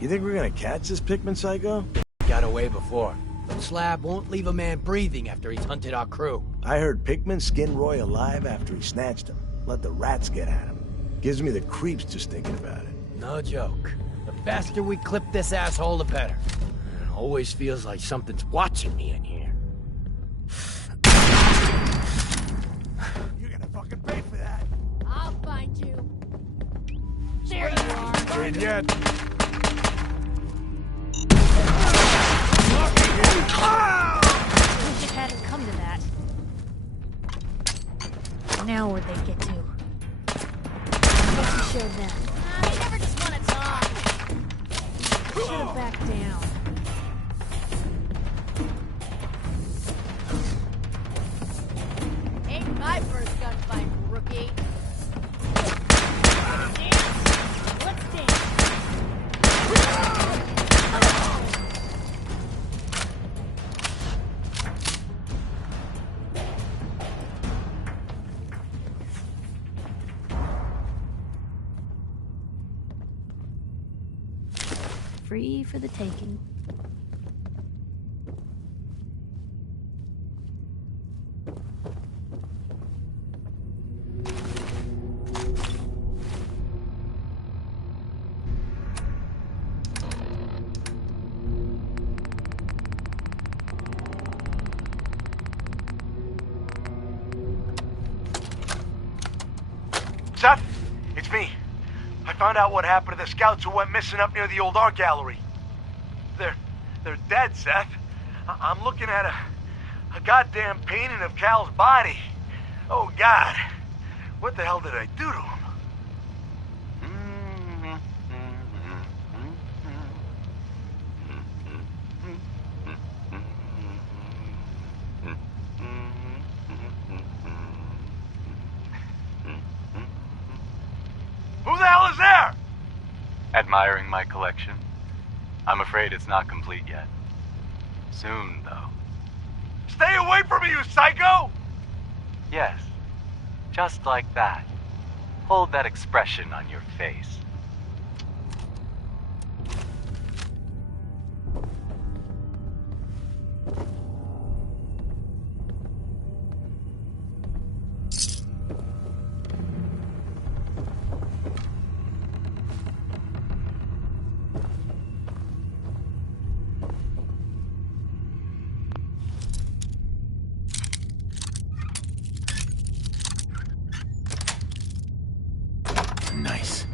You think we're gonna catch this Pikmin psycho? Got away before. But Slab won't leave a man breathing after he's hunted our crew. I heard Pikmin skinned Roy alive after he snatched him. Let the rats get at him. Gives me the creeps just thinking about it. No joke. The faster we clip this asshole, the better. It always feels like something's watching me in here. You're gonna fucking pay for that. I'll find you. There you are. Ain't yet. Wish it hadn't come to that. Now where'd they get to? I guess you showed them. They never just want to talk. Should've backed down. Ain't my first gunfight, rookie. Dance? Let's dance. Free for the taking. Seth, it's me. I found out what happened to the scouts who went missing up near the old art gallery. They're dead, Seth. I'm looking at a goddamn painting of Cal's body. Oh, God. What the hell did I do to him? Who the hell is there? Admiring my collection? I'm afraid it's not complete yet. Soon, though. Stay away from me, you psycho! Yes, just like that. Hold that expression on your face. Nice.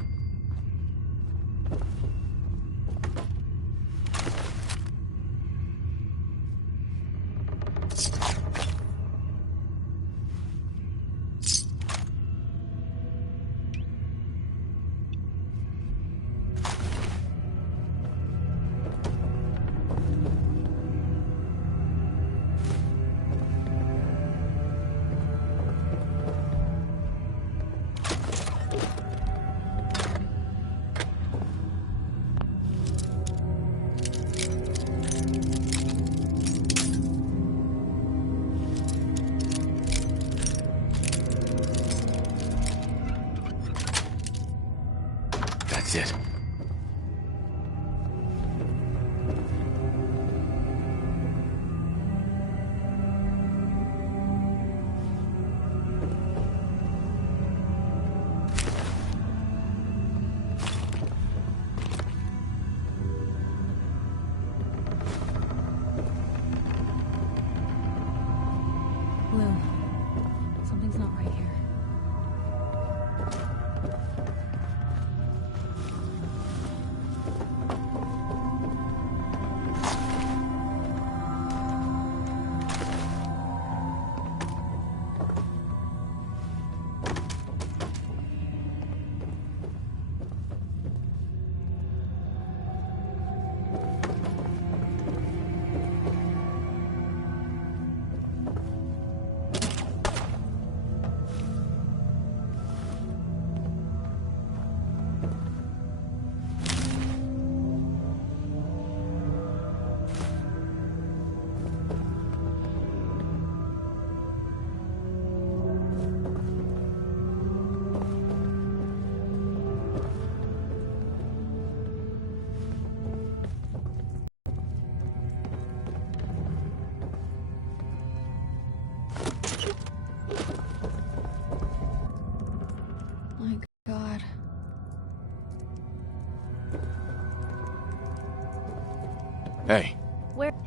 That's it. Blue. Something's not right here.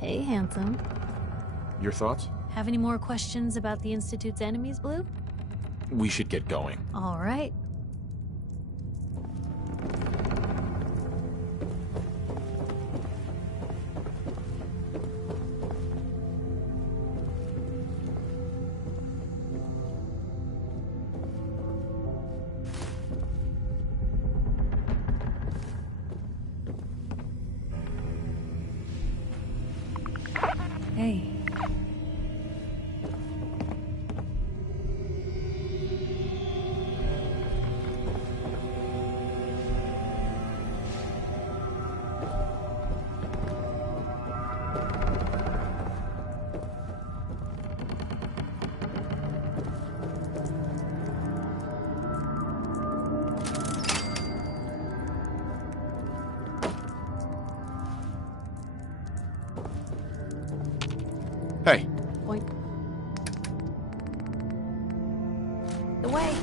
Hey, handsome. Your thoughts? Have any more questions about the Institute's enemies, Blue? We should get going. All right. Hey. Hey, Point. The way.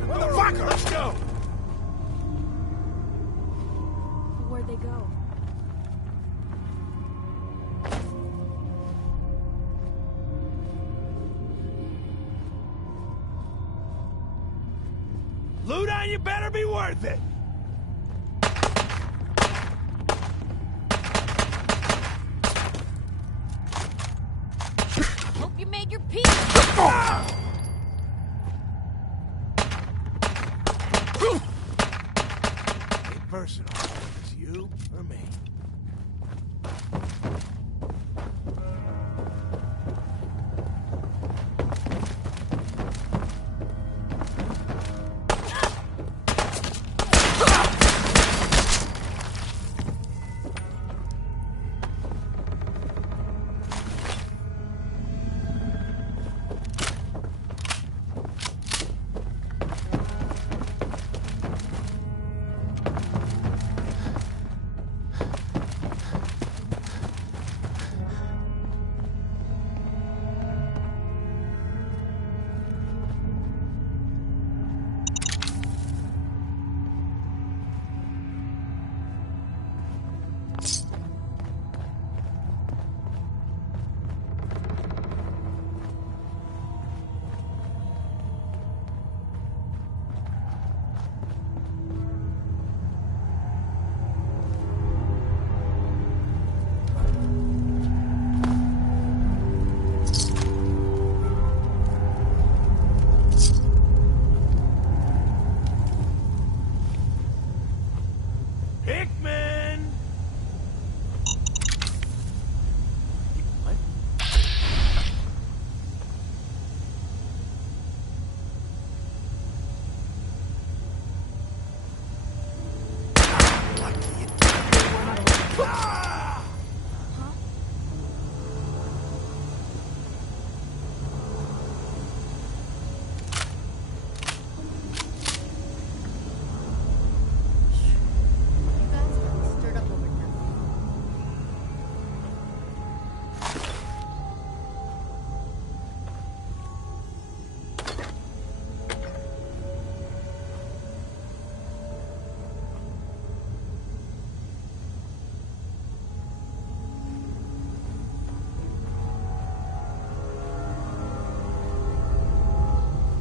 Motherfucker! Let's go! Where'd they go? Loot on you better be worth it! Hope you made your peace. Ain't personal. It's you or me. Hickman! What? You guys are stirred up over nothing.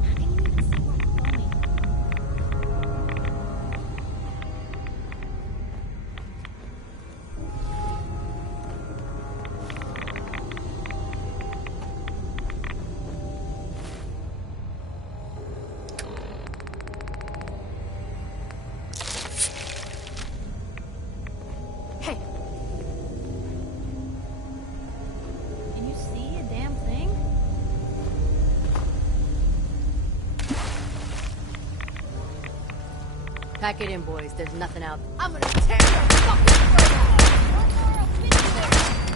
I didn't even see where we're going. Hey! Can you see a damn thing? Pack it in, boys. There's nothing out. I'm gonna tear your fucking throat out!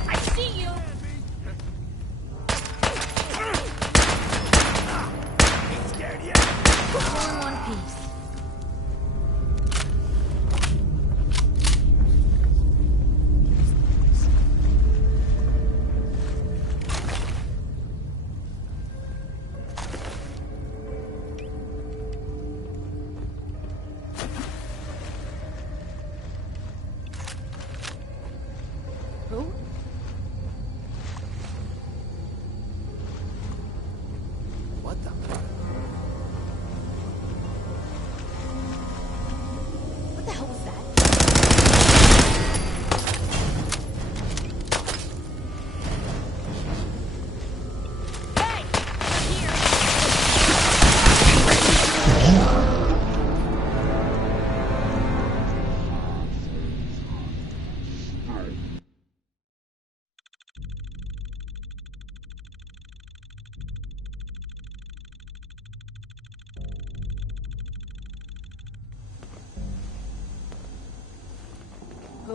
I see you!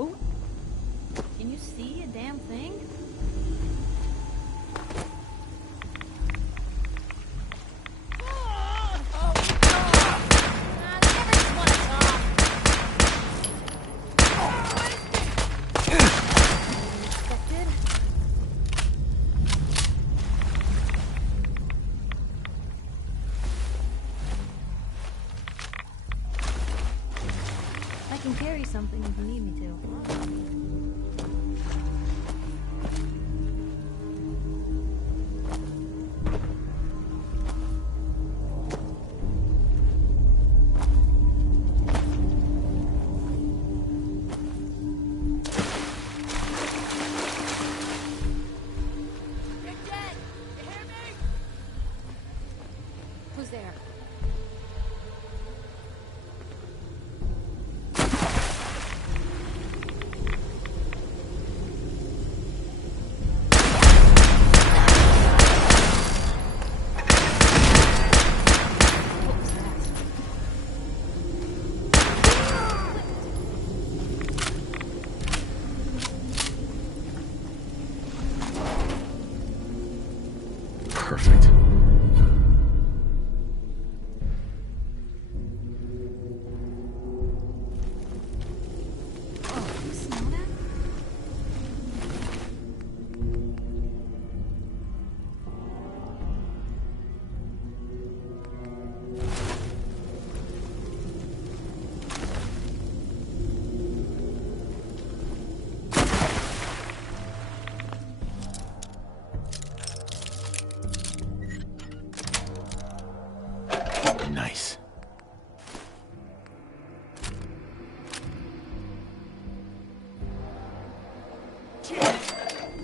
Oh. Can you see a damn thing? I can carry something if you need me to. Who's there? Perfect. You smell that? Nice.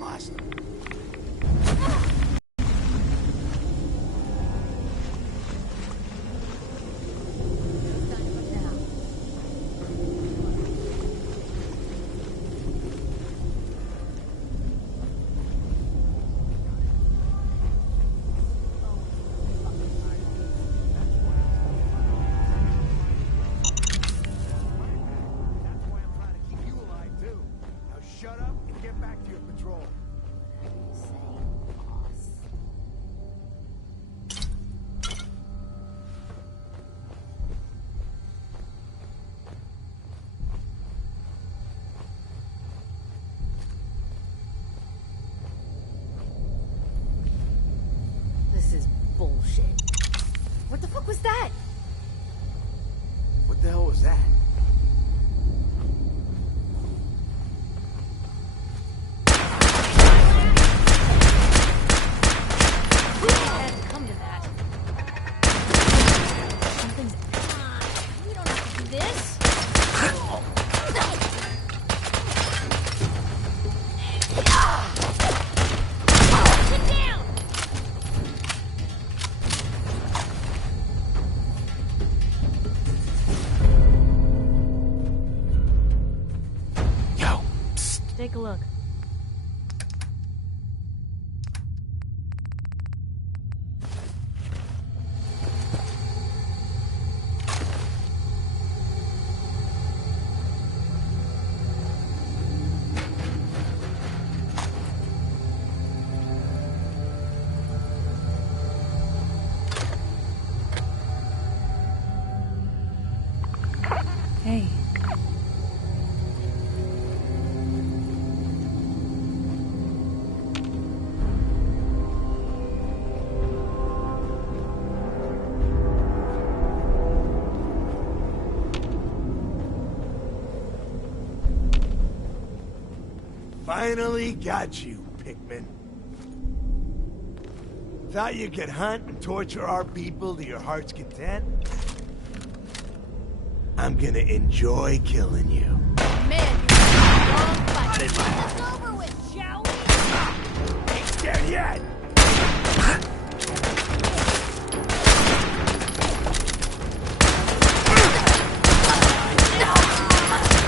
Lost him. That's why I'm trying to keep you alive, too. Now shut up and get back to your patrol. This is bullshit. What the fuck was that? What the hell was that? Had to come to that. Something's... We don't have to do this. Get down! Yo, psst. Take a look. Hey. Finally got you, Pikmin. Thought you could hunt and torture our people to your heart's content? I'm gonna enjoy killing you. Man, you're wrong fight. Get this over with, shall we? Ain't scared yet!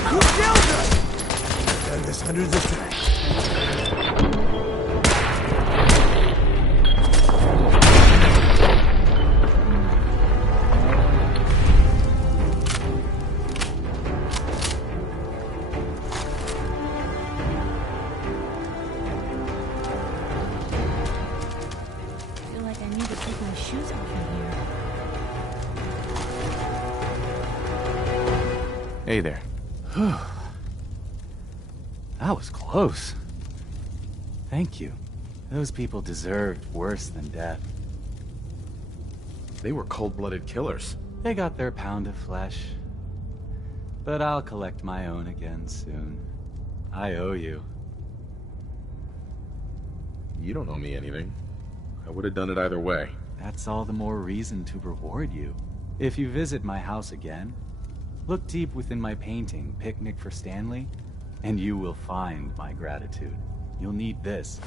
Who killed her? Done this hundreds of times. Hey there. That was close. Thank you. Those people deserved worse than death. They were cold-blooded killers. They got their pound of flesh. But I'll collect my own again soon. I owe you. You don't owe me anything. I would have done it either way. That's all the more reason to reward you. If you visit my house again, look deep within my painting, Picnic for Stanley, and you will find my gratitude. You'll need this.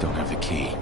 Don't have the key.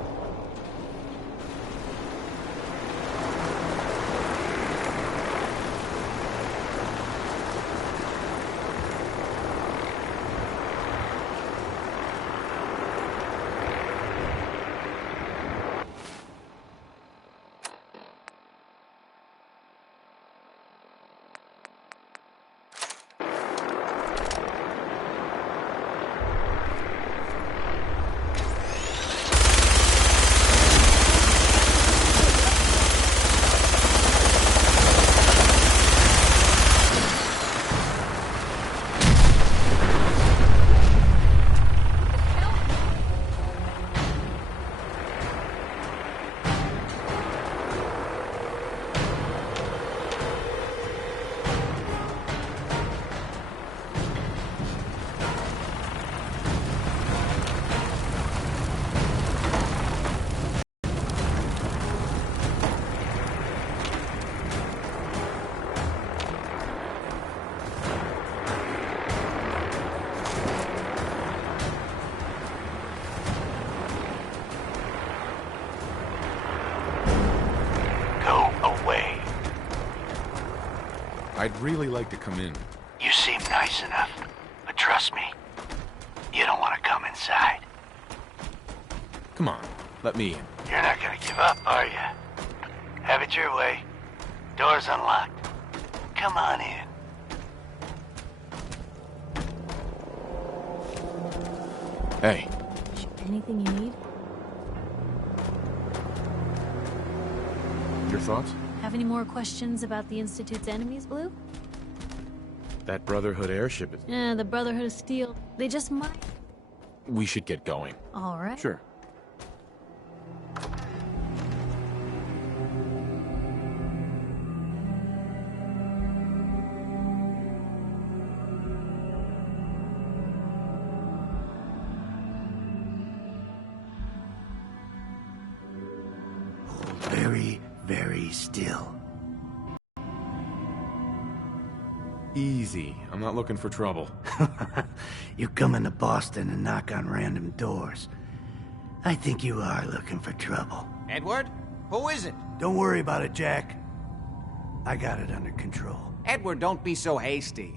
I'd really like to come in. You seem nice enough, but trust me, you don't want to come inside. Come on, let me in. You're not gonna give up, are you? Have it your way. Door's unlocked. Come on in. Hey, Anything you need? your thoughts? Have any more questions about the Institute's enemies, Blue? That Brotherhood airship is... Yeah, the Brotherhood of Steel. They just might. We should get going. All right. Sure. Very, very still. Easy. I'm not looking for trouble. You come into Boston and knock on random doors. I think you are looking for trouble. Edward? Who is it? Don't worry about it, Jack. I got it under control. Edward, don't be so hasty.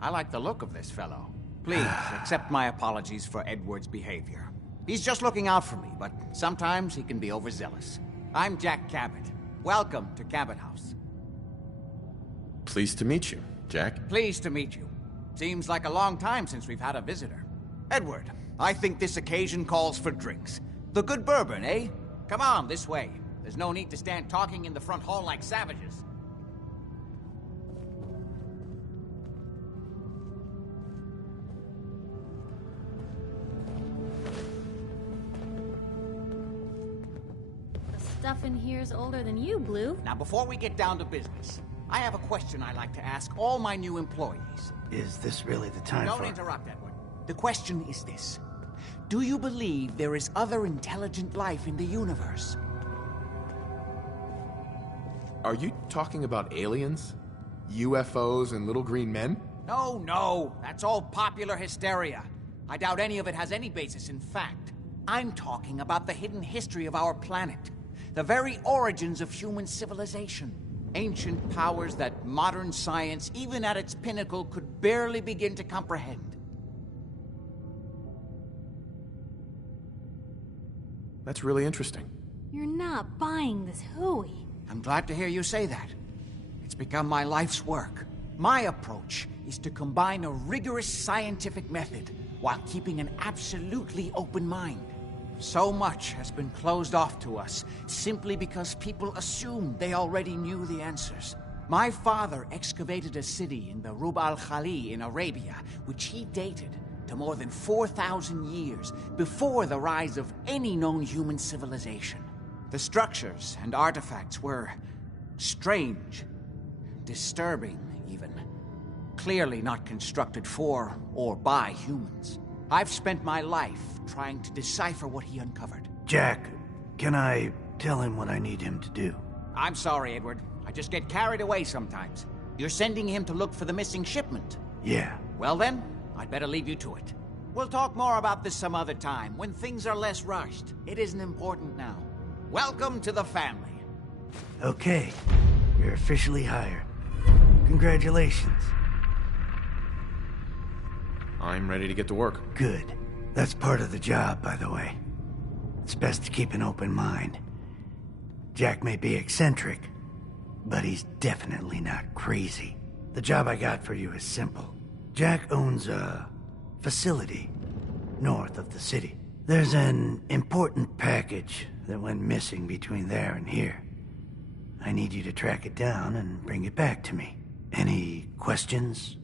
I like the look of this fellow. Please, accept my apologies for Edward's behavior. He's just looking out for me, but sometimes he can be overzealous. I'm Jack Cabot. Welcome to Cabot House. Pleased to meet you, Jack. Pleased to meet you. Seems like a long time since we've had a visitor. Edward, I think this occasion calls for drinks. The good bourbon, eh? Come on, this way. There's no need to stand talking in the front hall like savages. The stuff in here's older than you, Blue. Now, before we get down to business, I have a question I'd like to ask all my new employees. Is this really the time Don't for... interrupt, Edward. The question is this. Do you believe there is other intelligent life in the universe? Are you talking about aliens? UFOs and little green men? No, that's all popular hysteria. I doubt any of it has any basis in fact. I'm talking about the hidden history of our planet. The very origins of human civilization. Ancient powers that modern science, even at its pinnacle, could barely begin to comprehend. That's really interesting. You're not buying this hooey. I'm glad to hear you say that. It's become my life's work. My approach is to combine a rigorous scientific method while keeping an absolutely open mind. So much has been closed off to us simply because people assumed they already knew the answers. My father excavated a city in the Rub al-Khali in Arabia, which he dated to more than 4,000 years before the rise of any known human civilization. The structures and artifacts were strange, disturbing even, clearly not constructed for or by humans. I've spent my life trying to decipher what he uncovered. Jack, can I tell him what I need him to do? I'm sorry, Edward. I just get carried away sometimes. You're sending him to look for the missing shipment? Yeah. Well then, I'd better leave you to it. We'll talk more about this some other time, when things are less rushed. It isn't important now. Welcome to the family. Okay, you're officially hired. Congratulations. I'm ready to get to work. Good. That's part of the job, by the way. It's best to keep an open mind. Jack may be eccentric, but he's definitely not crazy. The job I got for you is simple. Jack owns a facility north of the city. There's an important package that went missing between there and here. I need you to track it down and bring it back to me. Any questions?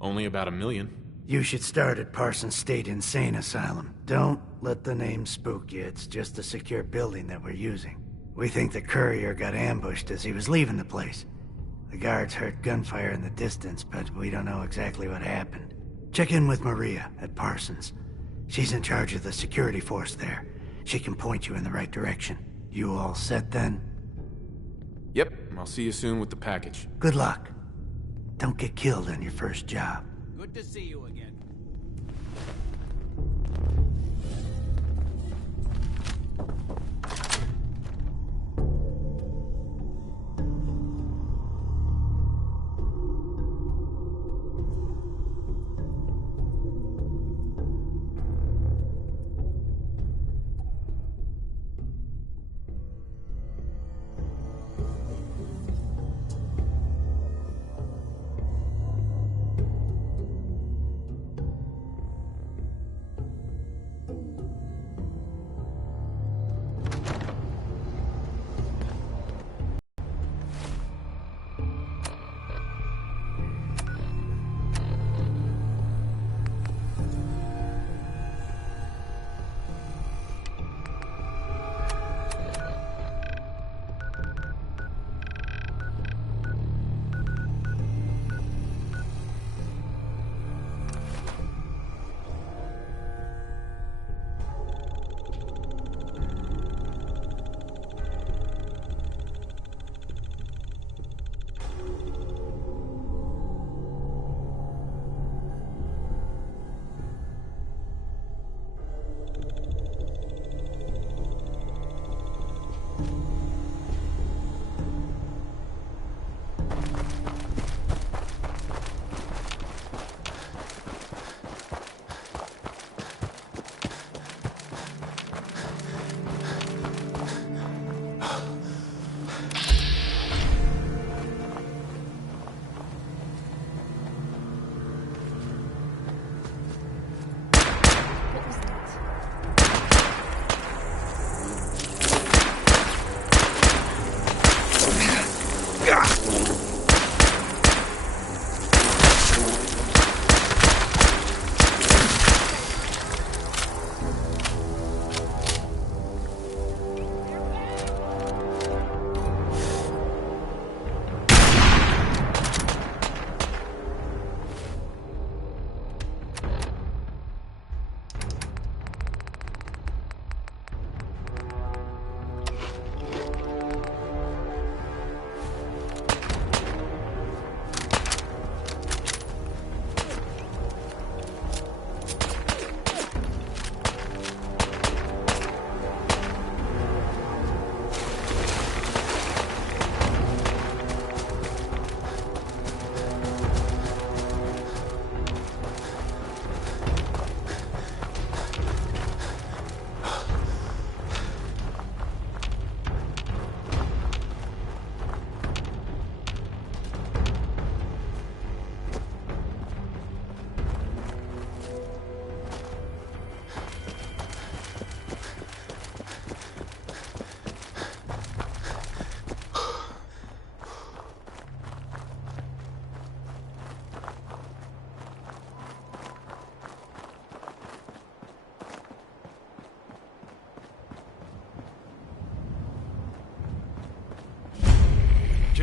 Only about 1 million. You should start at Parsons State Insane Asylum. Don't let the name spook you. It's just a secure building that we're using. We think the courier got ambushed as he was leaving the place. The guards heard gunfire in the distance, but we don't know exactly what happened. Check in with Maria at Parsons. She's in charge of the security force there. She can point you in the right direction. You all set then? Yep, I'll see you soon with the package. Good luck. Don't get killed on your first job. Good to see you again.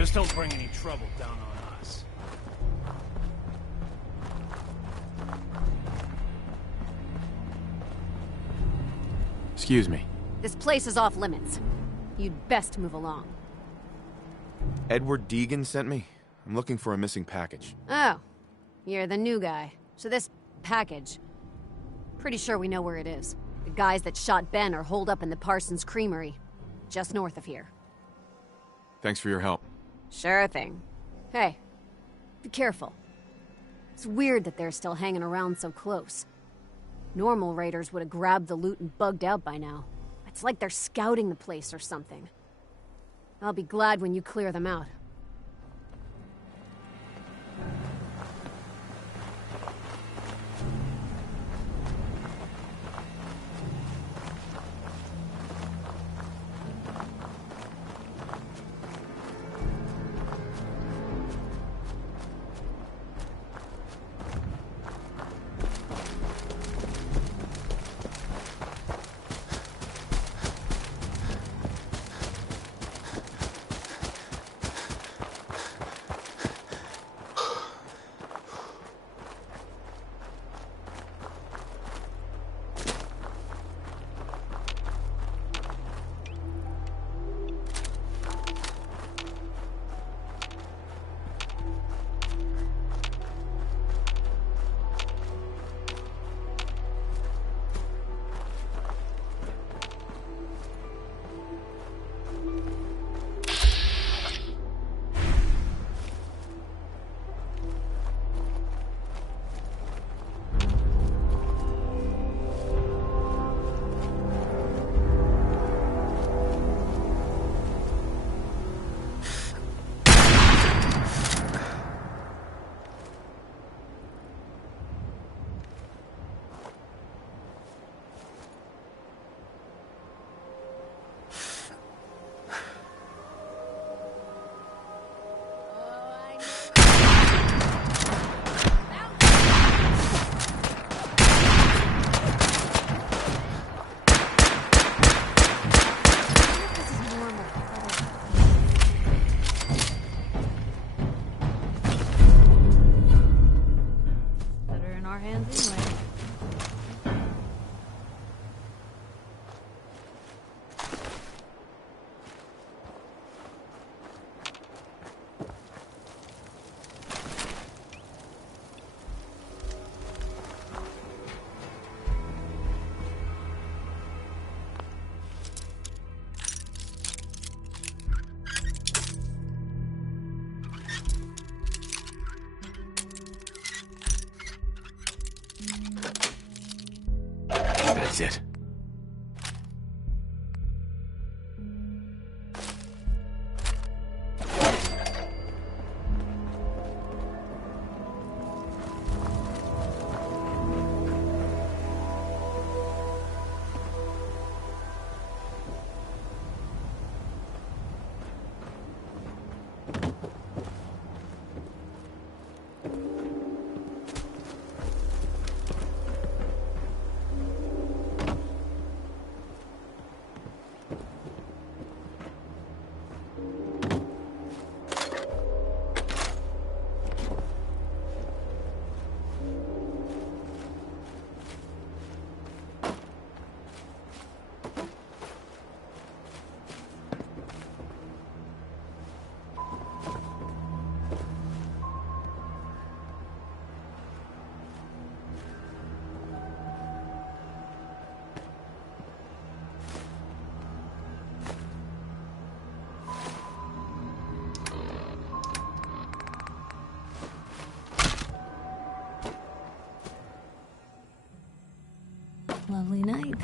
Just don't bring any trouble down on us. Excuse me. This place is off limits. You'd best move along. Edward Deegan sent me. I'm looking for a missing package. Oh, you're the new guy. So this package... Pretty sure we know where it is. The guys that shot Ben are holed up in the Parsons Creamery, just north of here. Thanks for your help. Sure thing. Hey, be careful. It's weird that they're still hanging around so close. Normal raiders would have grabbed the loot and bugged out by now. It's like they're scouting the place or something. I'll be glad when you clear them out. That's it. Lovely night.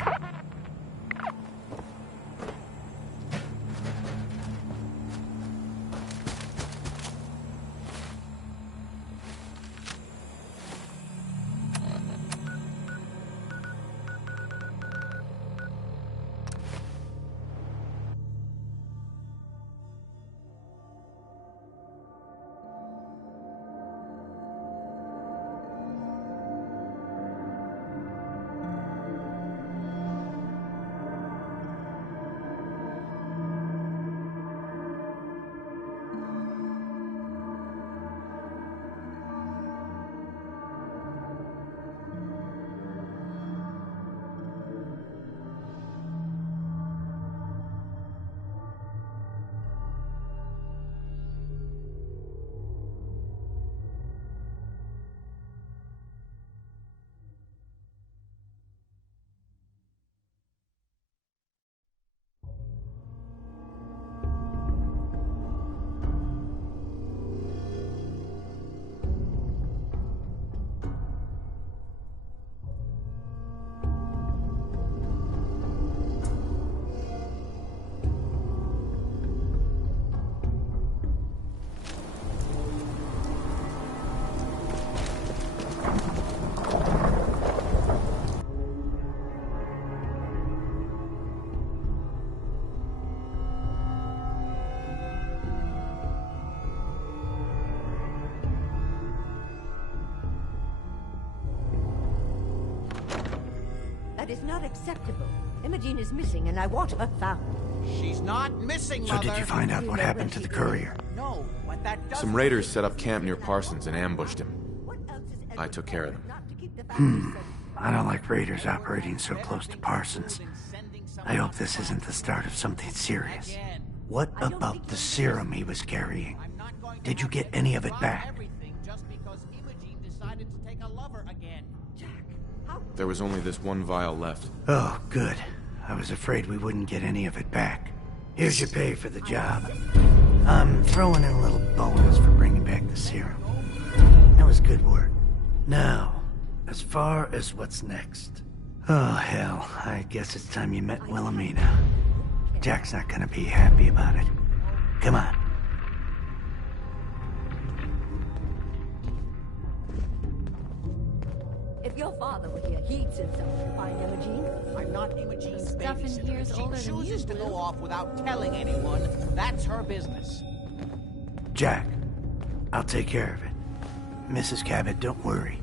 That is not acceptable. Imogene is missing, and I want her found. She's not missing, So Mother. did you find out what happened to the courier? No, but that doesn't... Some raiders set up camp near Parsons and ambushed him. I took care of them. I don't like raiders operating so close to Parsons. I hope this isn't the start of something serious. What about the serum he was carrying? Did you get any of it back? There was only this one vial left. Oh, good. I was afraid we wouldn't get any of it back. Here's your pay for the job. I'm throwing in a little bonus for bringing back the serum. That was good work. Now, as far as what's next. Oh, hell. I guess it's time you met Wilhelmina. Jack's not gonna be happy about it. Come on. If your father were here, he'd send someone to find Imogene. I'm not Imogene's Stuff in babysitter. here is If she older than you, chooses to go Blue. off without telling anyone, that's her business. Jack, I'll take care of it. Mrs. Cabot, don't worry.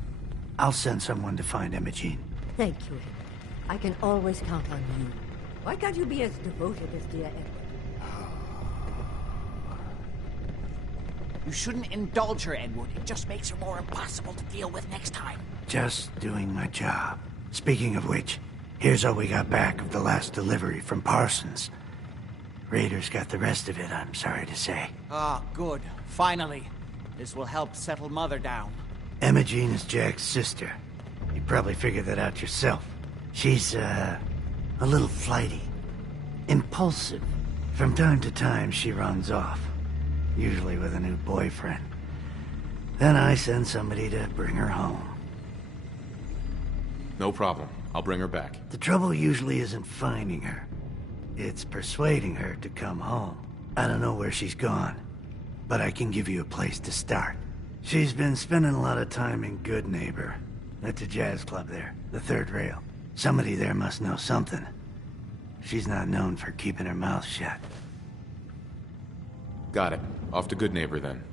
I'll send someone to find Imogene. Thank you, Edward. I can always count on you. Why can't you be as devoted as dear Edward? You shouldn't indulge her, Edward. It just makes her more impossible to deal with next time. Just doing my job. Speaking of which, here's all we got back of the last delivery from Parsons. Raiders got the rest of it, I'm sorry to say. Ah, good. Finally. This will help settle Mother down. Imogene is Jack's sister. You probably figured that out yourself. She's, a little flighty. Impulsive. From time to time, she runs off. Usually with a new boyfriend. Then I send somebody to bring her home. No problem. I'll bring her back. The trouble usually isn't finding her. It's persuading her to come home. I don't know where she's gone, but I can give you a place to start. She's been spending a lot of time in Good Neighbor. That's a jazz club there, the third rail. Somebody there must know something. She's not known for keeping her mouth shut. Got it. Off to Good Neighbor, then.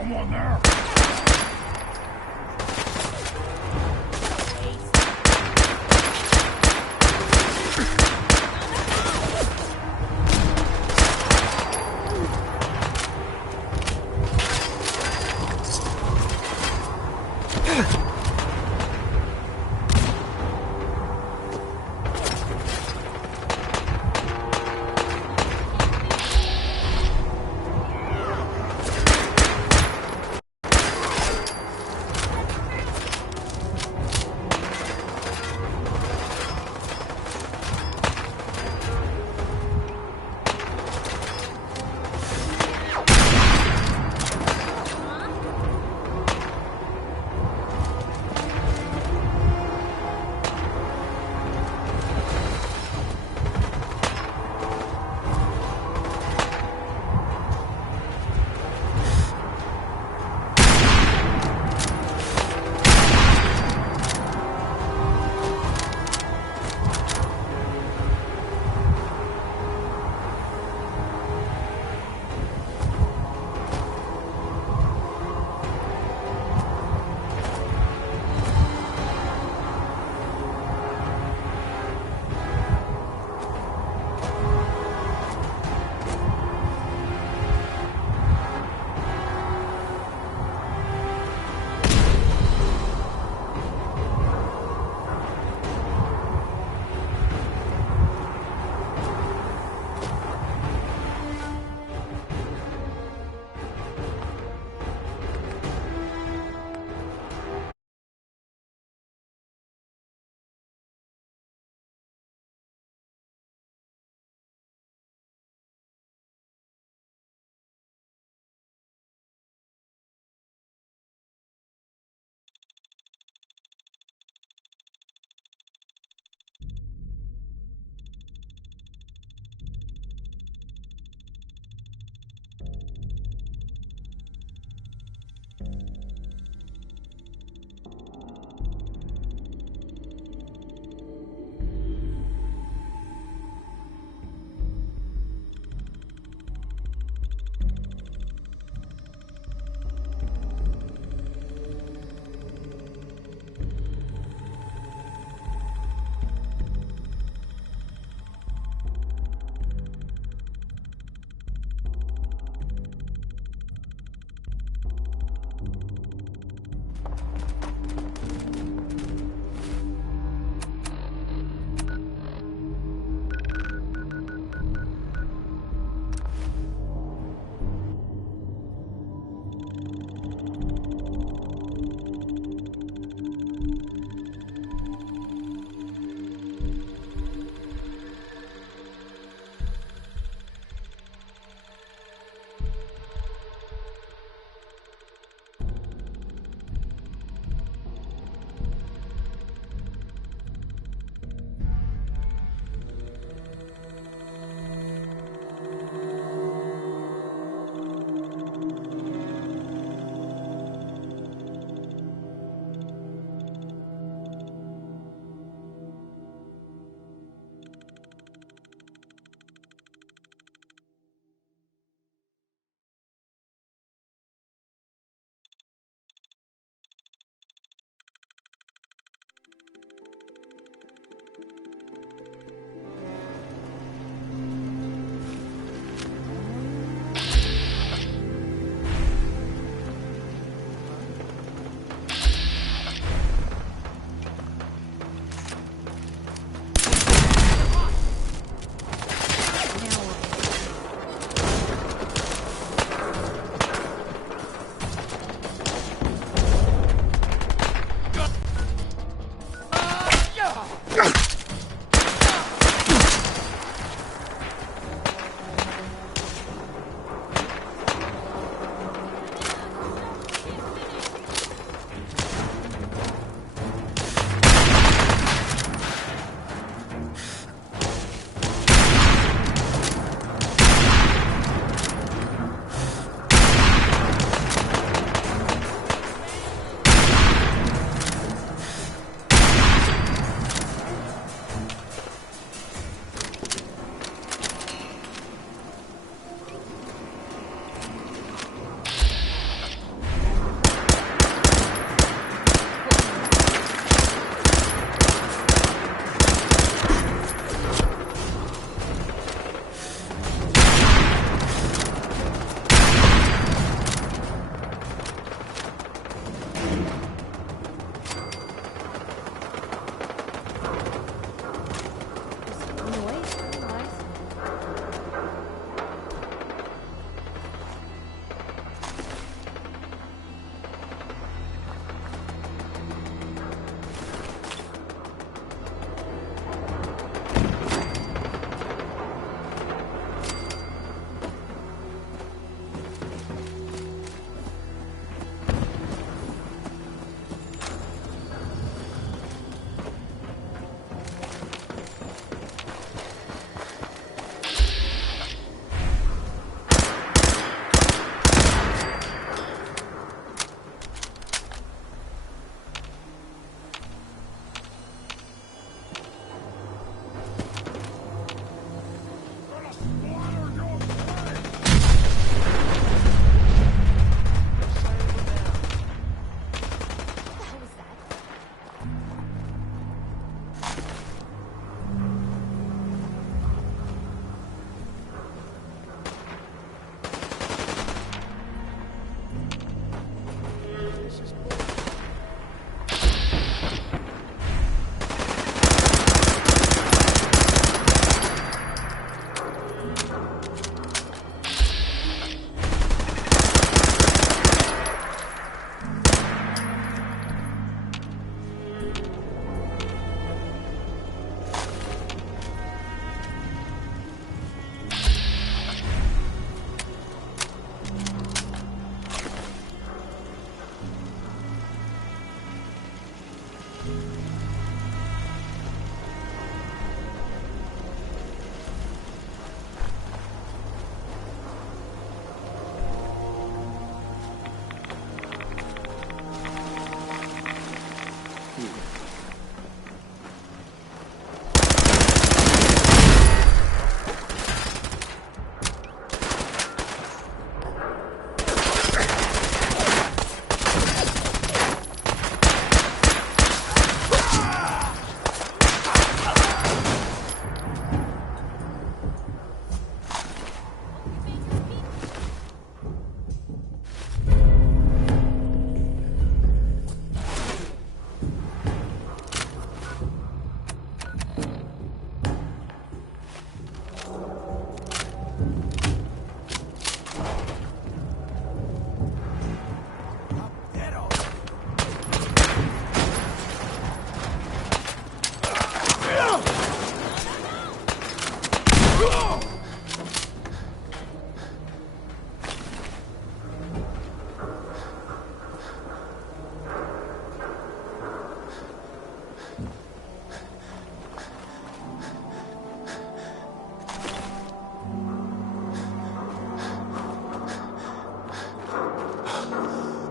Someone there?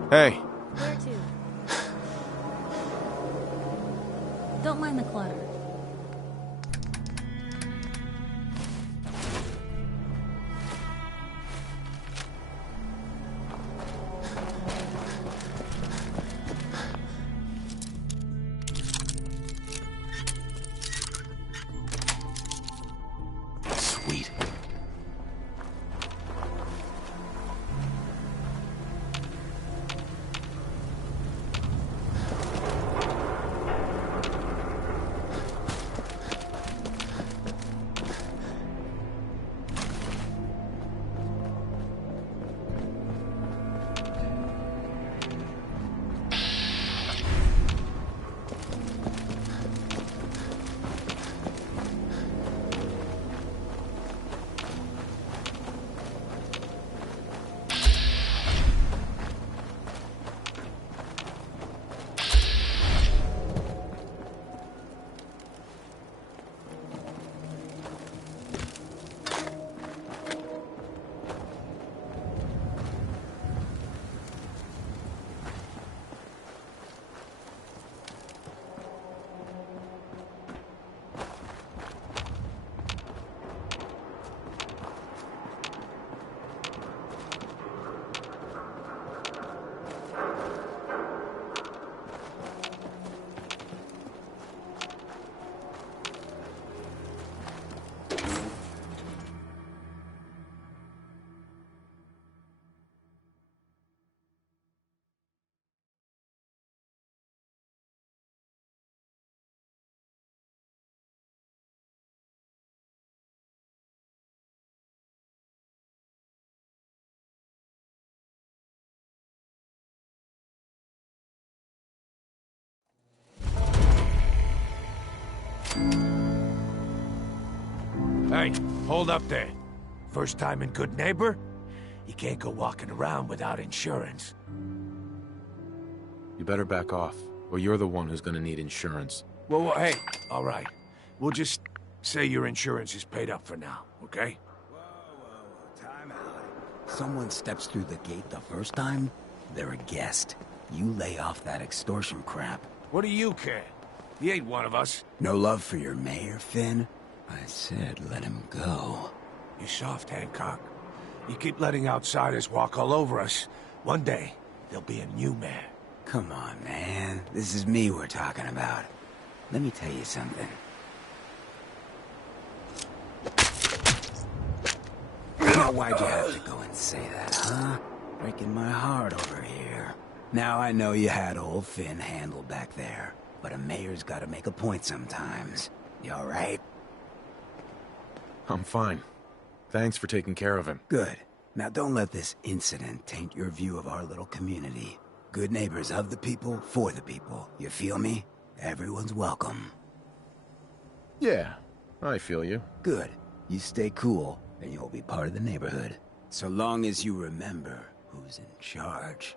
Hey. Where to? Don't mind the clutter. Sweet. Hey, hold up there. First time in Good Neighbor? You can't go walking around without insurance. You better back off, or you're the one who's gonna need insurance. Well, hey, all right. We'll just say your insurance is paid up for now, okay? Whoa, time out. Someone steps through the gate the first time, they're a guest. You lay off that extortion crap. What do you care? He ain't one of us. No love for your mayor, Finn? I said let him go. You soft, Hancock. You keep letting outsiders walk all over us. One day, there'll be a new mayor. Come on, man. This is me we're talking about. Let me tell you something. Now, why'd you have to go and say that, huh? Breaking my heart over here. Now I know you had old Finn handled back there, but a mayor's gotta make a point sometimes. You alright? I'm fine. Thanks for taking care of him. Good. Now don't let this incident taint your view of our little community. Good neighbors of the people, for the people. You feel me? Everyone's welcome. Yeah, I feel you. Good. You stay cool, and you'll be part of the neighborhood. So long as you remember who's in charge.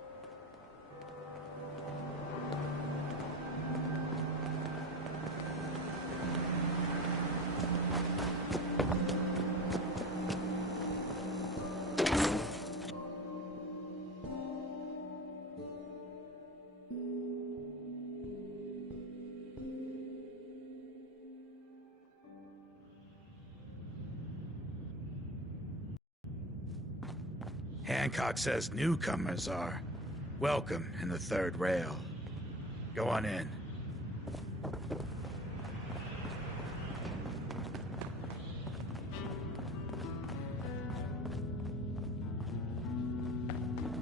Hancock says newcomers are welcome in the third rail. Go on in.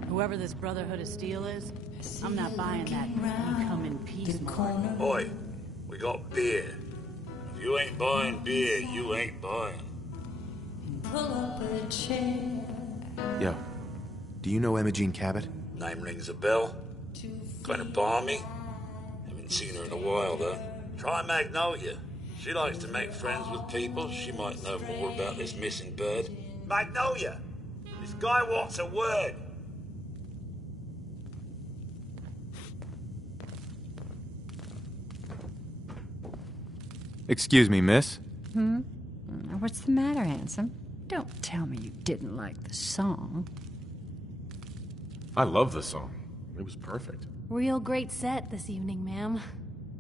Whoever this Brotherhood of Steel is, I'm not buying that you come in peace. Oi, we got beer. If you ain't buying beer, you ain't buying. Pull up a chair. Yo, do you know Imogene Cabot? Name rings a bell. Kind of balmy. Haven't seen her in a while, though. Try Magnolia. She likes to make friends with people. She might know more about this missing bird. Magnolia! This guy wants a word. Excuse me, miss? What's the matter, handsome? Don't tell me you didn't like the song. I love the song. It was perfect. Real great set this evening, ma'am.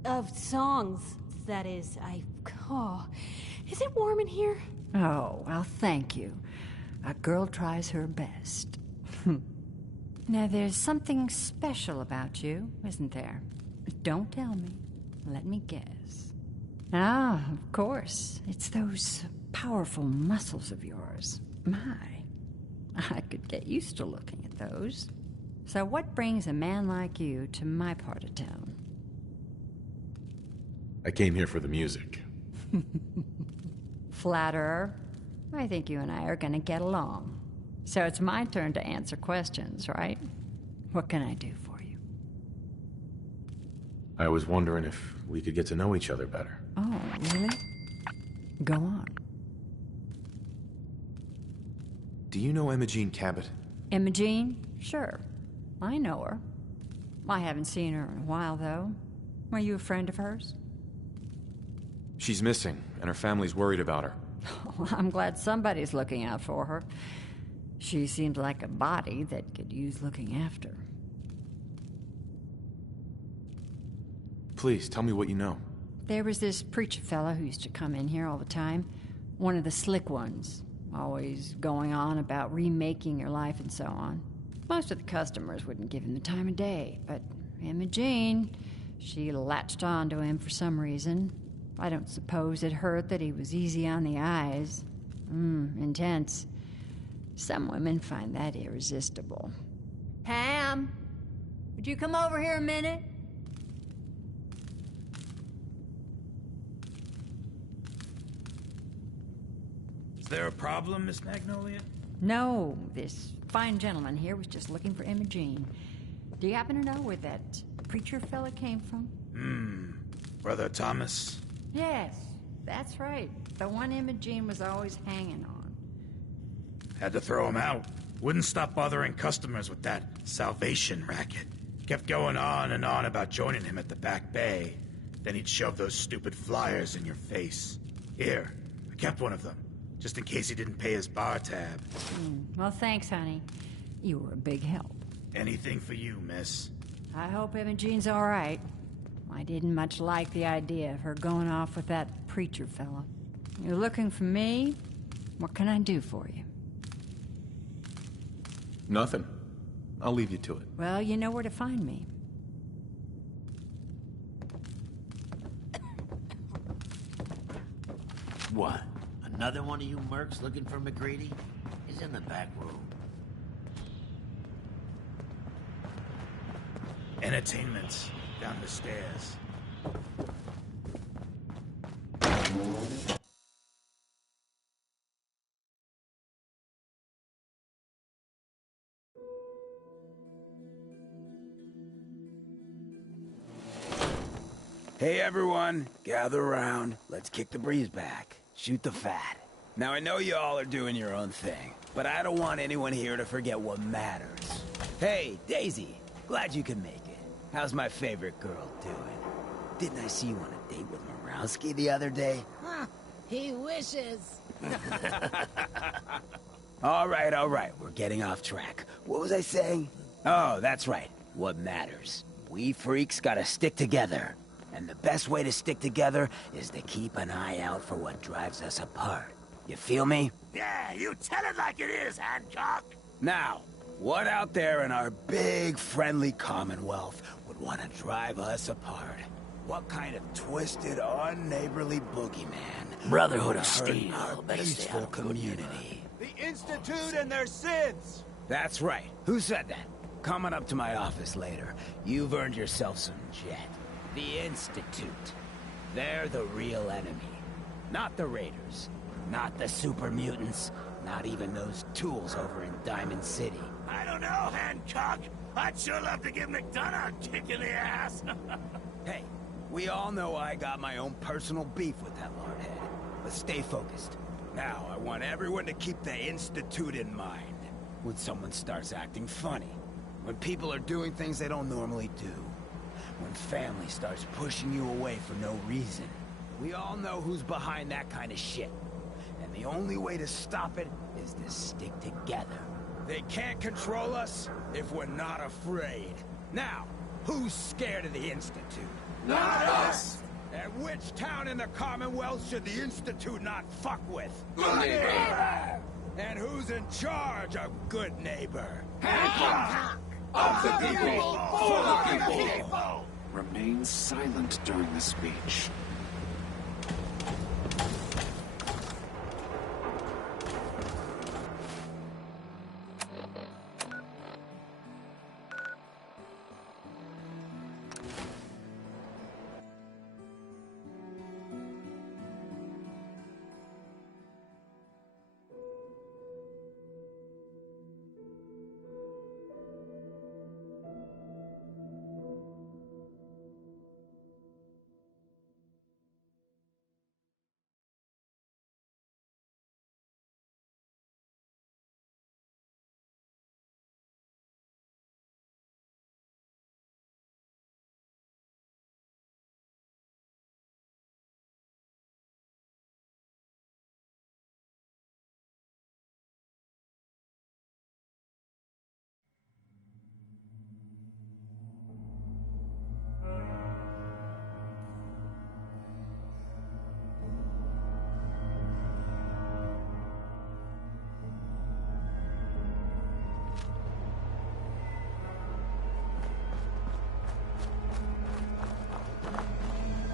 Of songs, that is. Oh, is it warm in here? Oh, well, thank you. A girl tries her best. Now, there's something special about you, isn't there? Don't tell me. Let me guess. Ah, of course. It's those powerful muscles of yours. My, I could get used to looking at those. So what brings a man like you to my part of town? I came here for the music. Flatterer. I think you and I are gonna get along. So it's my turn to answer questions, right? What can I do for you? I was wondering if we could get to know each other better. Oh, really? Go on. Do you know Imogene Cabot? Imogene? Sure. I know her. I haven't seen her in a while, though. Are you a friend of hers? She's missing, and her family's worried about her. Well, I'm glad somebody's looking out for her. She seems like a body that could use looking after. Please, tell me what you know. There was this preacher fella who used to come in here all the time. One of the slick ones. Always going on about remaking your life and so on. Most of the customers wouldn't give him the time of day, but Imogene, she latched on to him for some reason. I don't suppose it hurt that he was easy on the eyes. Intense. Some women find that irresistible. Pam, would you come over here a minute? Is there a problem, Miss Magnolia? No, this fine gentleman here was just looking for Imogene. Do you happen to know where that preacher fella came from? Brother Thomas? Yes, that's right. The one Imogene was always hanging on. Had to throw him out. Wouldn't stop bothering customers with that salvation racket. Kept going on and on about joining him at the back bay. Then he'd shove those stupid flyers in your face. Here, I kept one of them, just in case he didn't pay his bar tab. Well, thanks, honey. You were a big help. Anything for you, miss. I hope Imogene's all right. I didn't much like the idea of her going off with that preacher fella. You're looking for me? What can I do for you? Nothing. I'll leave you to it. Well, you know where to find me. What? Another one of you mercs looking for McGrady? He's in the back room. Entertainment. Down the stairs. Hey everyone, gather around. Let's kick the breeze back. Shoot the fat. Now I know you all are doing your own thing, but I don't want anyone here to forget what matters. Hey, Daisy, glad you could make it. How's my favorite girl doing? Didn't I see you on a date with Morowski the other day? Huh, he wishes. All right, we're getting off track. What was I saying? Oh, that's right, what matters. We freaks gotta stick together. And the best way to stick together is to keep an eye out for what drives us apart. You feel me? Yeah, you tell it like it is, Hancock. Now, what out there in our big, friendly Commonwealth would want to drive us apart? What kind of twisted, unneighborly boogeyman? Brotherhood of would hurt Steel. our Better stay peaceful out of good community. The Institute and their sins. That's right. Who said that? Coming up to my office later. You've earned yourself some jet. The Institute. They're the real enemy. Not the Raiders. Not the super mutants. Not even those tools over in Diamond City. I don't know, Hancock. I'd sure love to give McDonough a kick in the ass. Hey, we all know I got my own personal beef with that lordhead. But stay focused. Now, I want everyone to keep the Institute in mind. When someone starts acting funny. When people are doing things they don't normally do. When family starts pushing you away for no reason. We all know who's behind that kind of shit. And the only way to stop it is to stick together. They can't control us if we're not afraid. Now, who's scared of the Institute? Not us! And which town in the Commonwealth should the Institute not fuck with? Good neighbor! And who's in charge of good neighbor? Hancock! Of the people, for the people! Remain silent during the speech.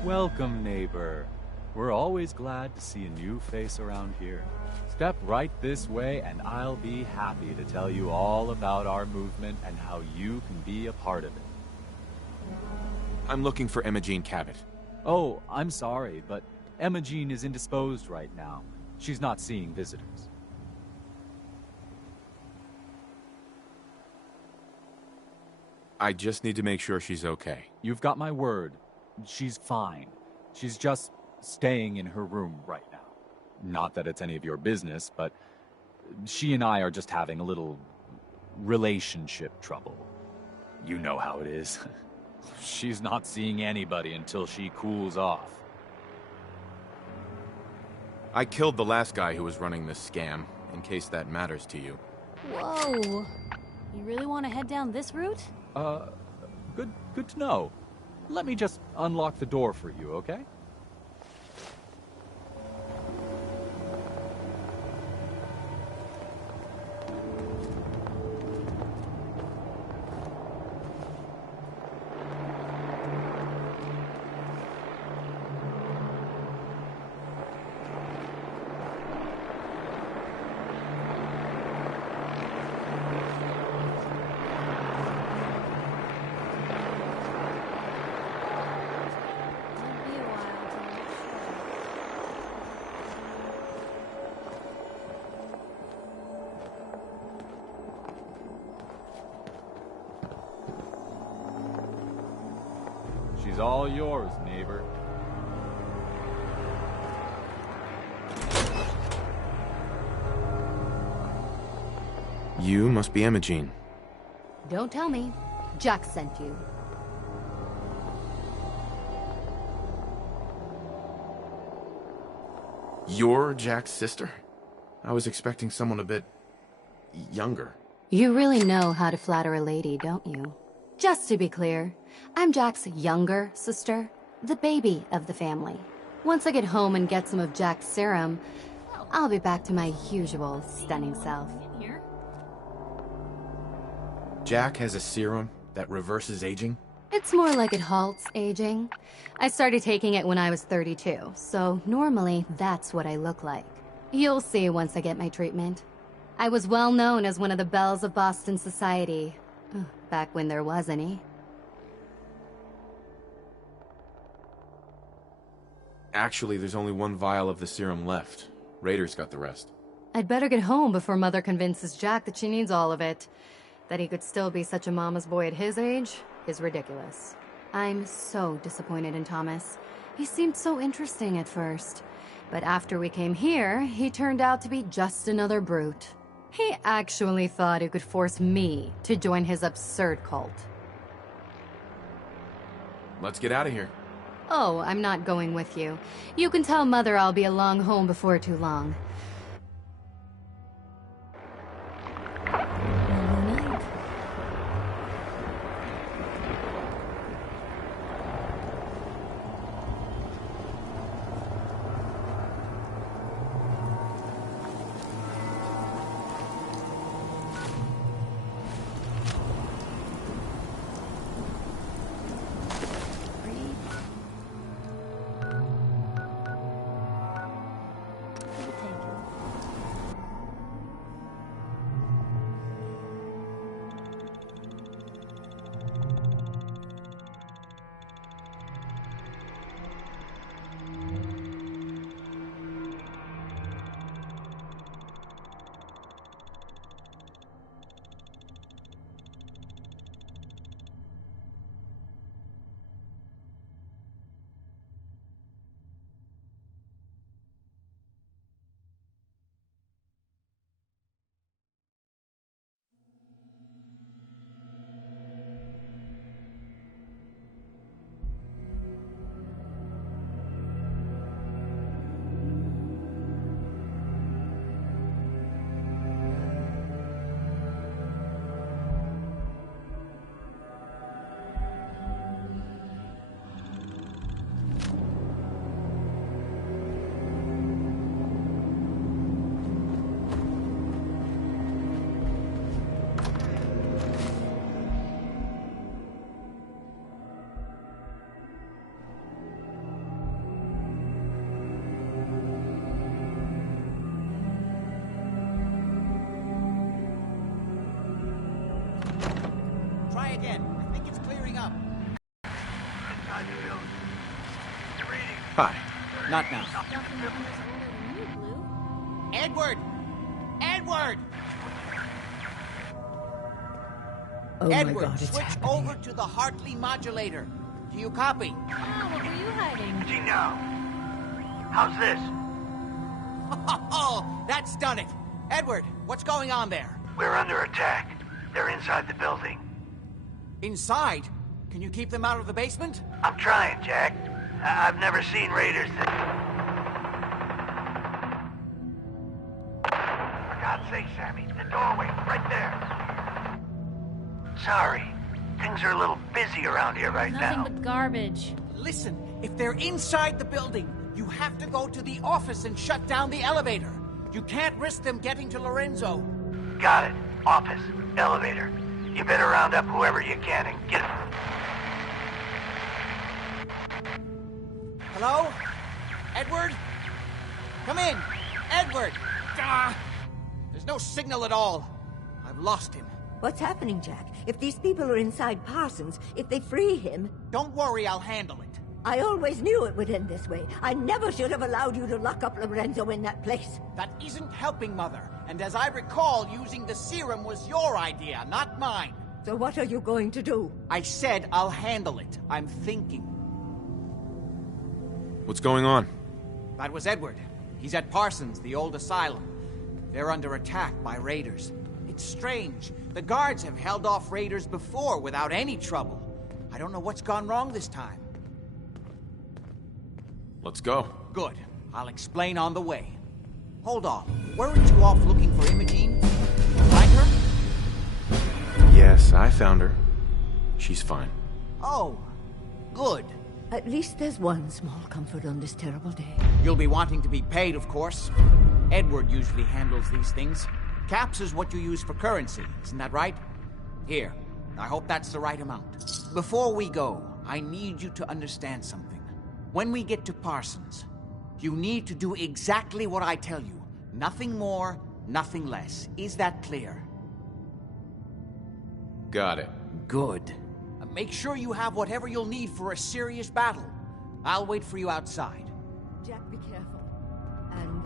Welcome, neighbor. We're always glad to see a new face around here. Step right this way and I'll be happy to tell you all about our movement and how you can be a part of it. I'm looking for Emma Jean Cabot. Oh, I'm sorry, but Emma Jean is indisposed right now. She's not seeing visitors. I just need to make sure she's okay. You've got my word. She's fine. She's just staying in her room right now. Not that it's any of your business, but she and I are just having a little relationship trouble. You know how it is. She's not seeing anybody until she cools off. I killed the last guy who was running this scam, in case that matters to you. Whoa. You really want to head down this route? Good to know. Let me just unlock the door for you, okay? She's all yours, neighbor. You must be Emma Jean. Don't tell me. Jack sent you. You're Jack's sister? I was expecting someone a bit younger. You really know how to flatter a lady, don't you? Just to be clear, I'm Jack's younger sister, the baby of the family. Once I get home and get some of Jack's serum, I'll be back to my usual stunning self. Jack has a serum that reverses aging? It's more like it halts aging. I started taking it when I was 32, so normally that's what I look like. You'll see once I get my treatment. I was well known as one of the belles of Boston society. Back when there was any. Actually, there's only one vial of the serum left. Raiders got the rest. I'd better get home before Mother convinces Jack that she needs all of it. That he could still be such a mama's boy at his age is ridiculous. I'm so disappointed in Thomas. He seemed so interesting at first. But after we came here, he turned out to be just another brute. He actually thought he could force me to join his absurd cult. Let's get out of here. Oh, I'm not going with you. You can tell Mother I'll be along home before too long. again. I think it's clearing up. Hi. Not now. Edward! Edward! Oh my Edward, God, it's switch happening. over to the Hartley modulator. Do you copy? Ah, what were you hiding? Gino, how's this? Oh, that's done it. Edward, what's going on there? We're under attack. They're inside the building. Inside? Can you keep them out of the basement? I'm trying, Jack. I've never seen raiders that... For God's sake, Sammy, the doorway, right there. Sorry. Things are a little busy around here right Nothing now. but garbage. Listen, if they're inside the building, you have to go to the office and shut down the elevator. You can't risk them getting to Lorenzo. Got it. Office. Elevator. You better round up whoever you can and get... Hello? Edward? Come in. Edward! Ah! There's no signal at all. I've lost him. What's happening, Jack? If these people are inside Parsons, if they free him... Don't worry, I'll handle it. I always knew it would end this way. I never should have allowed you to lock up Lorenzo in that place. That isn't helping, Mother. And as I recall, using the serum was your idea, not mine. So what are you going to do? I said I'll handle it. I'm thinking. What's going on? That was Edward. He's at Parsons, the old asylum. They're under attack by raiders. It's strange. The guards have held off raiders before without any trouble. I don't know what's gone wrong this time. Let's go. Good. I'll explain on the way. Hold on. Weren't you off looking for Imogene? Find her? Yes, I found her. She's fine. Oh, good. At least there's one small comfort on this terrible day. You'll be wanting to be paid, of course. Edward usually handles these things. Caps is what you use for currency, isn't that right? Here, I hope that's the right amount. Before we go, I need you to understand something. When we get to Parsons, you need to do exactly what I tell you. Nothing more, nothing less. Is that clear? Got it. Good. Make sure you have whatever you'll need for a serious battle. I'll wait for you outside. Jack, be careful. And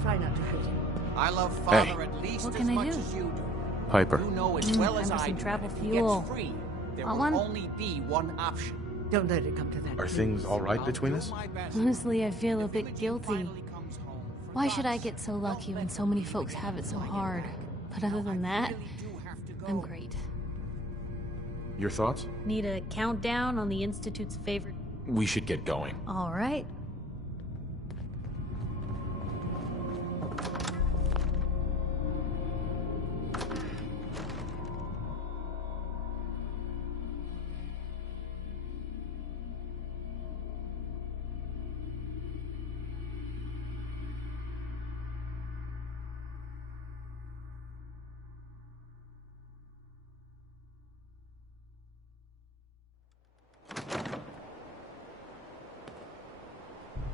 try not to hurt him. I love Father Hey. at least What as can I much do? as you do. Piper. You know as well as I Emerson do. travel If he fuel. gets free, there Want will one? only be one option. Don't let it come to that. Are things all right between us? Honestly, I feel a bit guilty. Why should I get so lucky when so many folks have it so hard? But other than that, I'm great. Your thoughts? Need a countdown on the Institute's favorite? We should get going. All right.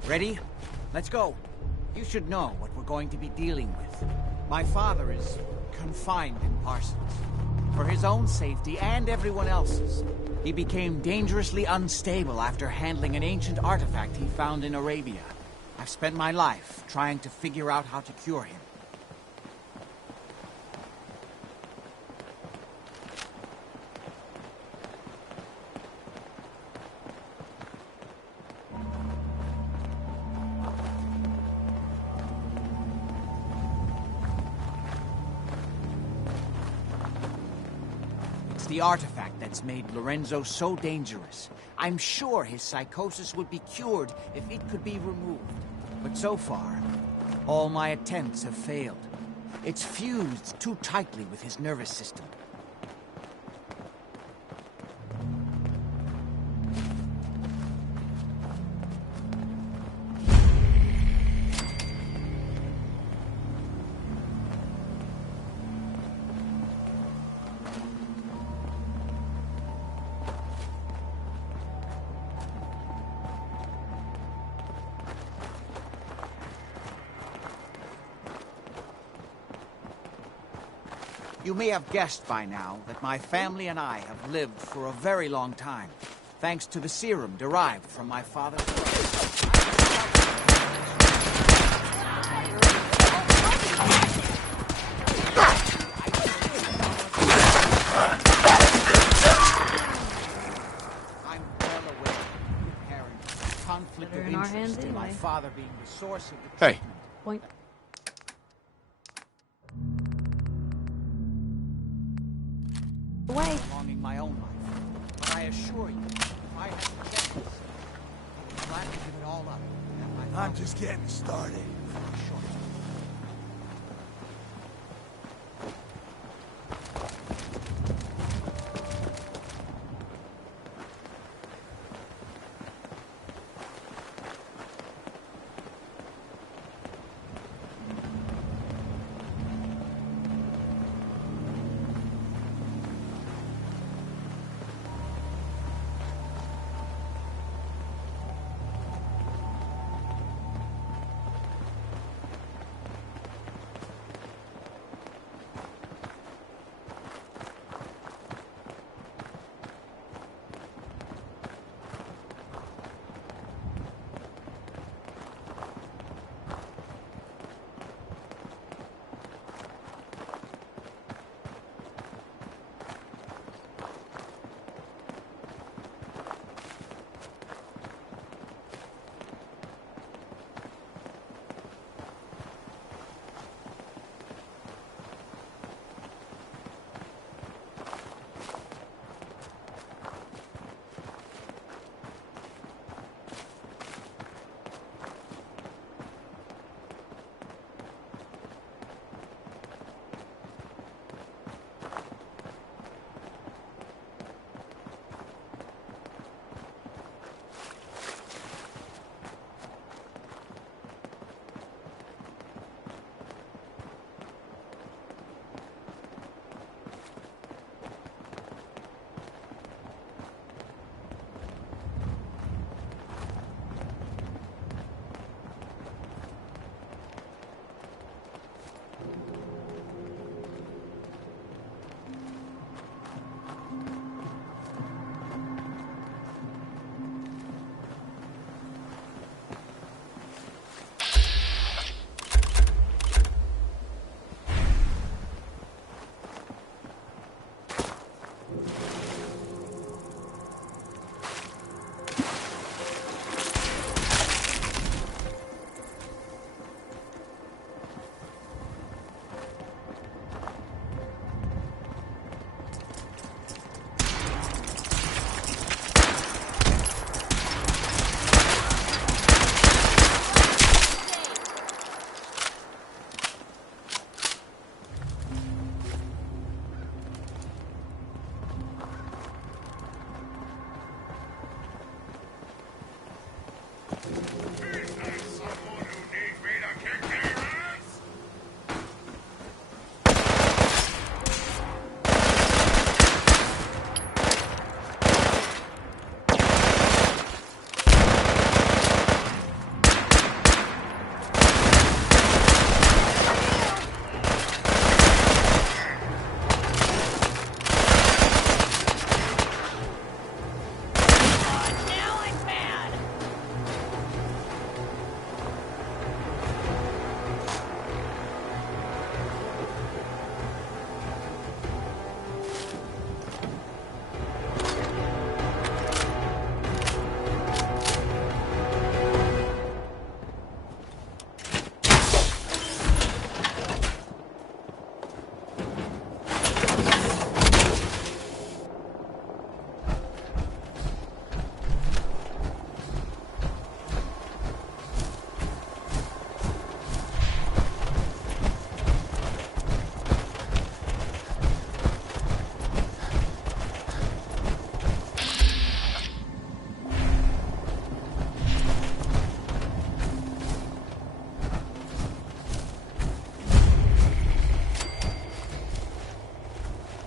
Ready? Let's go. You should know what we're going to be dealing with. My father is confined in Parsons. For his own safety and everyone else's. He became dangerously unstable after handling an ancient artifact he found in Arabia. I've spent my life trying to figure out how to cure him. The artifact that's made Lorenzo so dangerous. I'm sure his psychosis would be cured if it could be removed. But so far, all my attempts have failed. It's fused too tightly with his nervous system. You may have guessed by now that my family and I have lived for a very long time, thanks to the serum derived from my father's I'm well aware of your parents' conflict of interest in my father being the source of the Hey. Point. Away. Prolonging my own life. But I assure you, if I had the chance, I would gladly give it all up. I'm just getting started.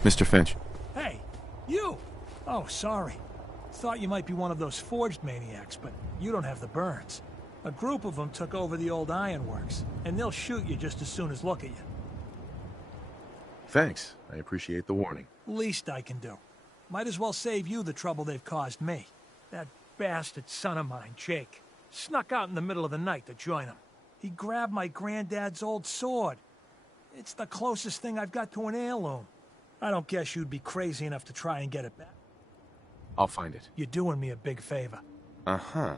Mr. Finch. Hey, you! Oh, sorry. Thought you might be one of those forged maniacs, but you don't have the burns. A group of them took over the old ironworks, and they'll shoot you just as soon as look at you. Thanks. I appreciate the warning. Least I can do. Might as well save you the trouble they've caused me. That bastard son of mine, Jake, snuck out in the middle of the night to join him. He grabbed my granddad's old sword. It's the closest thing I've got to an heirloom. I don't guess you'd be crazy enough to try and get it back. I'll find it. You're doing me a big favor. Uh-huh.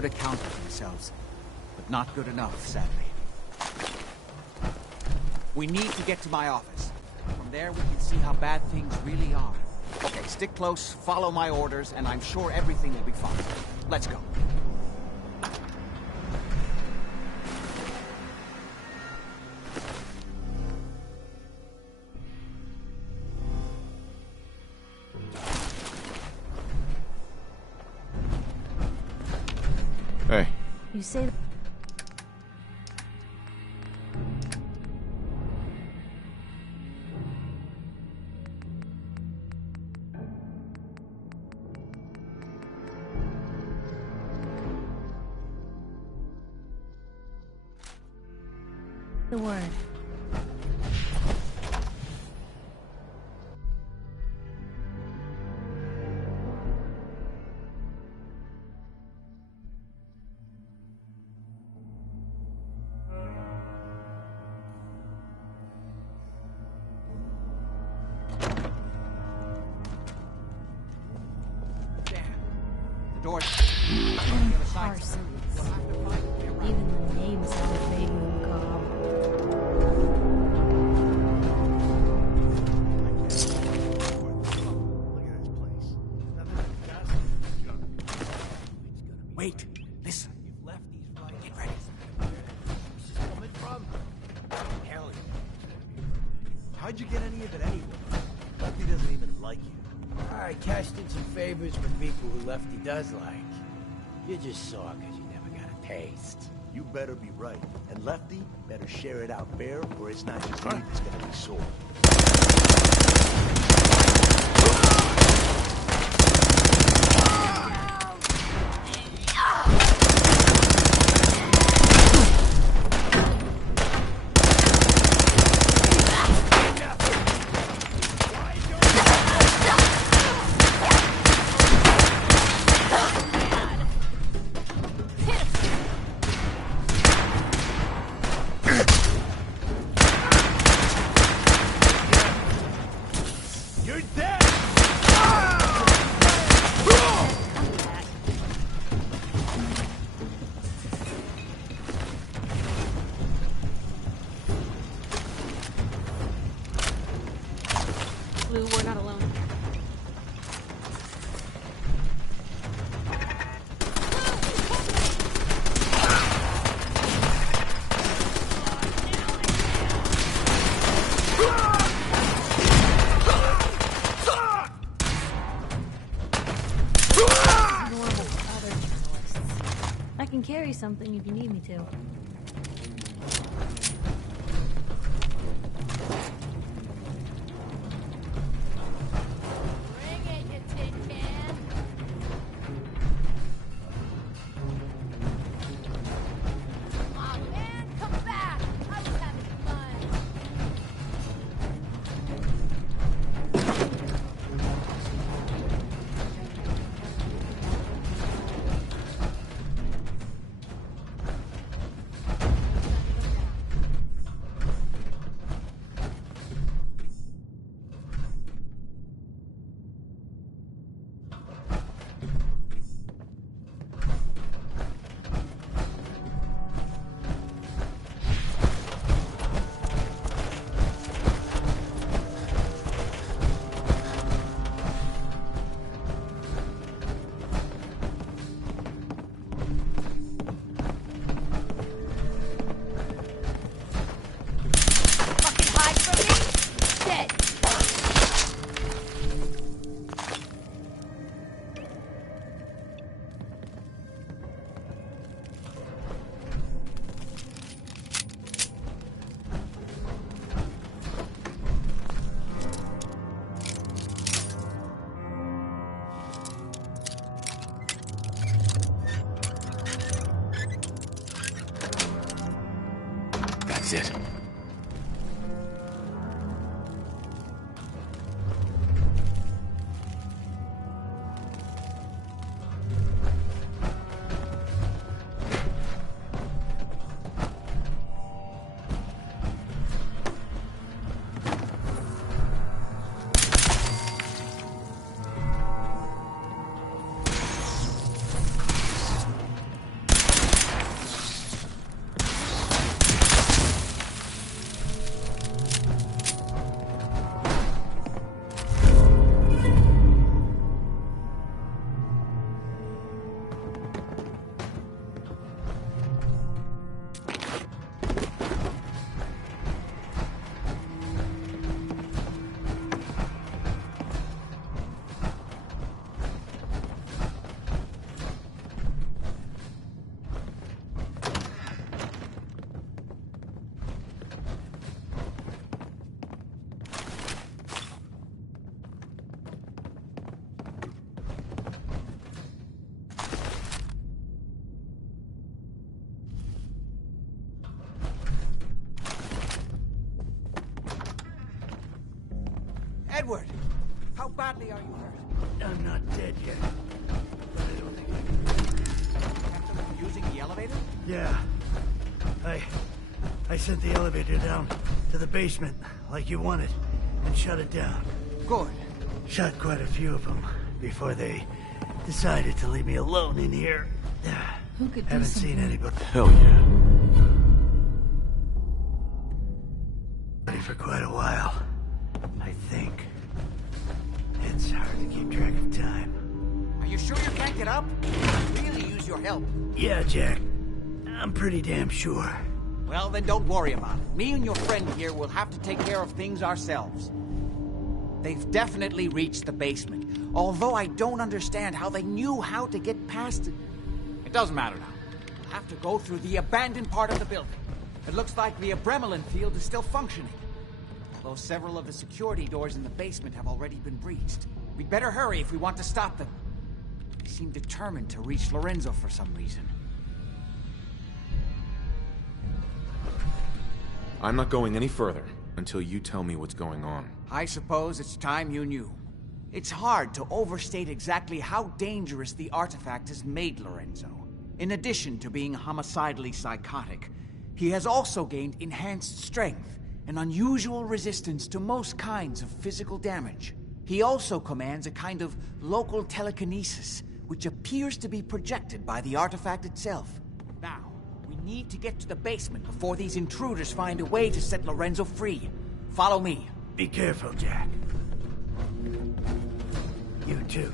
good account of themselves. But not good enough, sadly. We need to get to my office. From there, we can see how bad things really are. Okay, stick close, follow my orders, and I'm sure everything will be fine. Let's go. Hey. You say... the word. The door's... Parsons. Even the name sounds vaguely macabre. Wait, listen. Get ready. Coming from? Hell yeah. How'd you get any of it anyway? Lefty doesn't even like you. I cashed in some favors with people who Lefty does like. You just saw because you never got a taste. You better be right. And Lefty better share it out fair, or it's not just me that's gonna be sore. You're dead! Blue, we're not alone. Normal for other journalists. I can carry something if you need me to. Bring it, you tin can. Aw, man, come back. I was having fun. Fucking hide from me? Dead. That's it. Edward, how badly are you hurt? I'm not dead yet. But I don't think Using the elevator? Yeah. I sent the elevator down to the basement, like you wanted, and shut it down. Good. Shot quite a few of them before they decided to leave me alone in here. Who could do Haven't something? seen anybody. Hell yeah. For quite a while, I think. It's hard to keep track of time. Are you sure you can't get up? I could really use your help. Yeah, Jack. I'm pretty damn sure. Well, then don't worry about it. Me and your friend here will have to take care of things ourselves. They've definitely reached the basement, although I don't understand how they knew how to get past it. It doesn't matter now. We'll have to go through the abandoned part of the building. It looks like the Abremelin field is still functioning, although several of the security doors in the basement have already been breached. We'd better hurry if we want to stop them. They seem determined to reach Lorenzo for some reason. I'm not going any further until you tell me what's going on. I suppose it's time you knew. It's hard to overstate exactly how dangerous the artifact has made Lorenzo. In addition to being homicidally psychotic, he has also gained enhanced strength and unusual resistance to most kinds of physical damage. He also commands a kind of local telekinesis, which appears to be projected by the artifact itself. Now, we need to get to the basement before these intruders find a way to set Lorenzo free. Follow me. Be careful, Jack. You too.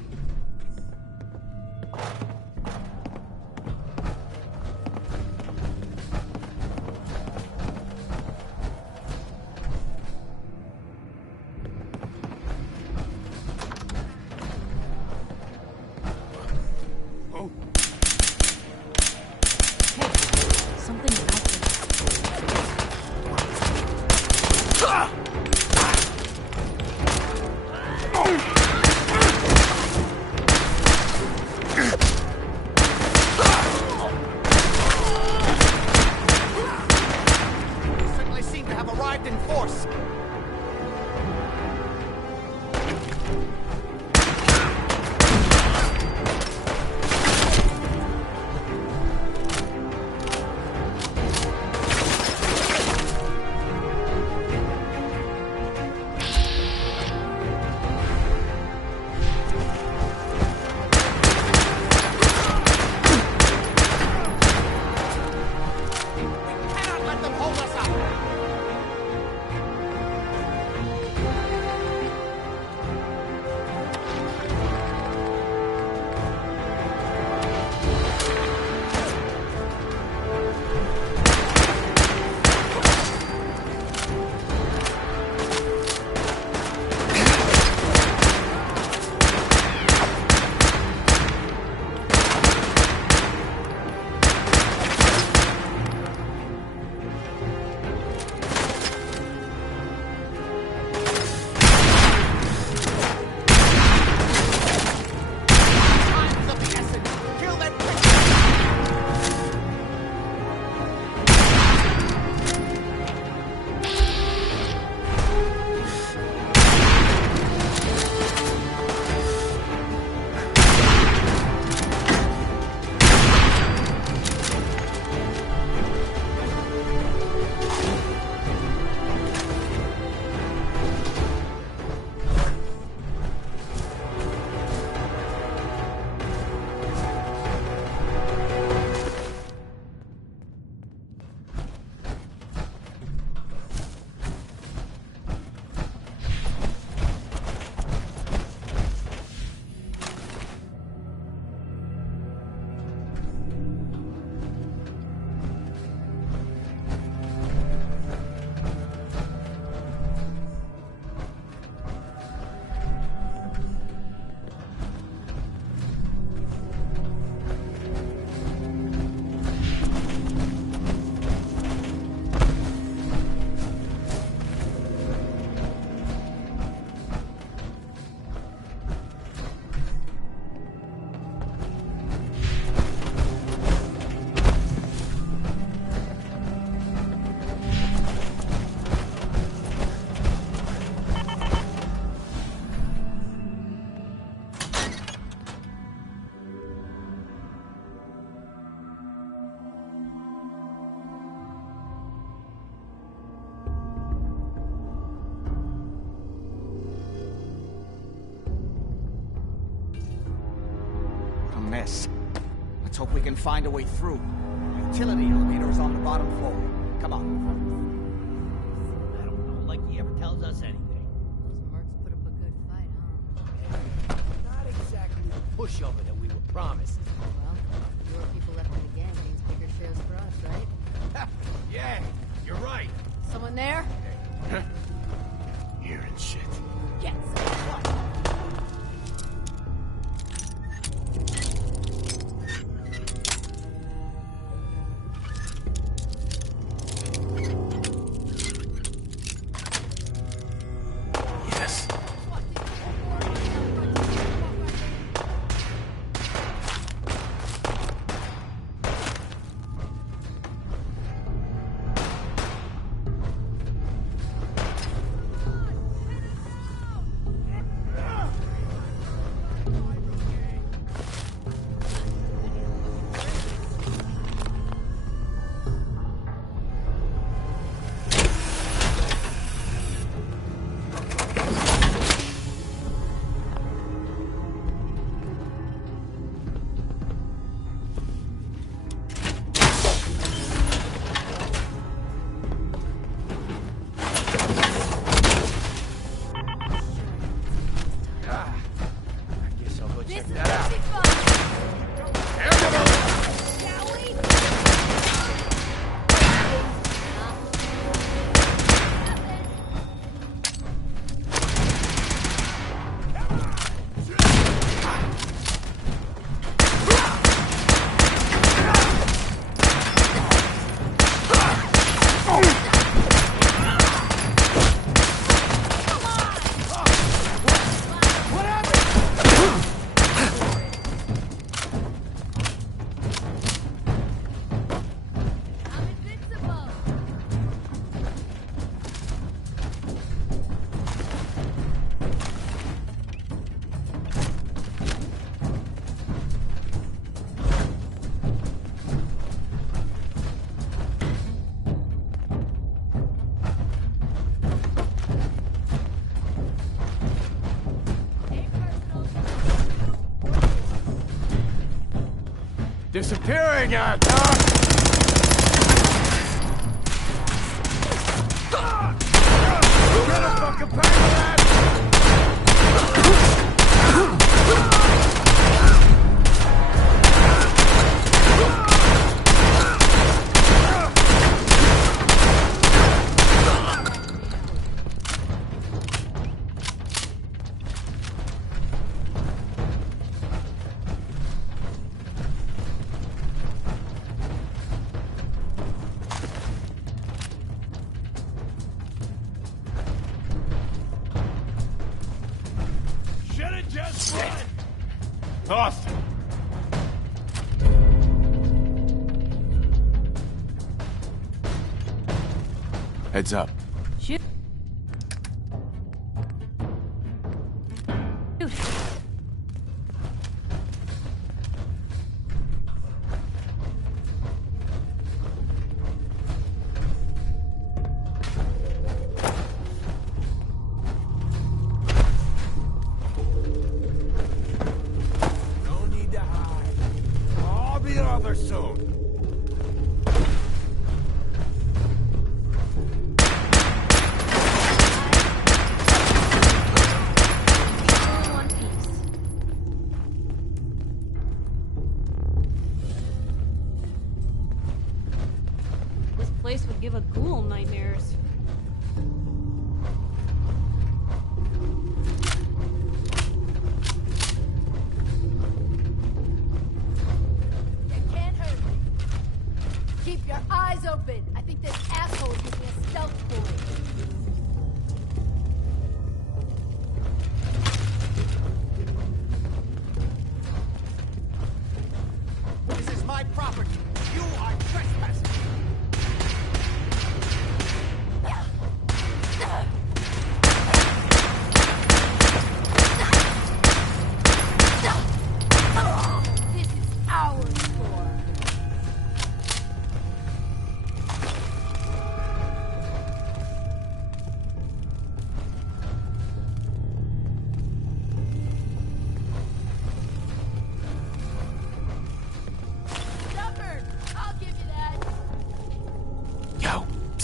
mess. Let's hope we can find a way through. The utility elevator is on the bottom floor. Come on. I don't know, like he ever tells us anything. Those mercs put up a good fight, huh? Not exactly the pushover that we were promised. Well, fewer people left in the gang means bigger shares for us, right? Yeah, you're right. Someone there? Hearing shit. Get some. Yes. Disappearing at Get a fucking pack of that! Austin! Heads up. Shoot. Shoot. No need to hide. I'll be over soon. This place would give a ghoul nightmares. You can't hurt me. Keep your eyes open. I think this asshole is using a stealth bullet. This is my property. You are trespassing.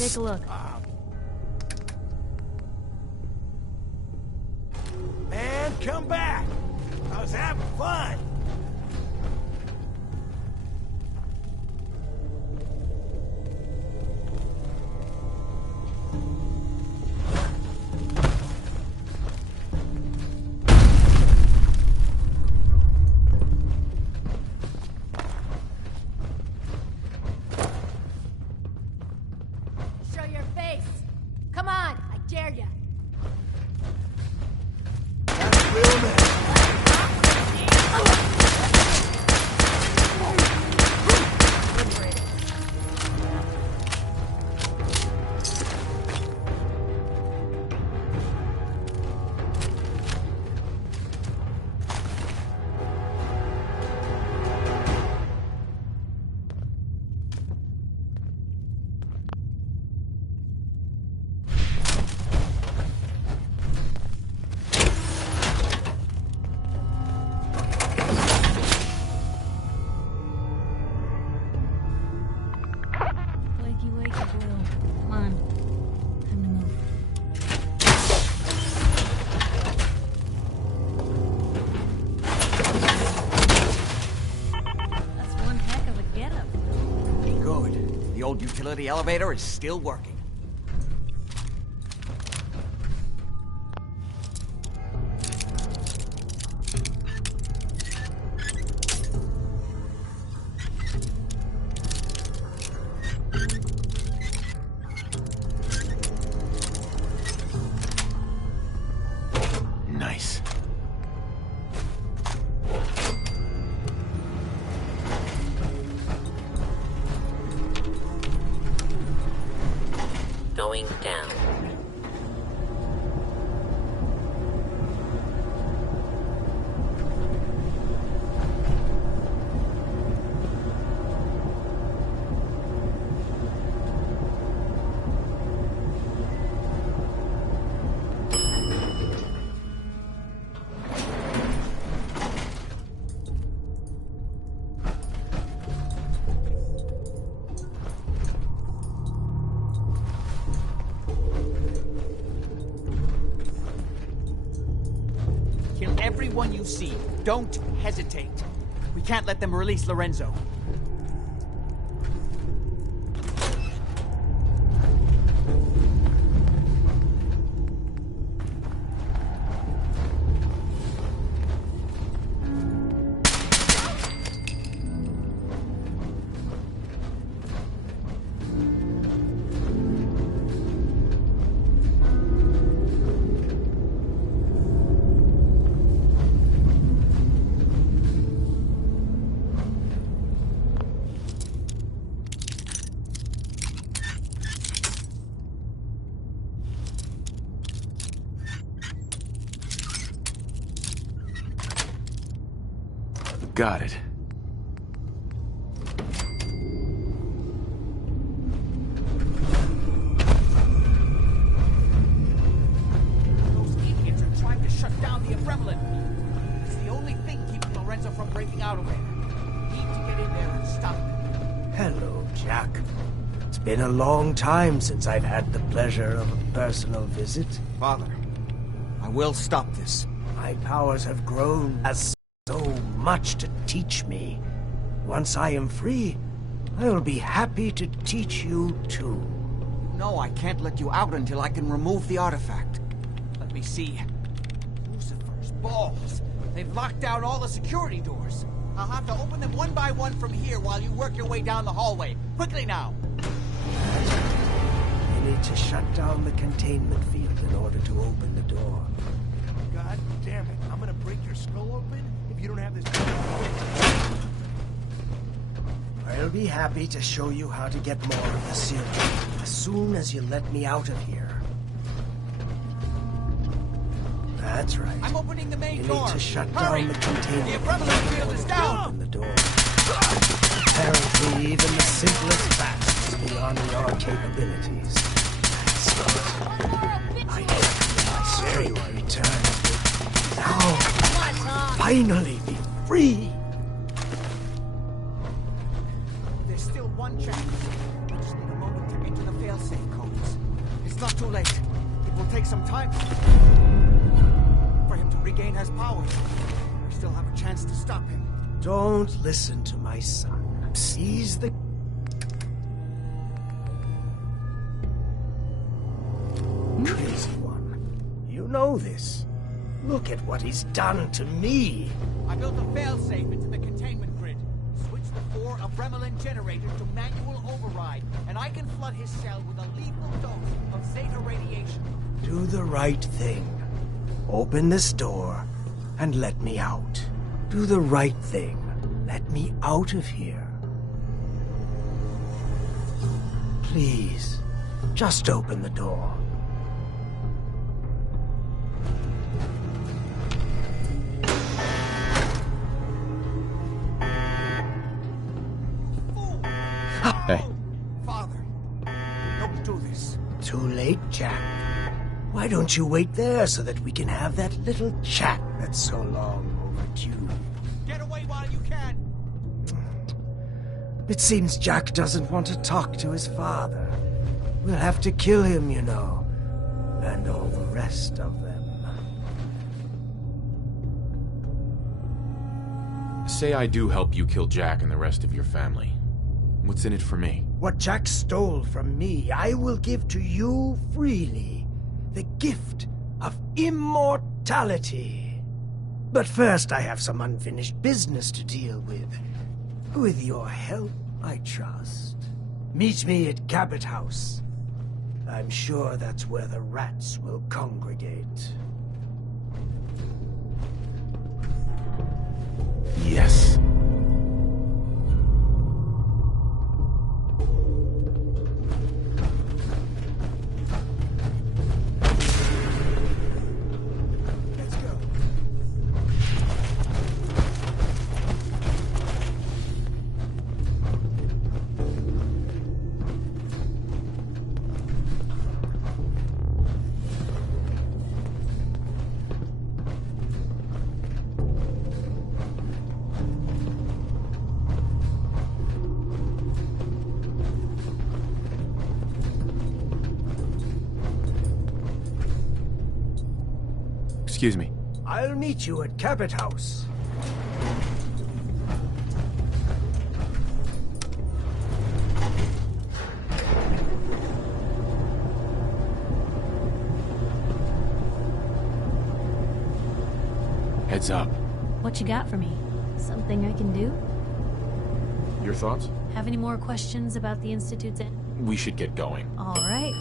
Take a look. Man, come back! I was having fun! Show your face. Come on, I dare ya. Wakey, wakey, Blue. Come on. Time to move. That's one heck of a getup. Good. The old utility elevator is still working. Nice. Going down. Kill everyone you see. Don't hesitate. We can't let them release Lorenzo. Got it. Those idiots are trying to shut down the Kremlin. It's the only thing keeping Lorenzo from breaking out of there. We need to get in there and stop it. Hello, Jack. It's been a long time since I've had the pleasure of a personal visit. Father, I will stop this. My powers have grown as so much to teach me. Once I am free, I will be happy to teach you too. No, I can't let you out until I can remove the artifact. Let me see. Lucifer's balls. They've locked down all the security doors. I'll have to open them one by one from here while you work your way down the hallway. Quickly now. You need to shut down the containment field in order to open the door. God damn it. I'm gonna break your skull open if you don't have this. I'll be happy to show you how to get more of the silver as soon as you let me out of here. That's right. I'm opening the main You door. need to shut Hurry. down the containment The Kremlin field is down. Open the door. Apparently, even the simplest tasks is beyond your capabilities. I say you are returned. Now, finally be free. There's still one chance. I just need a moment to enter the failsafe code. not too late. It will take some time for him to regain his powers. We still have a chance to stop him. Don't listen to my son. He's the... crazy one. You know this. Look at what he's done to me. I built a failsafe into the containment grid. Switched the 4 Abremlin generator to manual override, and I can flood his cell with a lethal dose of Zeta radiation. Do the right thing. Open this door and let me out. Do the right thing. Let me out of here. Please, just open the door. Hey. Father, don't do this. Too late, Jack. Why don't you wait there so that we can have that little chat that's so long overdue? Get away while you can. It seems Jack doesn't want to talk to his father. We'll have to kill him, you know. And all the rest of them. Say I do help you kill Jack and the rest of your family. What's in it for me? What Jack stole from me, I will give to you freely. The gift of immortality. But first I have some unfinished business to deal with. With your help, I trust. Meet me at CABOT House. I'm sure that's where the rats will congregate. Yes. Excuse me. I'll meet you at CABOT House. Heads up. What you got for me? Something I can do? Your thoughts? Have any more questions about the Institute's end? We should get going. All right.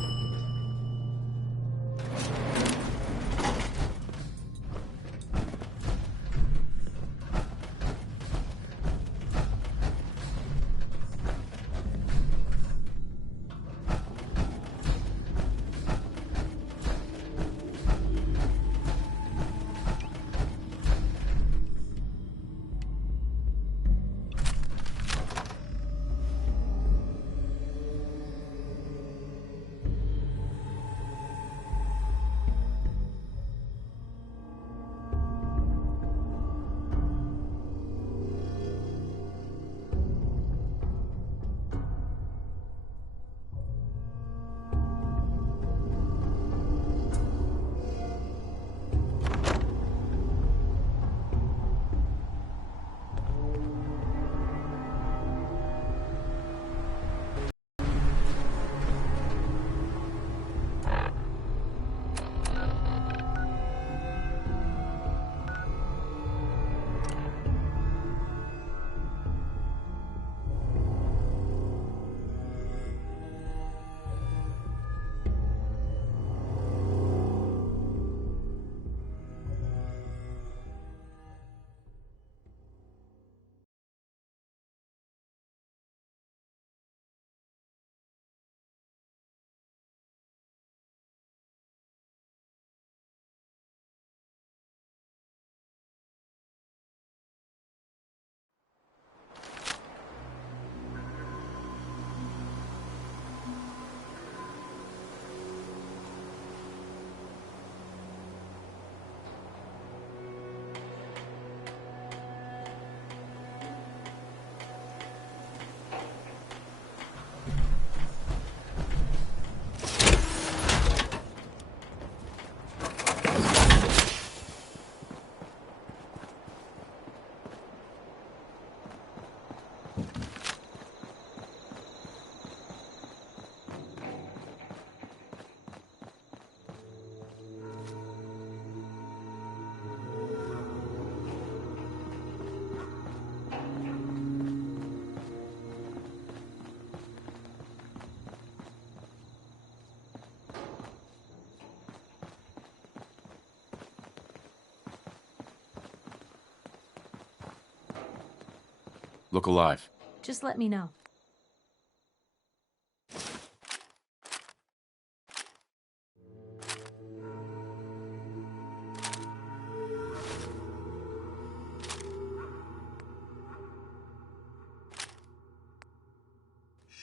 Look alive. Just let me know.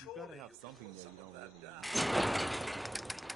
You gotta have something that you don't live in.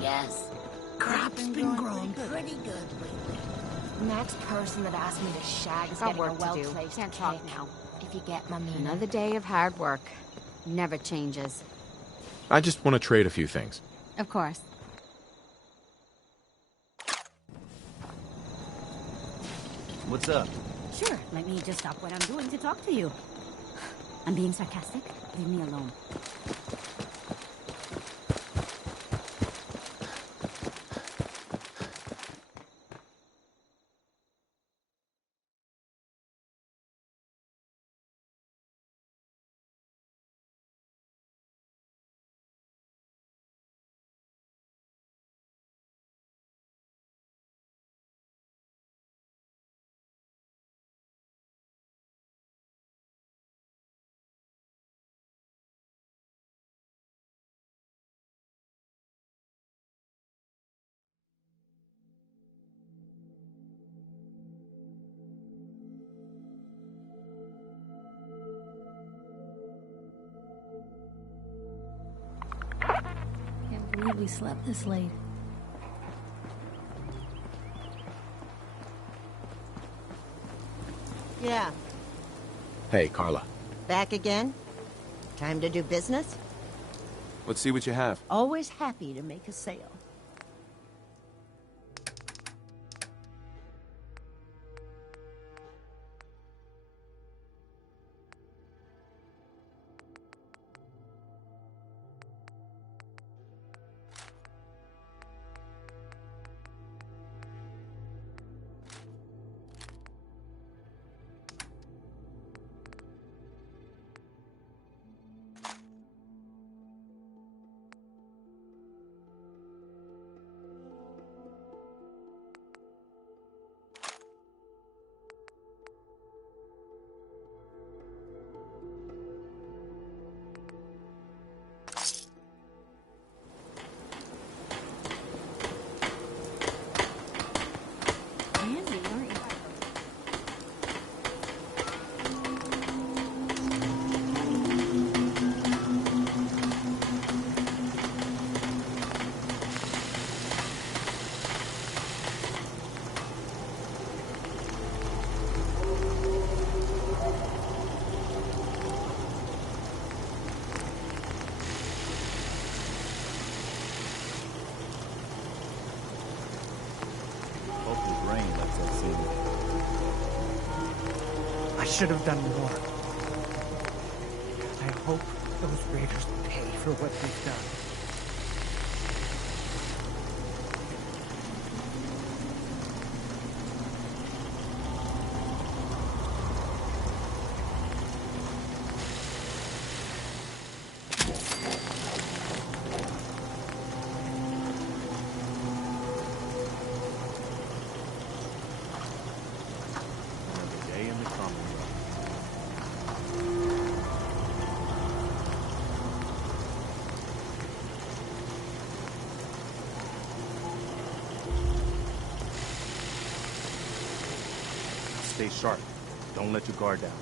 Yes. Crop's been growing pretty good lately. Next person that asked me to shag is Got getting a work to do. well-placed Can't kick. talk now. If you get my meaning. Another day of hard work. Never changes. I just want to trade a few things. Of course. What's up? Sure, let me just stop what I'm doing to talk to you. I'm being sarcastic. Leave me alone. Can't believe we slept this late. Yeah, Hey, Carla. back again? Time to do business? Let's see what you have. Always happy to make a sale. Handy, aren't you? Hope the rain lets us in. I should have done more. I hope those raiders pay for what they've done. Another day in the Commonwealth. stay sharp. Don't let your guard down.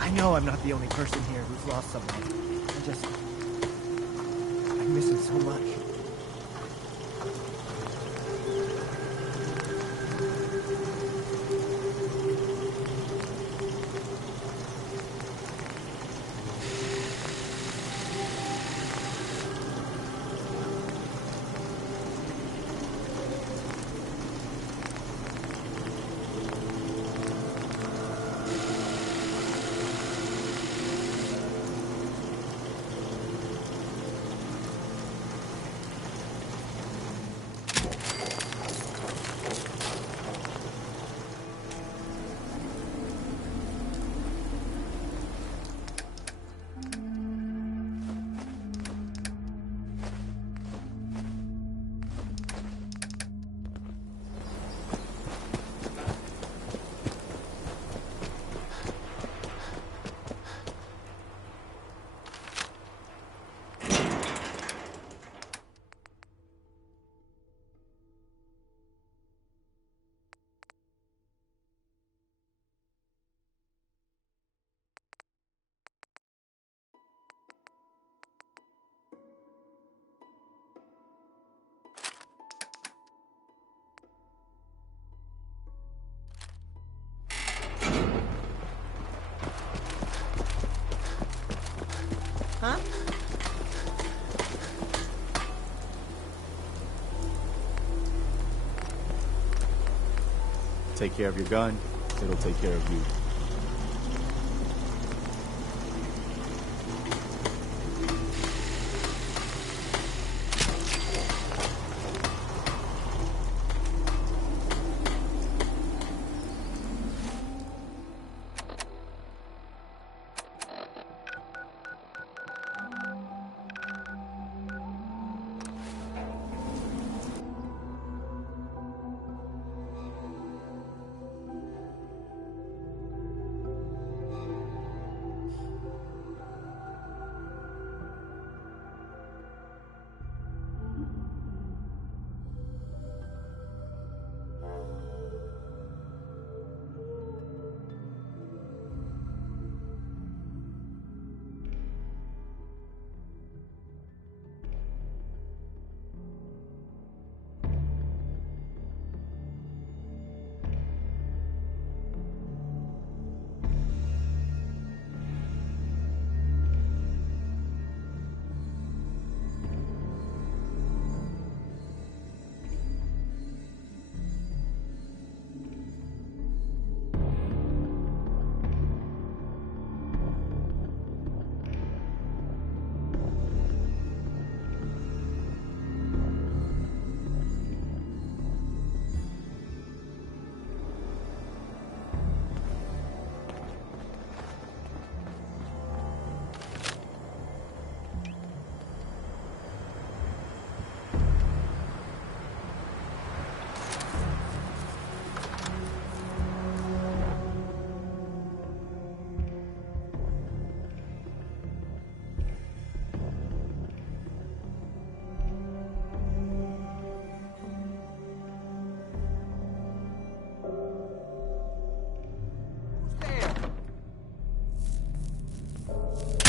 I know I'm not the only person here who's lost someone. I miss him so much. Huh? Take care of your gun, it'll take care of you.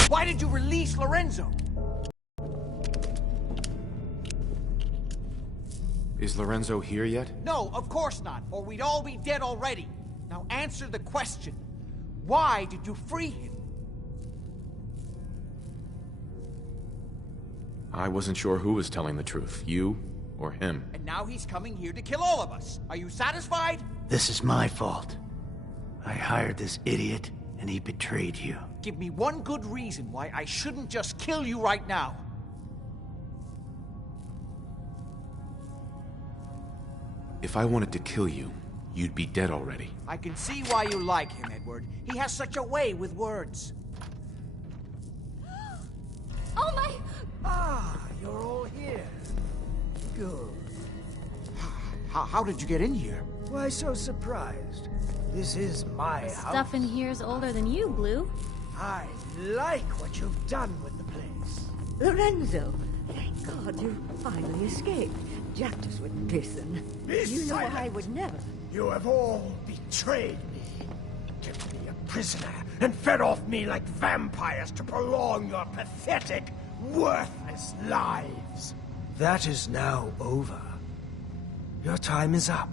Why did you release Lorenzo? Is Lorenzo here yet? No, of course not, or we'd all be dead already. Now answer the question. Why did you free him? I wasn't sure who was telling the truth, you or him. And now he's coming here to kill all of us. Are you satisfied? This is my fault. I hired this idiot, and he betrayed you. Give me one good reason why I shouldn't just kill you right now. If I wanted to kill you, you'd be dead already. I can see why you like him, Edward. He has such a way with words. Oh my... Ah, you're all here. Good. How did you get in here? Why so surprised? This is my house. Stuff in here's older than you, Blue. I like what you've done with the place. Lorenzo, thank God you finally escaped. Jack just went pissing. You know I would never. You have all betrayed me. Kept me a prisoner and fed off me like vampires to prolong your pathetic, worthless lives. That is now over. Your time is up.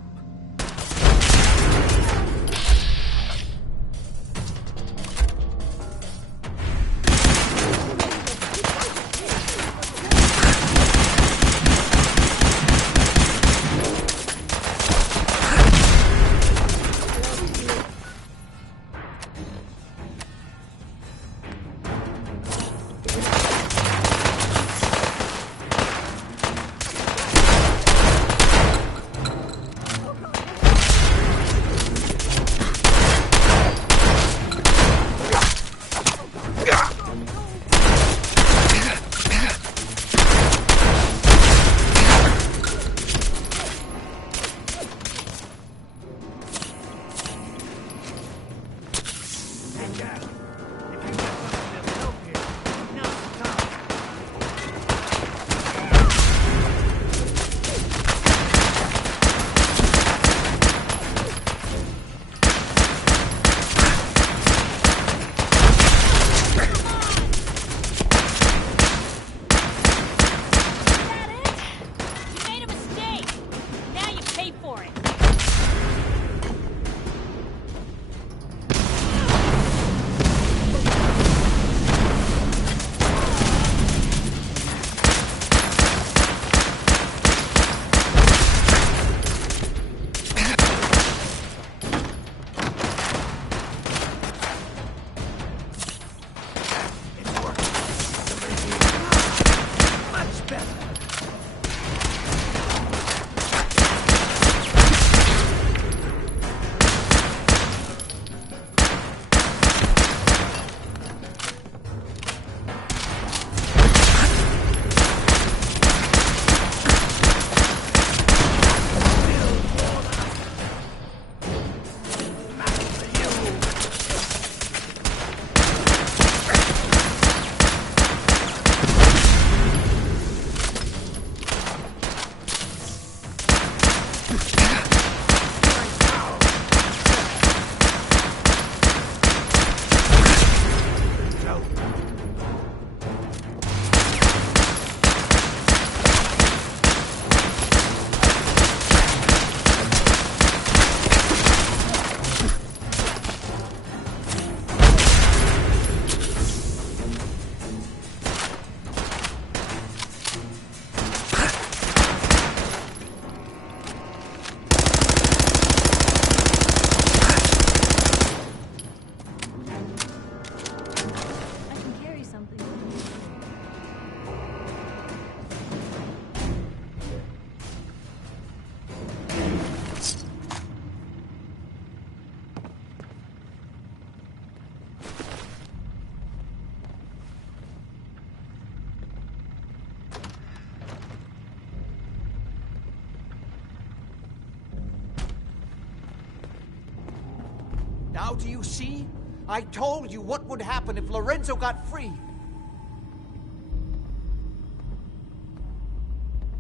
Now do you see? I told you what would happen if Lorenzo got free.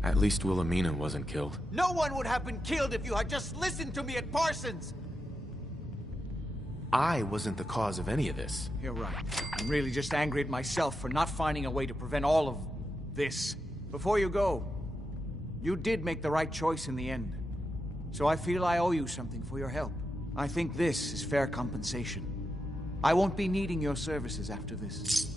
At least Wilhelmina wasn't killed. No one would have been killed if you had just listened to me at Parsons. I wasn't the cause of any of this. You're right. I'm really just angry at myself for not finding a way to prevent all of this. Before you go, you did make the right choice in the end. So I feel I owe you something for your help. I think this is fair compensation. I won't be needing your services after this.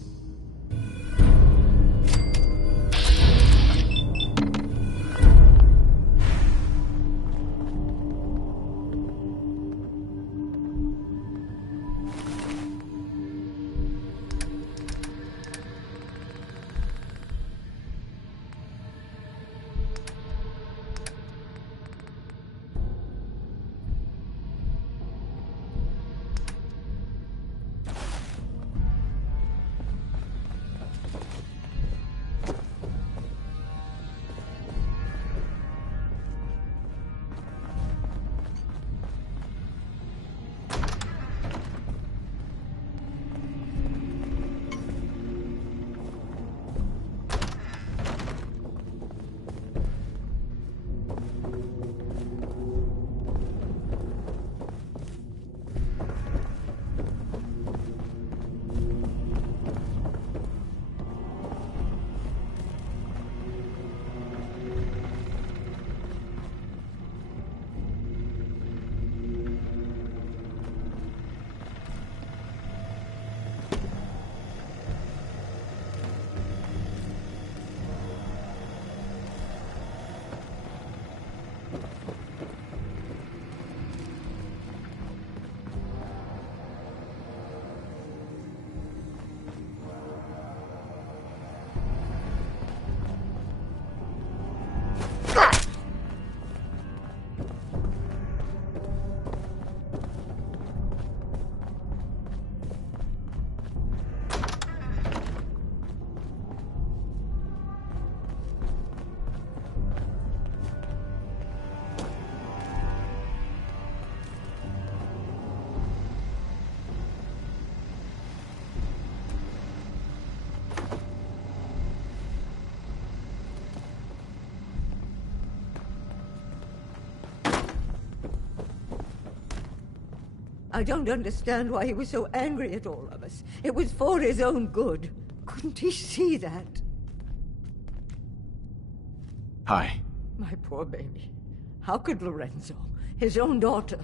I don't understand why he was so angry at all of us. It was for his own good. Couldn't he see that? Hi. My poor baby. How could Lorenzo, his own daughter...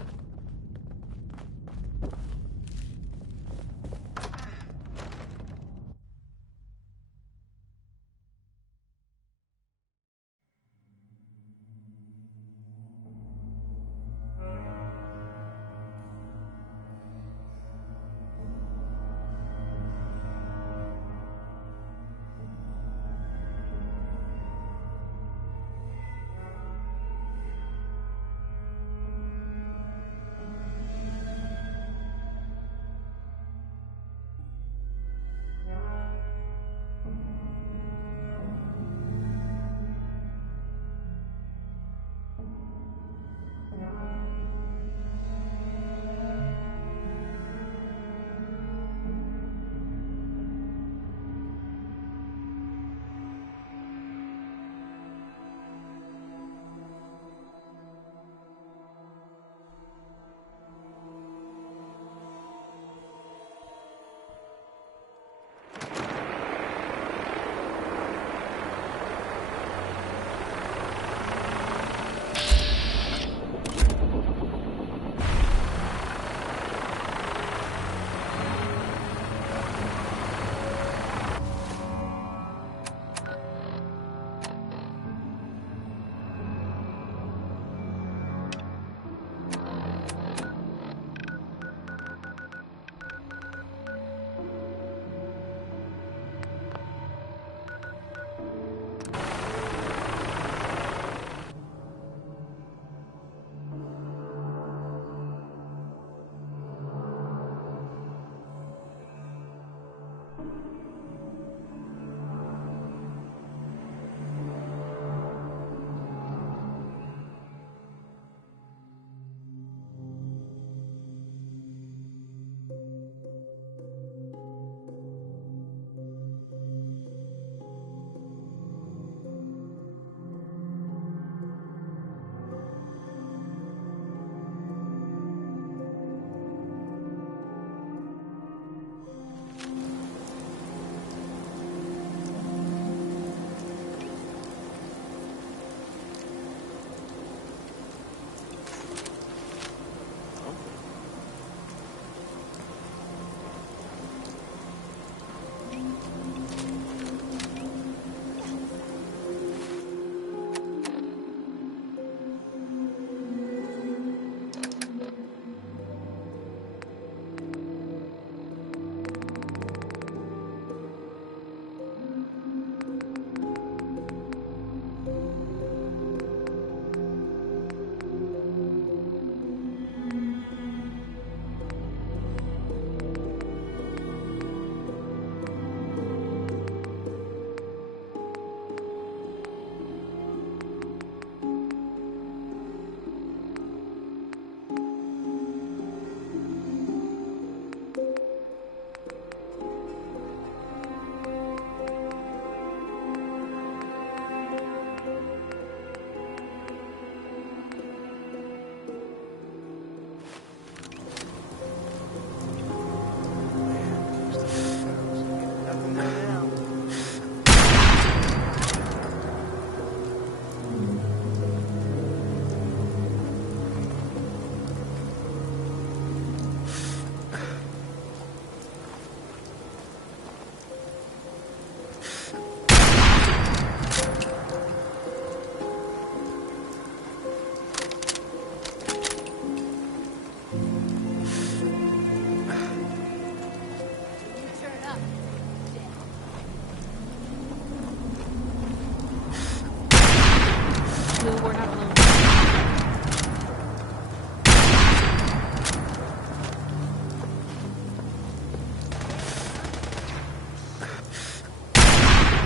We're not alone.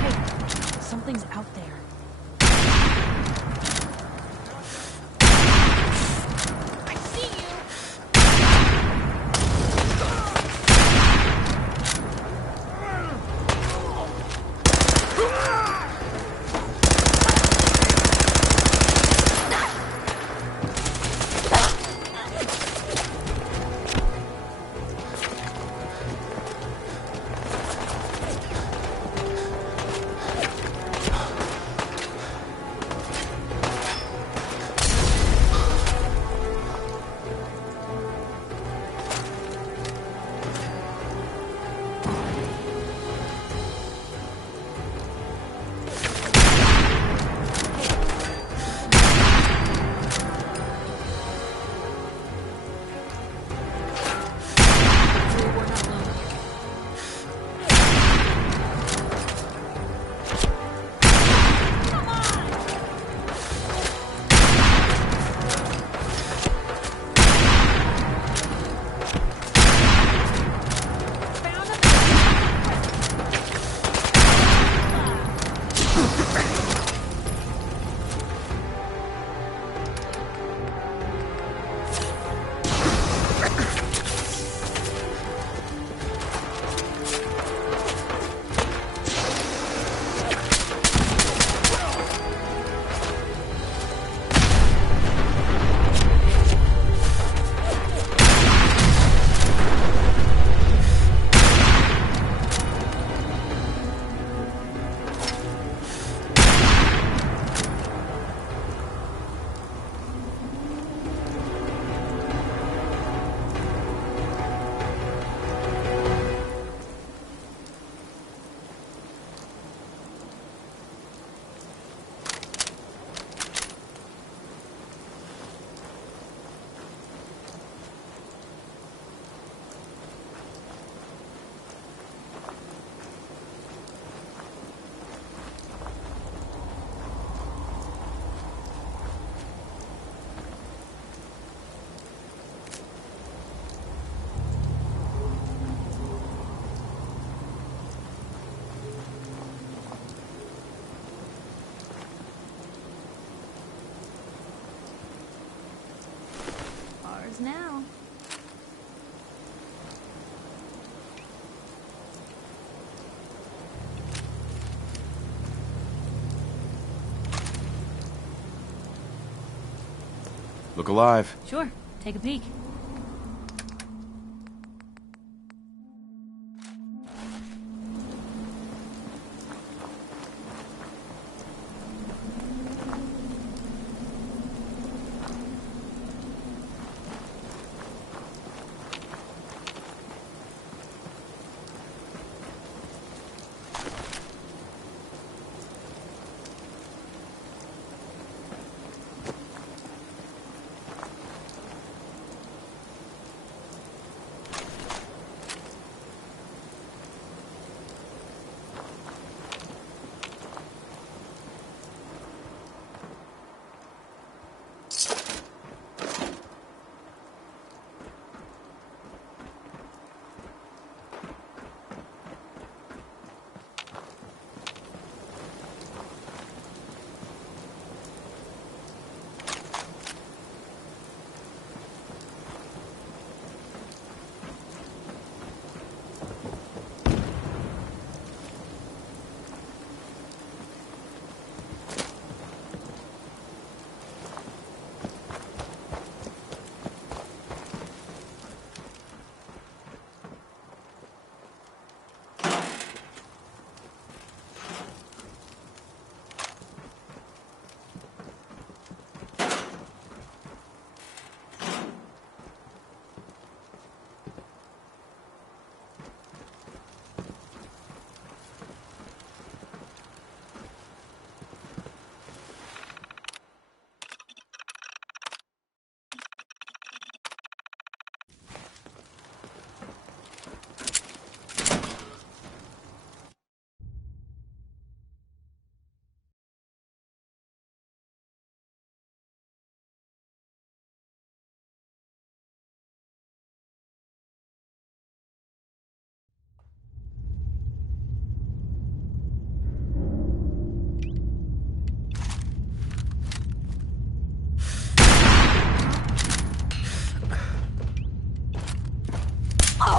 Hey, something's out there. I see you! Yours now. Look alive. Sure, take a peek.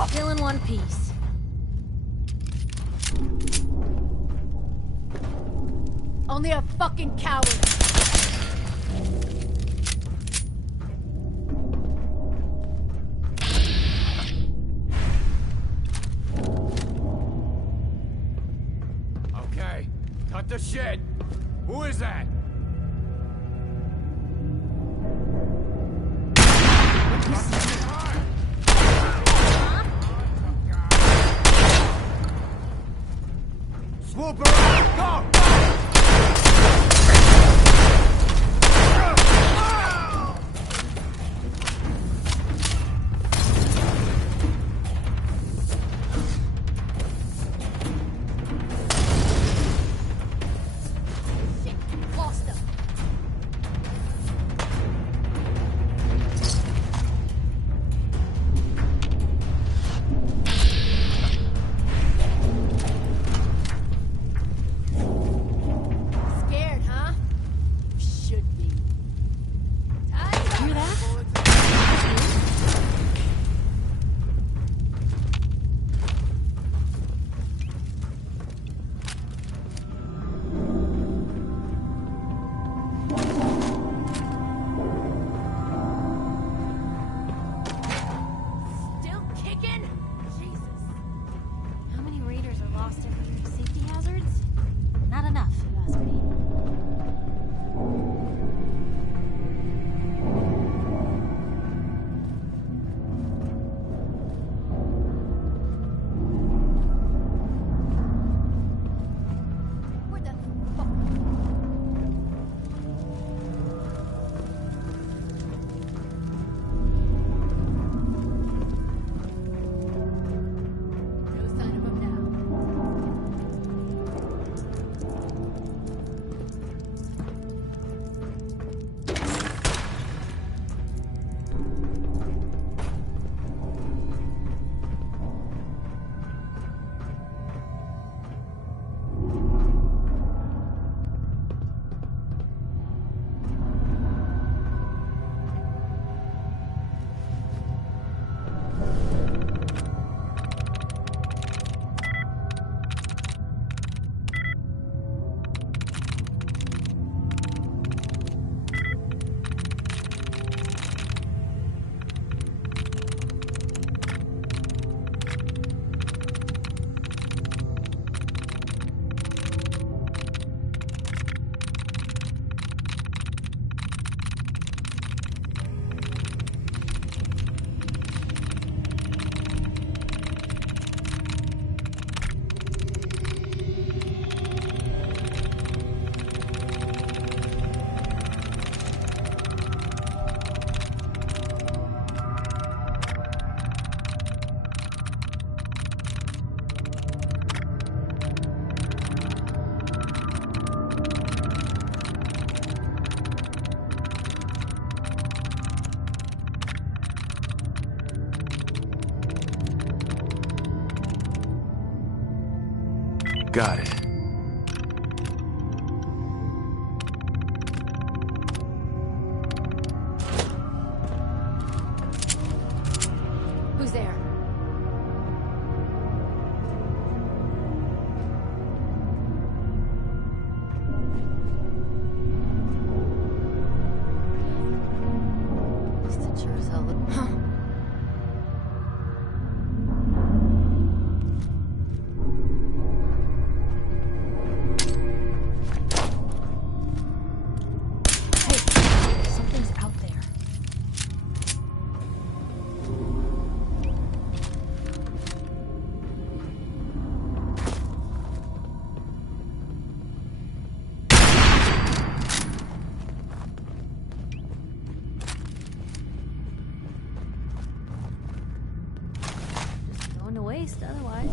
Still in one piece. Only a fucking coward. Okay, cut the shit. Who is that? Swoop around! Go! Lost Got it. Who's there? This sure as hell look. Huh? Something's out there. Just going to waste otherwise.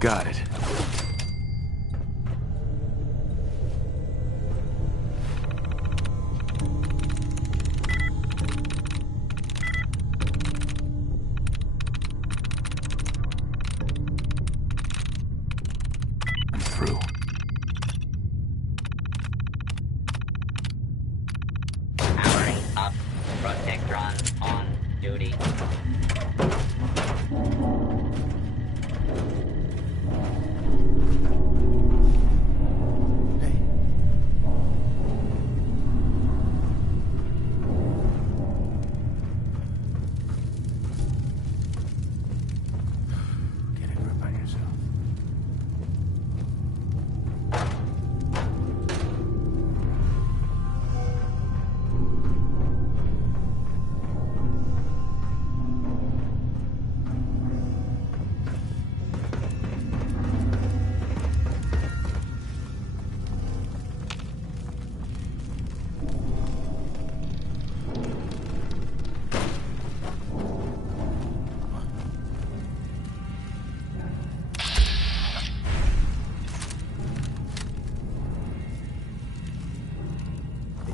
Got it. I'm through. Powering up. Protectron on duty.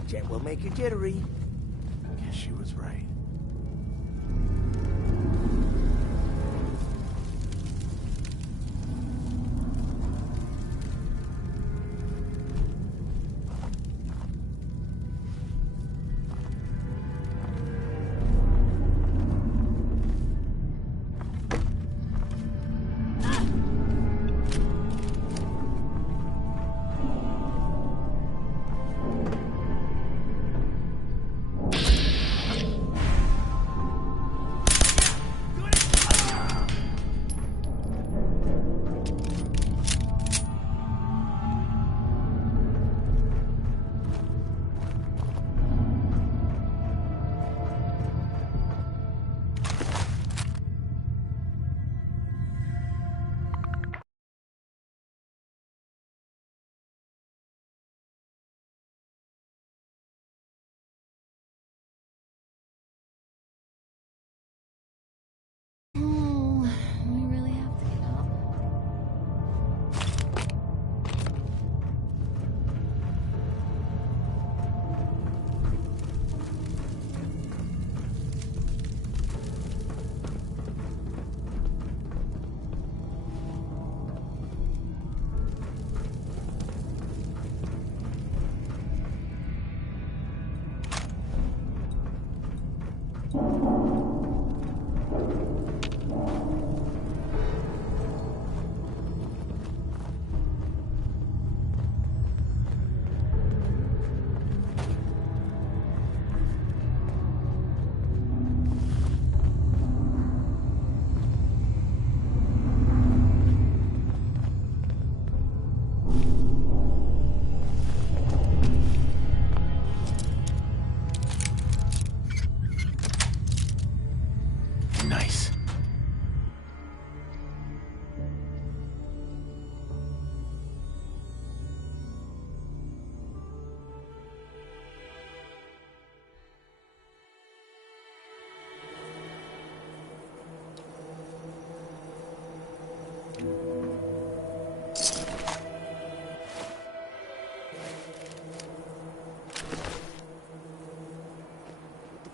Jet will make you jittery. Guess she was right.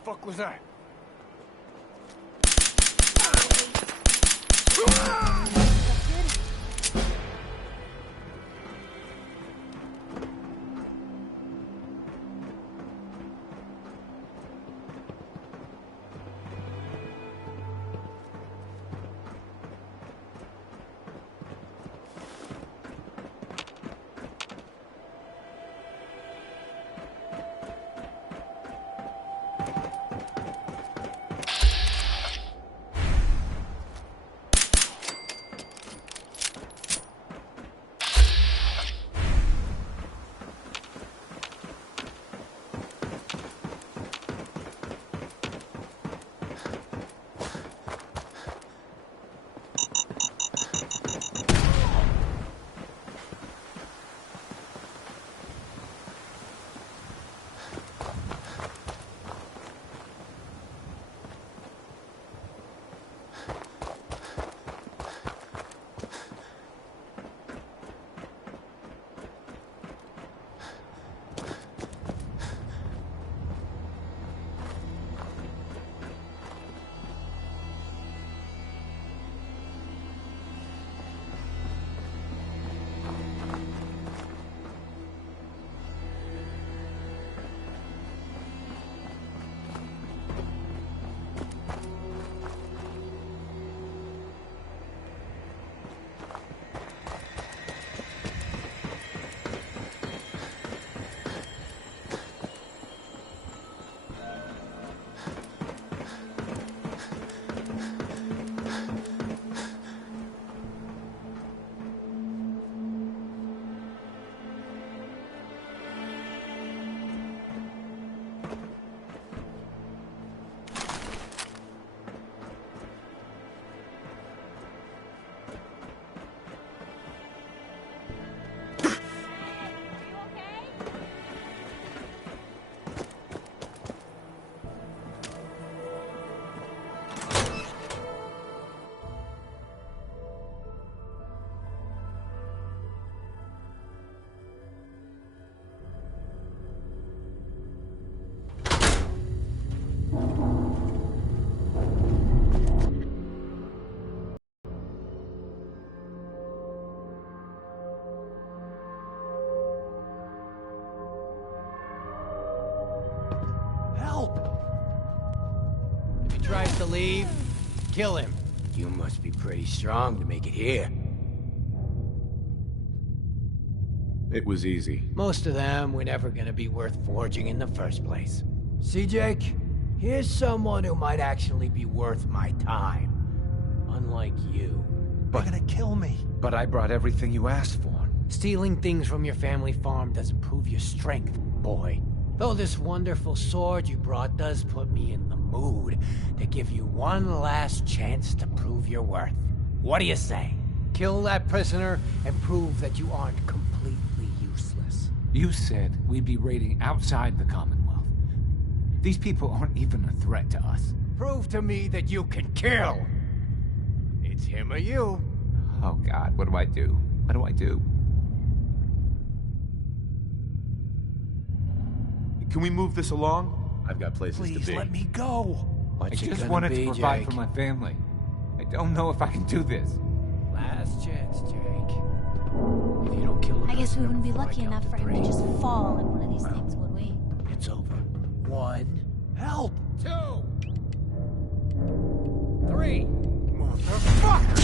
fuck was that? Tries to leave, kill him. You must be pretty strong to make it here. It was easy. Most of them were never gonna be worth forging in the first place. See, Jake? Here's someone who might actually be worth my time. Unlike you. They're gonna kill me. But I brought everything you asked for. Stealing things from your family farm doesn't prove your strength, boy. Though this wonderful sword you brought does put me in the mood to give you one last chance to prove your worth. What do you say? Kill that prisoner and prove that you aren't completely useless. You said we'd be raiding outside the Commonwealth. These people aren't even a threat to us. Prove to me that you can kill. It's him or you. Oh God, what do I do? What do I do? Can we move this along? I've got places to be. Please let me go. I just wanted to provide for my family. I don't know if I can do this. Last chance, Jake. If you don't kill him, I guess we wouldn't be lucky enough for him to just fall in one of these things, would we? It's over. 1. Help! 2. 3. Motherfucker!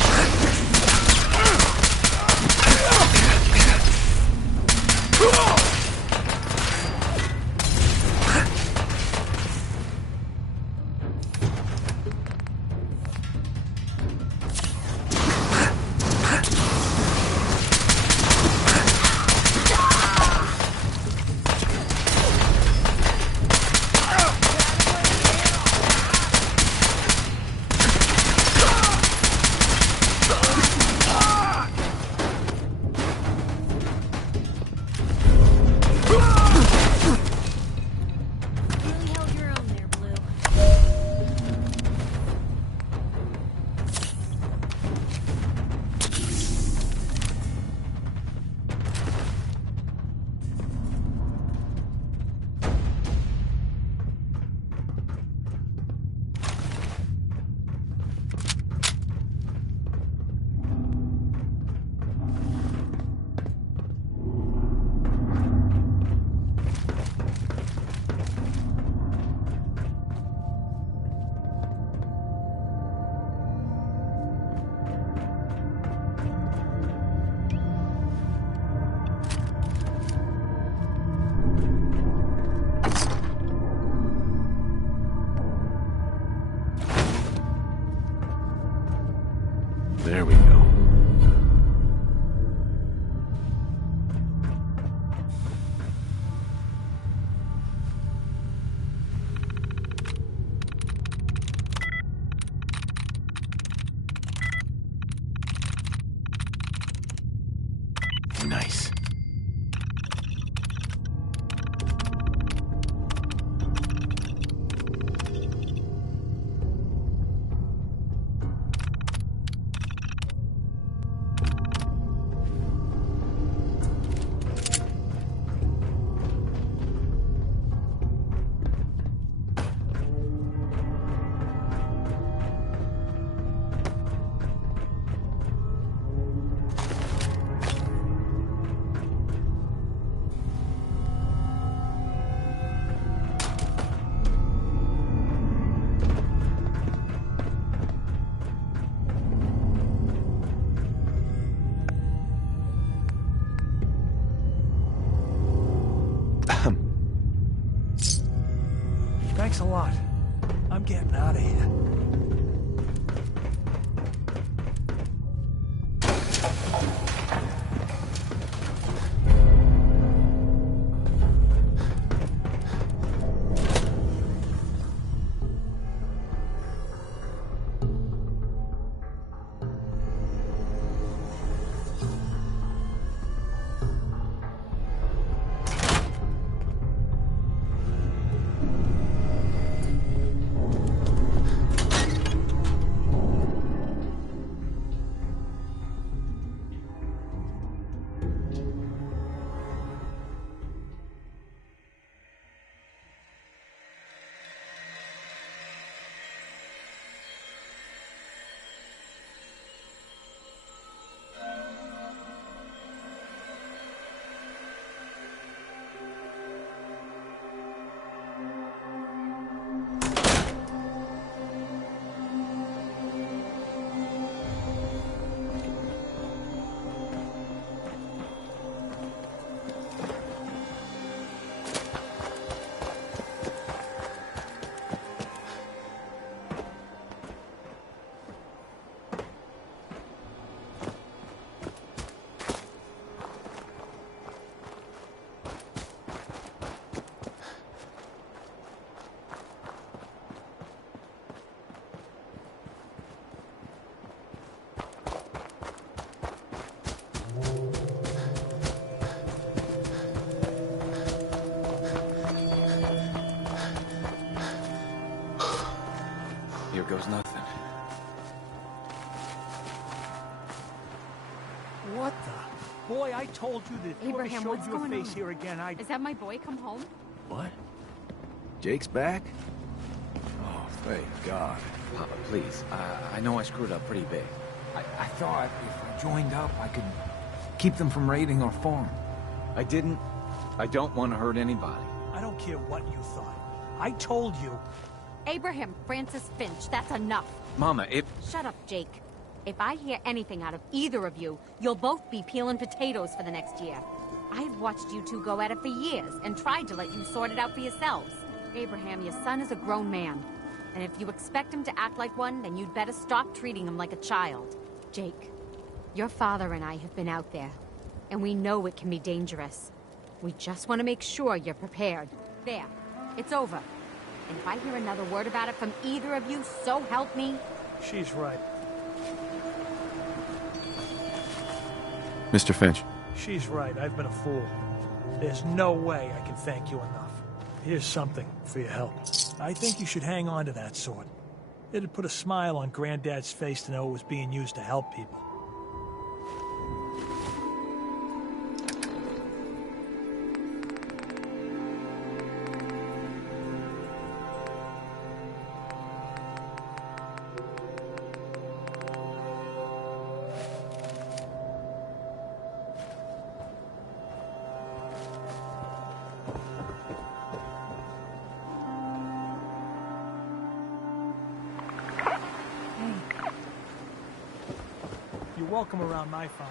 Thanks a lot. I'm getting out of here. Here goes nothing. What the? Boy, I told you that if Abraham, you ever what's showed your going face on? here again, I'd... Is that my boy come home? What? Jake's back? Oh, thank God. Papa, please. I know I screwed up pretty big. I thought if I joined up, I could keep them from raiding our farm. I didn't. I don't want to hurt anybody. I don't care what you thought. I told you. Abraham Francis Finch, that's enough. Mama, if... Shut up, Jake. If I hear anything out of either of you, you'll both be peeling potatoes for the next year. I've watched you two go at it for years and tried to let you sort it out for yourselves. Abraham, your son is a grown man. And if you expect him to act like one, then you'd better stop treating him like a child. Jake, your father and I have been out there, and we know it can be dangerous. We just want to make sure you're prepared. There, it's over. And if I hear another word about it from either of you, so help me. She's right. Mr. Finch. She's right. I've been a fool. There's no way I can thank you enough. Here's something for your help. I think you should hang on to that sword. It'd put a smile on Granddad's face to know it was being used to help people. You're welcome around my farm.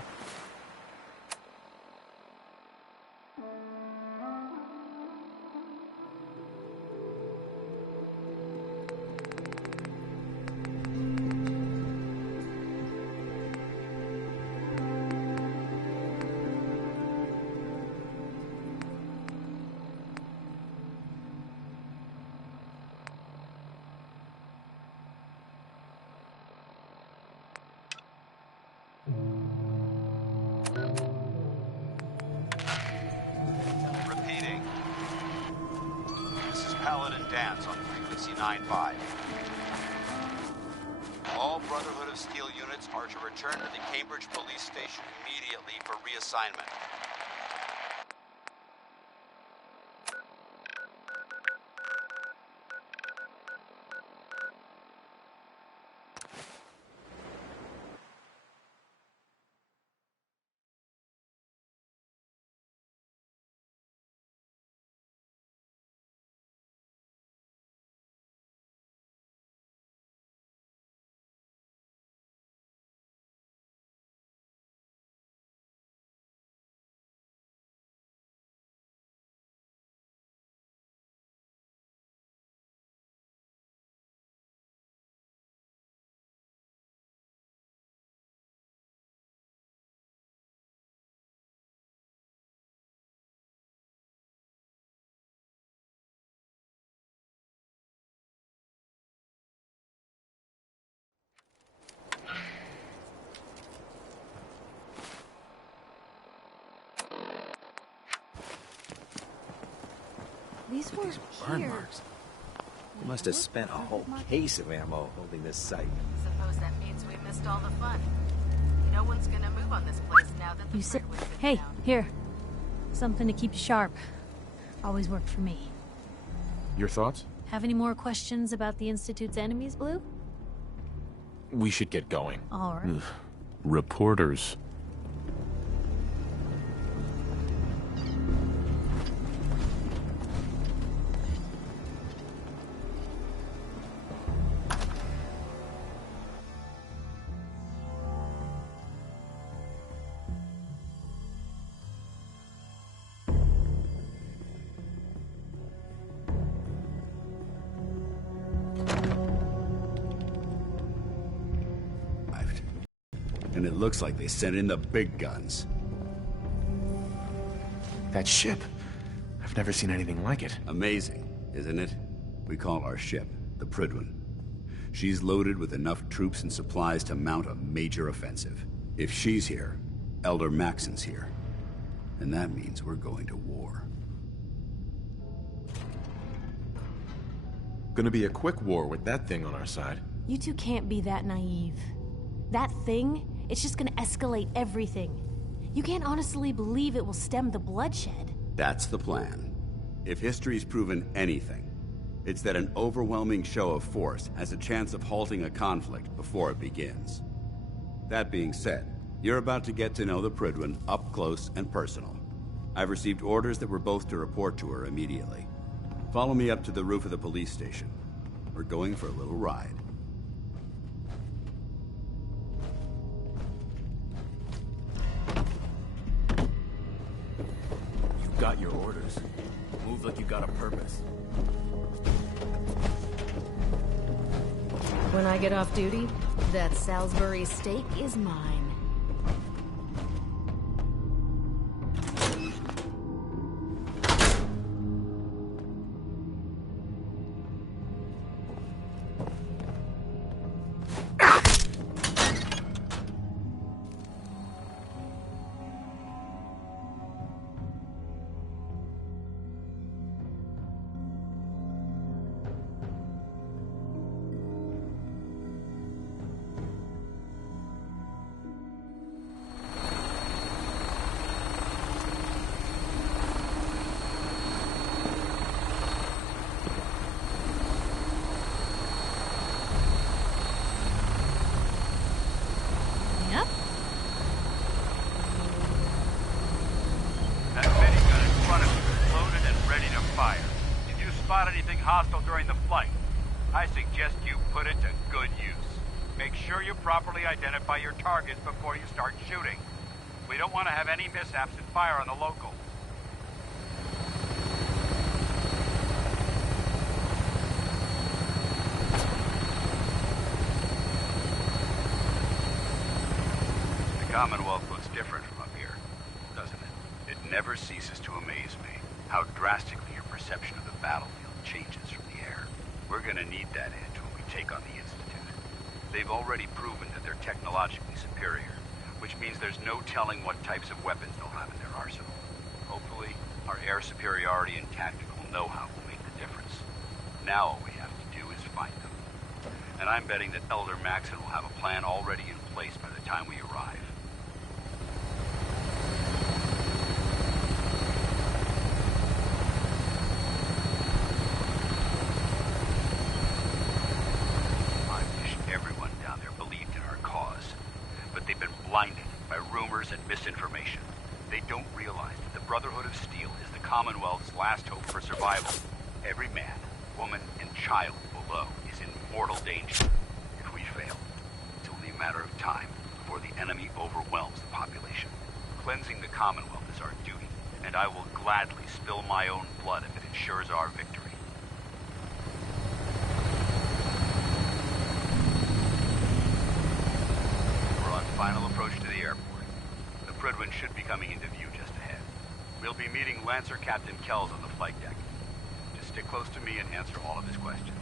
Repeating. This is Paladin Dance on frequency 9-5. All Brotherhood of Steel units are to return to the Cambridge Police Station immediately for reassignment. These were burn here. marks. We must have spent a whole case of ammo holding this site. Suppose that means we missed all the fun. No one's gonna move on this place now that the You sit. Fredwood's been Hey, down. here. Something to keep you sharp. Always worked for me. Your thoughts? Have any more questions about the Institute's enemies, Blue? We should get going. All right. Reporters. And it looks like they sent in the big guns. That ship. I've never seen anything like it. Amazing, isn't it? We call our ship the Prydwen. She's loaded with enough troops and supplies to mount a major offensive. If she's here, Elder Maxon's here. And that means we're going to war. Gonna be a quick war with that thing on our side. You two can't be that naive. That thing, it's just gonna escalate everything. You can't honestly believe it will stem the bloodshed. That's the plan. If history's proven anything, it's that an overwhelming show of force has a chance of halting a conflict before it begins. That being said, you're about to get to know the Prydwen up close and personal. I've received orders that we're both to report to her immediately. Follow me up to the roof of the police station. We're going for a little ride. You got your orders. Move like you got a purpose. When I get off duty, that Salisbury steak is mine. Hostile during the flight. I suggest you put it to good use. Make sure you properly identify your targets before you start shooting. We don't want to have any mishaps and fire on the local. The Commonwealth looks different from up here, doesn't it? It never ceases to amaze me how drastically your perception of the battlefield changes from the air. We're gonna need that edge when we take on the Institute. They've already proven that they're technologically superior, which means there's no telling what types of weapons they'll have in their arsenal. Hopefully, our air superiority and tactical know-how will make the difference. Now all we have to do is find them. And I'm betting that Elder Maxon will have a plan already in place by the time we arrive. Blinded by rumors and misinformation. They don't realize that the Brotherhood of Steel is the Commonwealth's last hope for survival. Every man, woman, and child below is in mortal danger. If we fail, it's only a matter of time before the enemy overwhelms the population. Cleansing the Commonwealth is our duty, and I will gladly spill my own blood if it ensures our victory. Final approach to the airport. The Prydwen should be coming into view just ahead. We'll be meeting Lancer Captain Kells on the flight deck. Just stick close to me and answer all of his questions.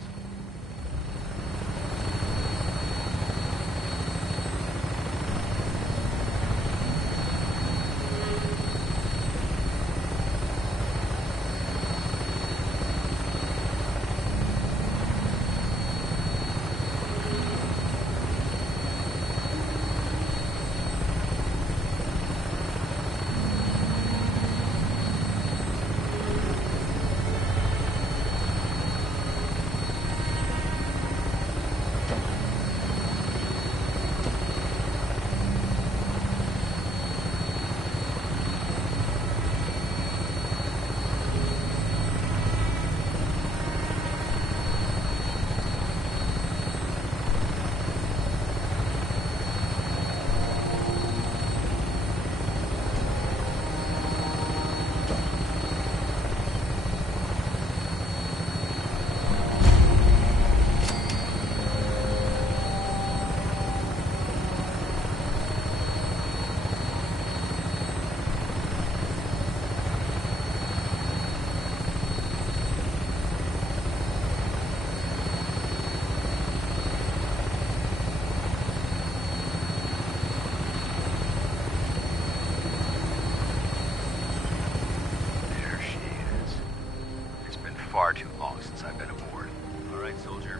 far too long since I've been aboard. All right, soldier.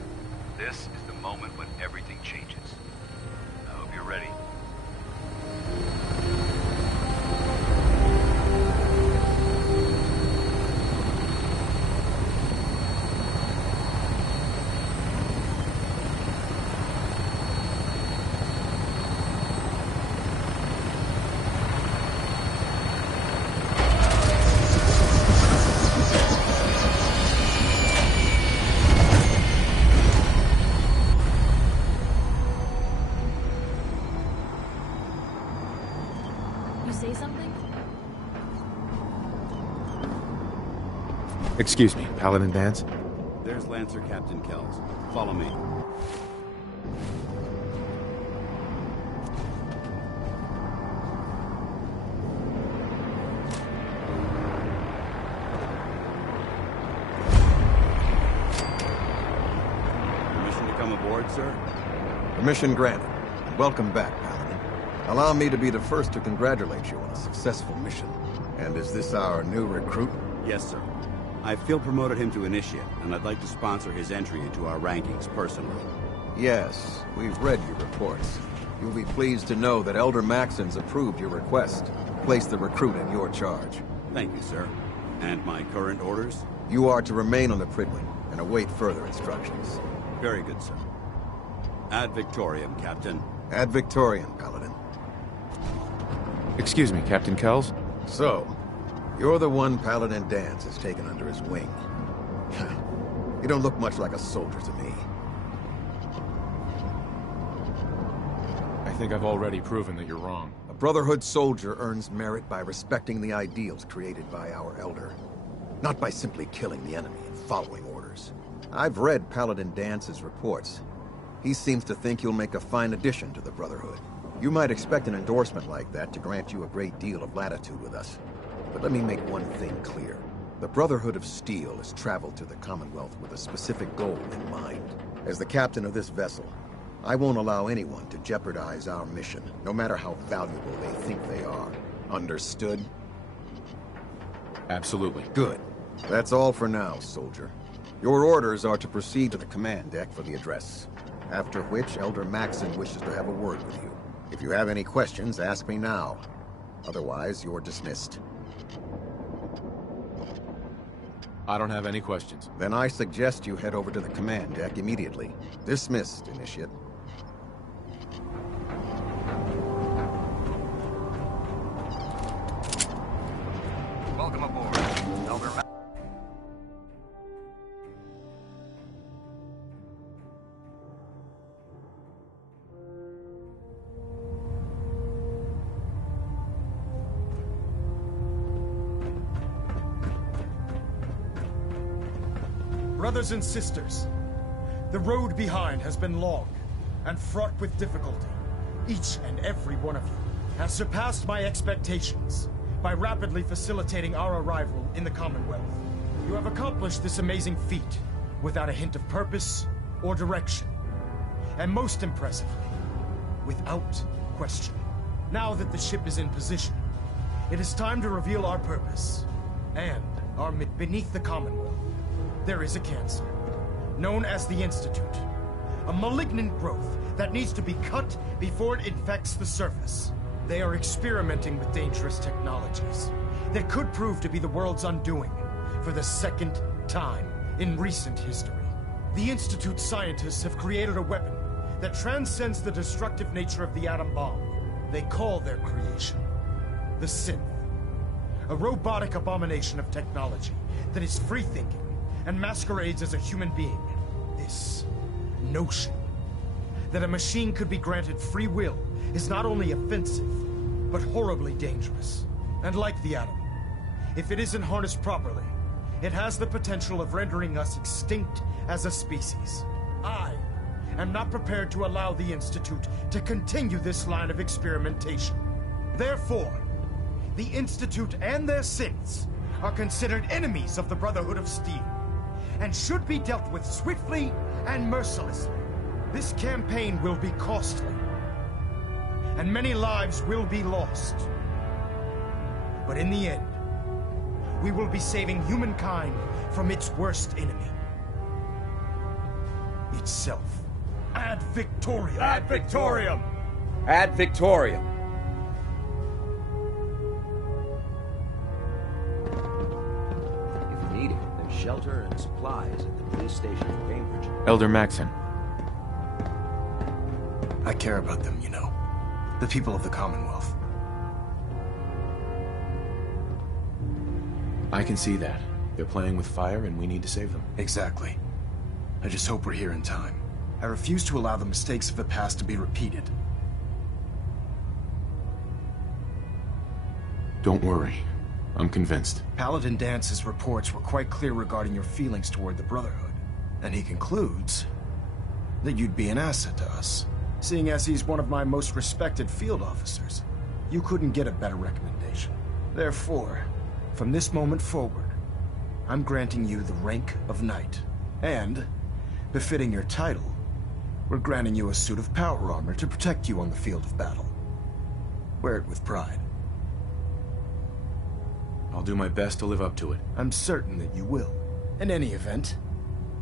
This is the moment when everything changes. I hope you're ready. Say something? Excuse me, Paladin Dance? There's Lancer Captain Kells. Follow me. Permission to come aboard, sir? Permission granted. Welcome back, Paladin. Allow me to be the first to congratulate you on a successful mission. And is this our new recruit? Yes, sir. I feel promoted him to initiate, and I'd like to sponsor his entry into our rankings personally. Yes, we've read your reports. You'll be pleased to know that Elder Maxon's approved your request. Place the recruit in your charge. Thank you, sir. And my current orders? You are to remain on the Pridwin and await further instructions. Very good, sir. Ad Victoriam, Captain. Ad Victoriam, Paladin. Excuse me, Captain Kells? So, you're the one Paladin Dance has taken under his wing. You don't look much like a soldier to me. I think I've already proven that you're wrong. A Brotherhood soldier earns merit by respecting the ideals created by our Elder, not by simply killing the enemy and following orders. I've read Paladin Dance's reports. He seems to think you'll make a fine addition to the Brotherhood. You might expect an endorsement like that to grant you a great deal of latitude with us. But let me make one thing clear. The Brotherhood of Steel has traveled to the Commonwealth with a specific goal in mind. As the captain of this vessel, I won't allow anyone to jeopardize our mission, no matter how valuable they think they are. Understood? Absolutely. Good. That's all for now, soldier. Your orders are to proceed to the command deck for the address, after which Elder Maxon wishes to have a word with you. If you have any questions, ask me now. Otherwise, you're dismissed. I don't have any questions. Then I suggest you head over to the command deck immediately. Dismissed, Initiate. Welcome aboard, Elder Maxon. Brothers and sisters, the road behind has been long and fraught with difficulty. Each and every one of you has surpassed my expectations by rapidly facilitating our arrival in the Commonwealth. You have accomplished this amazing feat without a hint of purpose or direction. And most impressively, without question. Now that the ship is in position, it is time to reveal our purpose and our beneath the Commonwealth. There is a cancer, known as the Institute. A malignant growth that needs to be cut before it infects the surface. They are experimenting with dangerous technologies that could prove to be the world's undoing for the second time in recent history. The Institute scientists have created a weapon that transcends the destructive nature of the atom bomb. They call their creation the Synth. A robotic abomination of technology that is free-thinking and masquerades as a human being. This notion that a machine could be granted free will is not only offensive, but horribly dangerous. And like the atom, if it isn't harnessed properly, it has the potential of rendering us extinct as a species. I am not prepared to allow the Institute to continue this line of experimentation. Therefore, the Institute and their synths are considered enemies of the Brotherhood of Steel, and should be dealt with swiftly and mercilessly. This campaign will be costly, and many lives will be lost. But in the end, we will be saving humankind from its worst enemy. Itself. Ad Victoriam! Ad Victoriam! Ad Victoriam! If needed, there's shelter and supplies at the police station in Cambridge. Elder Maxon. I care about them, you know. The people of the Commonwealth. I can see that. They're playing with fire and we need to save them. Exactly. I just hope we're here in time. I refuse to allow the mistakes of the past to be repeated. Don't worry. I'm convinced. Paladin Dance's reports were quite clear regarding your feelings toward the Brotherhood. And he concludes that you'd be an asset to us. Seeing as he's one of my most respected field officers, you couldn't get a better recommendation. Therefore, from this moment forward, I'm granting you the rank of Knight. And, befitting your title, we're granting you a suit of power armor to protect you on the field of battle. Wear it with pride. I'll do my best to live up to it. I'm certain that you will. In any event,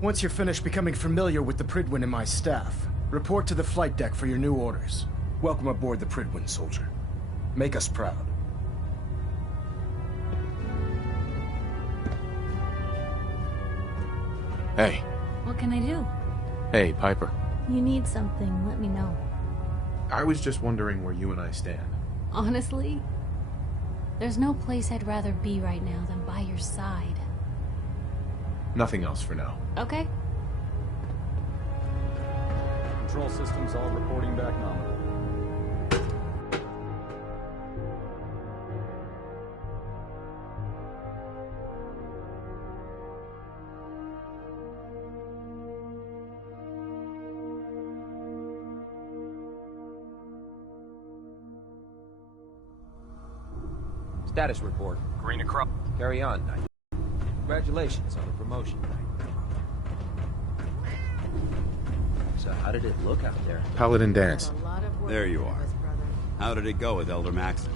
once you're finished becoming familiar with the Prydwen and my staff, report to the flight deck for your new orders. Welcome aboard the Prydwen, soldier. Make us proud. Hey. What can I do? Hey, Piper. You need something, let me know. I was just wondering where you and I stand. Honestly, there's no place I'd rather be right now than by your side. Nothing else for now. Okay. Control systems all reporting back nominal. Status report. Green across. Carry on, Knight. Congratulations on the promotion, Knight. So how did it look out there? Paladin Dance. There you are. How did it go with Elder Maxon?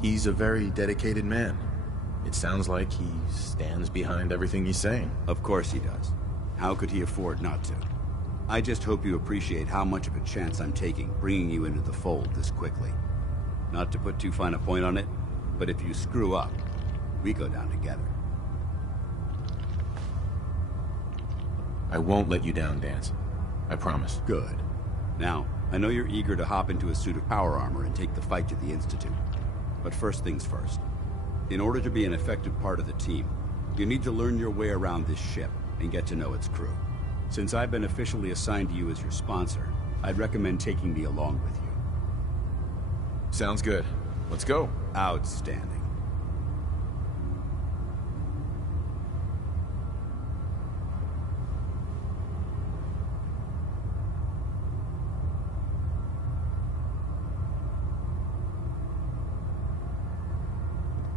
He's a very dedicated man. It sounds like he stands behind everything he's saying. Of course he does. How could he afford not to? I just hope you appreciate how much of a chance I'm taking bringing you into the fold this quickly. Not to put too fine a point on it, but if you screw up, we go down together. I won't let you down, Dance. I promise. Good. Now, I know you're eager to hop into a suit of power armor and take the fight to the Institute. But first things first. In order to be an effective part of the team, you need to learn your way around this ship and get to know its crew. Since I've been officially assigned to you as your sponsor, I'd recommend taking me along with you. Sounds good. Let's go. Outstanding.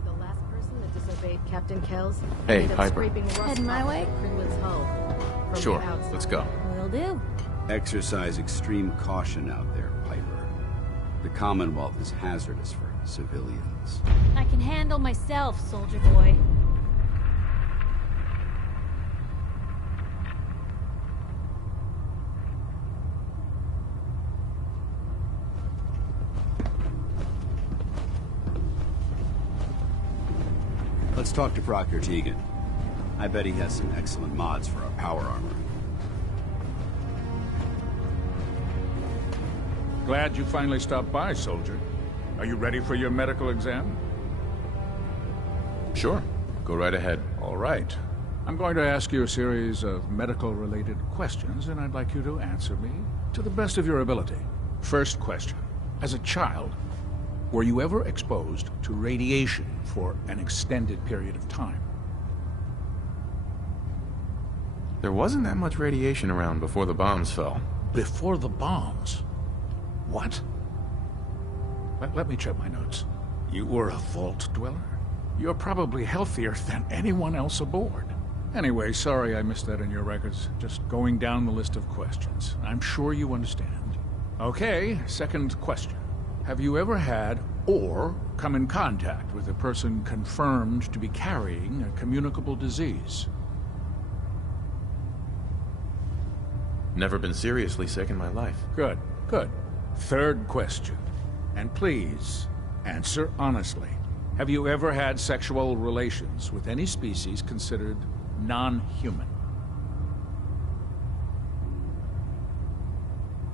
The last person that disobeyed Captain Kells Hey, ended up Piper. scraping rust Heading my off way? Prydwen's hull from Sure, the outside. let's go. Will do. Exercise extreme caution out there, Piper. The Commonwealth is hazardous for civilians. I can handle myself, soldier boy. Let's talk to Proctor Tegan. I bet he has some excellent mods for our power armor. Glad you finally stopped by, soldier. Are you ready for your medical exam? Sure. Go right ahead. All right. I'm going to ask you a series of medical-related questions, and I'd like you to answer me to the best of your ability. First question. As a child, were you ever exposed to radiation for an extended period of time? There wasn't that much radiation around before the bombs fell. Before the bombs? What? Let me check my notes. You were a vault dweller? You're probably healthier than anyone else aboard. Anyway, sorry I missed that in your records. Just going down the list of questions. I'm sure you understand. Okay, second question. Have you ever had or come in contact with a person confirmed to be carrying a communicable disease. Never been seriously sick in my life. Good, good. Third question. And please, answer honestly. Have you ever had sexual relations with any species considered non-human?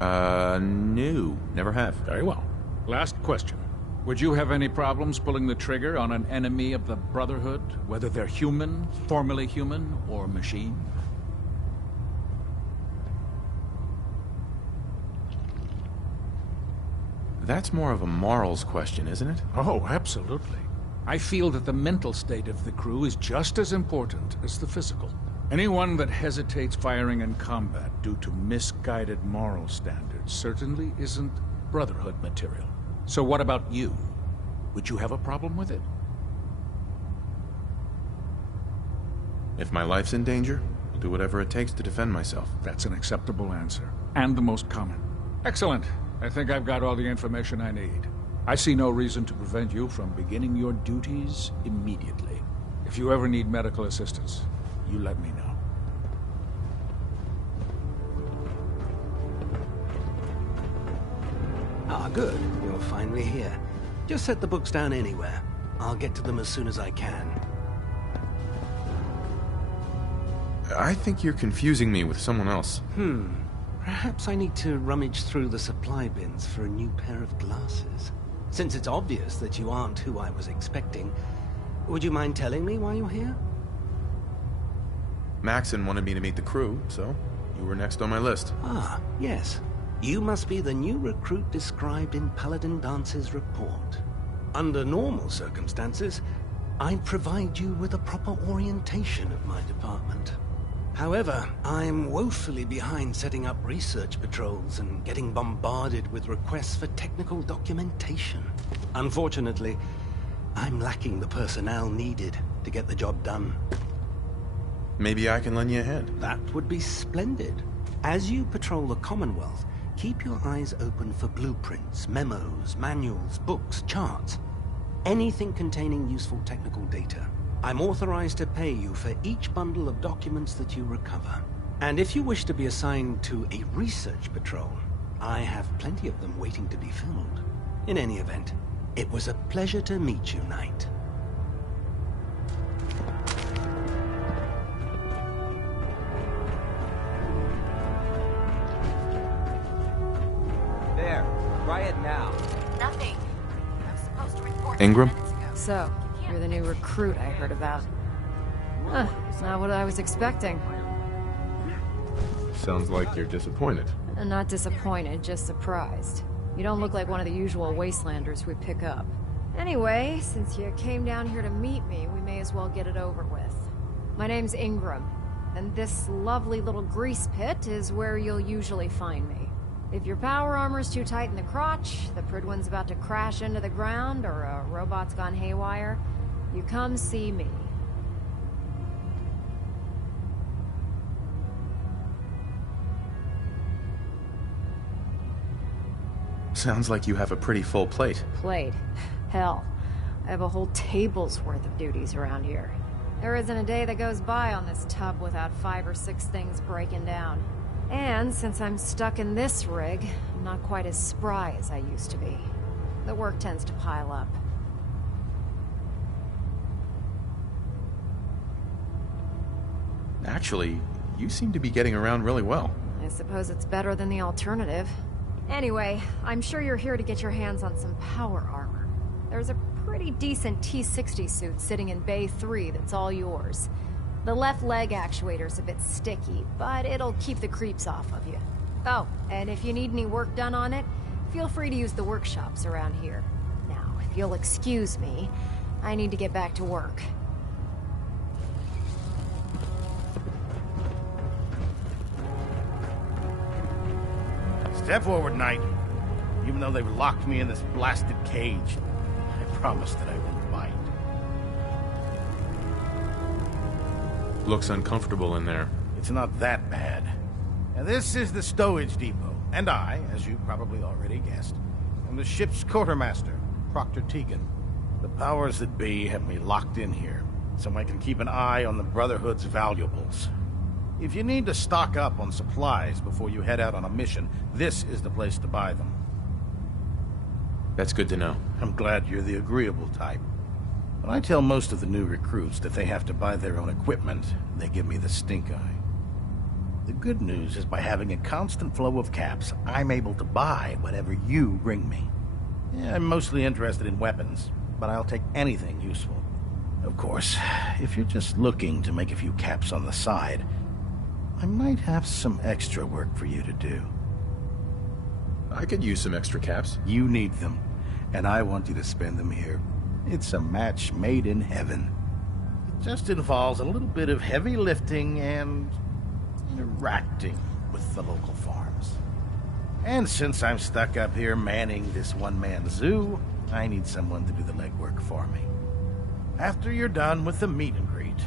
No. Never have. Very well. Last question. Would you have any problems pulling the trigger on an enemy of the Brotherhood, whether they're human, formerly human, or machine? That's more of a morals question, isn't it? Oh, absolutely. I feel that the mental state of the crew is just as important as the physical. Anyone that hesitates firing in combat due to misguided moral standards certainly isn't Brotherhood material. So what about you? Would you have a problem with it? If my life's in danger, I'll do whatever it takes to defend myself. That's an acceptable answer, and the most common. Excellent. I think I've got all the information I need. I see no reason to prevent you from beginning your duties immediately. If you ever need medical assistance, you let me know. Ah, good. You're finally here. Just set the books down anywhere. I'll get to them as soon as I can. I think you're confusing me with someone else. Perhaps I need to rummage through the supply bins for a new pair of glasses. Since it's obvious that you aren't who I was expecting, would you mind telling me why you're here? Maxon wanted me to meet the crew, so you were next on my list. Ah, yes. You must be the new recruit described in Paladin Dance's report. Under normal circumstances, I'd provide you with a proper orientation of my department. However, I'm woefully behind setting up research patrols and getting bombarded with requests for technical documentation. Unfortunately, I'm lacking the personnel needed to get the job done. Maybe I can lend you a hand. That would be splendid. As you patrol the Commonwealth, keep your eyes open for blueprints, memos, manuals, books, charts. Anything containing useful technical data. I'm authorized to pay you for each bundle of documents that you recover. And if you wish to be assigned to a research patrol, I have plenty of them waiting to be filled. In any event, it was a pleasure to meet you, Knight. There. Try it now. Nothing. I'm supposed to report Ingram? So, you're the new recruit I heard about. Huh, it's not what I was expecting. Sounds like you're disappointed. I'm not disappointed, just surprised. You don't look like one of the usual wastelanders we pick up. Anyway, since you came down here to meet me, we may as well get it over with. My name's Ingram, and this lovely little grease pit is where you'll usually find me. If your power armor's too tight in the crotch, the Pridwin's about to crash into the ground, or a robot's gone haywire, you come see me. Sounds like you have a pretty full plate. Plate? Hell, I have a whole table's worth of duties around here. There isn't a day that goes by on this tub without 5 or 6 things breaking down. And since I'm stuck in this rig, I'm not quite as spry as I used to be. The work tends to pile up. Actually, you seem to be getting around really well. I suppose it's better than the alternative. Anyway, I'm sure you're here to get your hands on some power armor. There's a pretty decent T-60 suit sitting in Bay 3 that's all yours. The left leg actuator's a bit sticky, but it'll keep the creeps off of you. Oh, and if you need any work done on it, feel free to use the workshops around here. Now, if you'll excuse me, I need to get back to work. Step forward, Knight. Even though they've locked me in this blasted cage, I promise that I won't bite. Looks uncomfortable in there. It's not that bad. Now, this is the stowage depot, and I, as you probably already guessed, am the ship's quartermaster. Proctor Tegan. The powers that be have me locked in here, so I can keep an eye on the Brotherhood's valuables. If you need to stock up on supplies before you head out on a mission, this is the place to buy them. That's good to know. I'm glad you're the agreeable type. When I tell most of the new recruits that they have to buy their own equipment, they give me the stink eye. The good news is by having a constant flow of caps, I'm able to buy whatever you bring me. Yeah, I'm mostly interested in weapons, but I'll take anything useful. Of course, if you're just looking to make a few caps on the side, I might have some extra work for you to do. I could use some extra caps. You need them, and I want you to spend them here. It's a match made in heaven. It just involves a little bit of heavy lifting and interacting with the local farms. And since I'm stuck up here manning this one-man zoo, I need someone to do the legwork for me. After you're done with the meet and greet,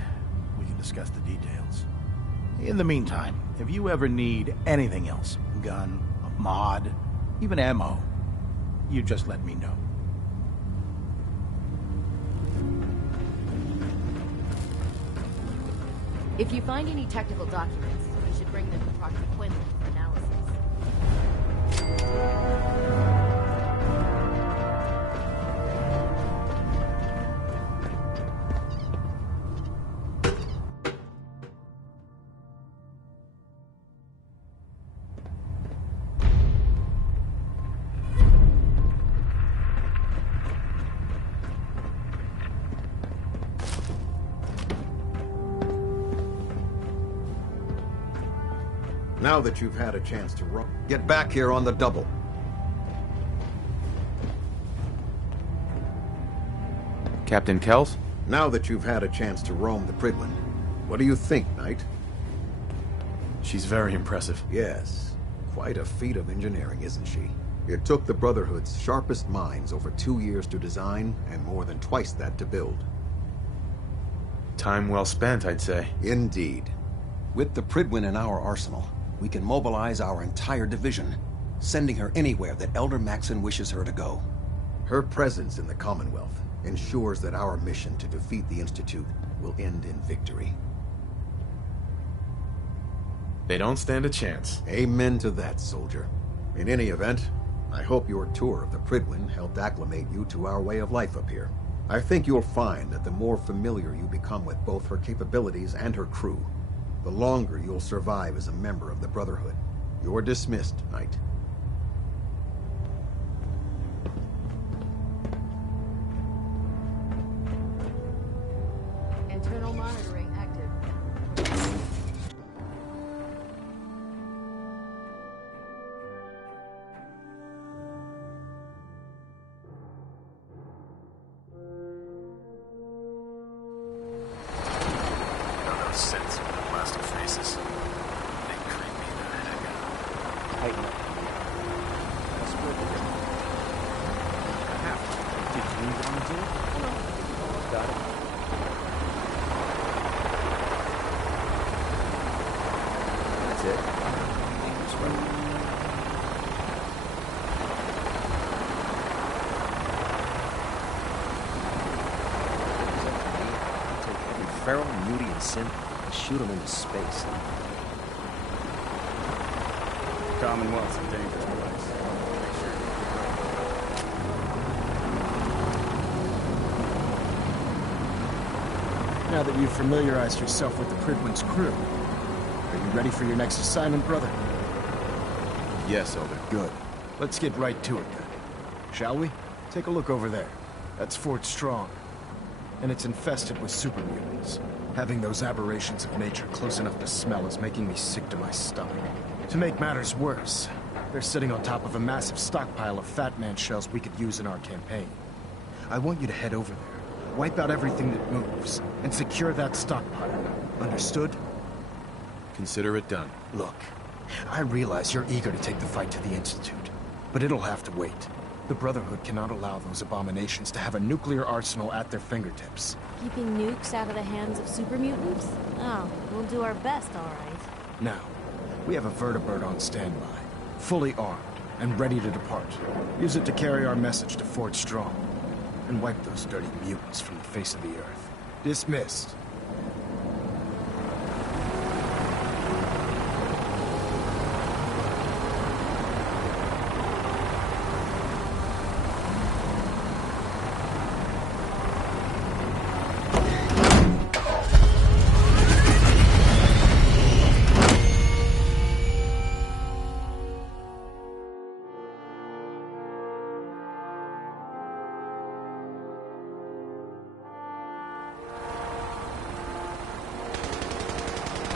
we can discuss the details. In the meantime, if you ever need anything else, gun, a mod, even ammo, you just let me know. If you find any technical documents, you should bring them to Proctor Quinlan for analysis. Now that you've had a chance to roam, get back here on the double. Captain Kells? Now that you've had a chance to roam the Pridwin, what do you think, Knight? She's very impressive. Yes. Quite a feat of engineering, isn't she? It took the Brotherhood's sharpest minds over 2 years to design, and more than twice that to build. Time well spent, I'd say. Indeed. With the Pridwin in our arsenal, we can mobilize our entire division, sending her anywhere that Elder Maxon wishes her to go. Her presence in the Commonwealth ensures that our mission to defeat the Institute will end in victory. They don't stand a chance. Amen to that, soldier. In any event, I hope your tour of the Pridwin helped acclimate you to our way of life up here. I think you'll find that the more familiar you become with both her capabilities and her crew, the longer you'll survive as a member of the Brotherhood. You're dismissed, Knight. Internal monitoring active. Those sensitive plastic faces. They creep me the heck out. Tighten up. That's what we're doing. I have to. Did you want to do it? No. Got it. That's it. Who's right? Feral, moody, and synth, and shoot them into space. Commonwealth's a dangerous place. Make sure you Now that you've familiarized yourself with the Pridwin's crew, are you ready for your next assignment, brother? Yes, Elder. Good. Let's get right to it then. Shall we? Take a look over there. That's Fort Strong. And it's infested with super mutants. Having those aberrations of nature close enough to smell is making me sick to my stomach. To make matters worse, they're sitting on top of a massive stockpile of Fat Man shells we could use in our campaign. I want you to head over there, wipe out everything that moves, and secure that stockpile. Understood? Consider it done. Look, I realize you're eager to take the fight to the Institute, but it'll have to wait. The Brotherhood cannot allow those abominations to have a nuclear arsenal at their fingertips. Keeping nukes out of the hands of super mutants? Oh, we'll do our best, all right. Now, we have a vertibird on standby, fully armed and ready to depart. Use it to carry our message to Fort Strong. and wipe those dirty mutants from the face of the earth. Dismissed.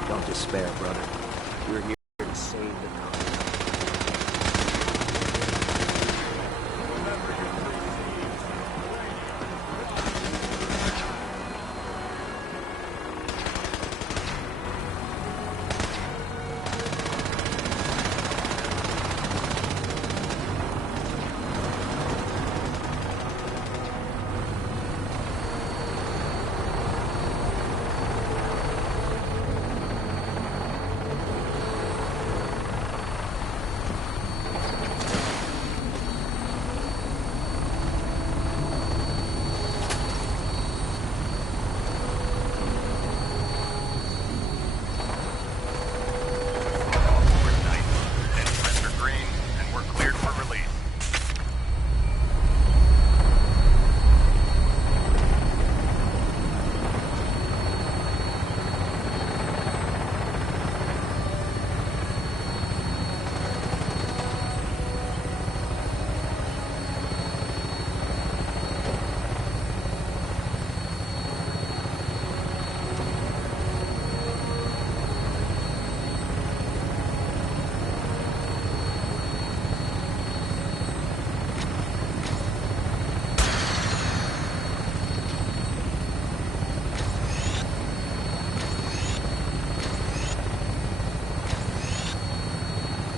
Don't despair, brother. We're here to save the colony.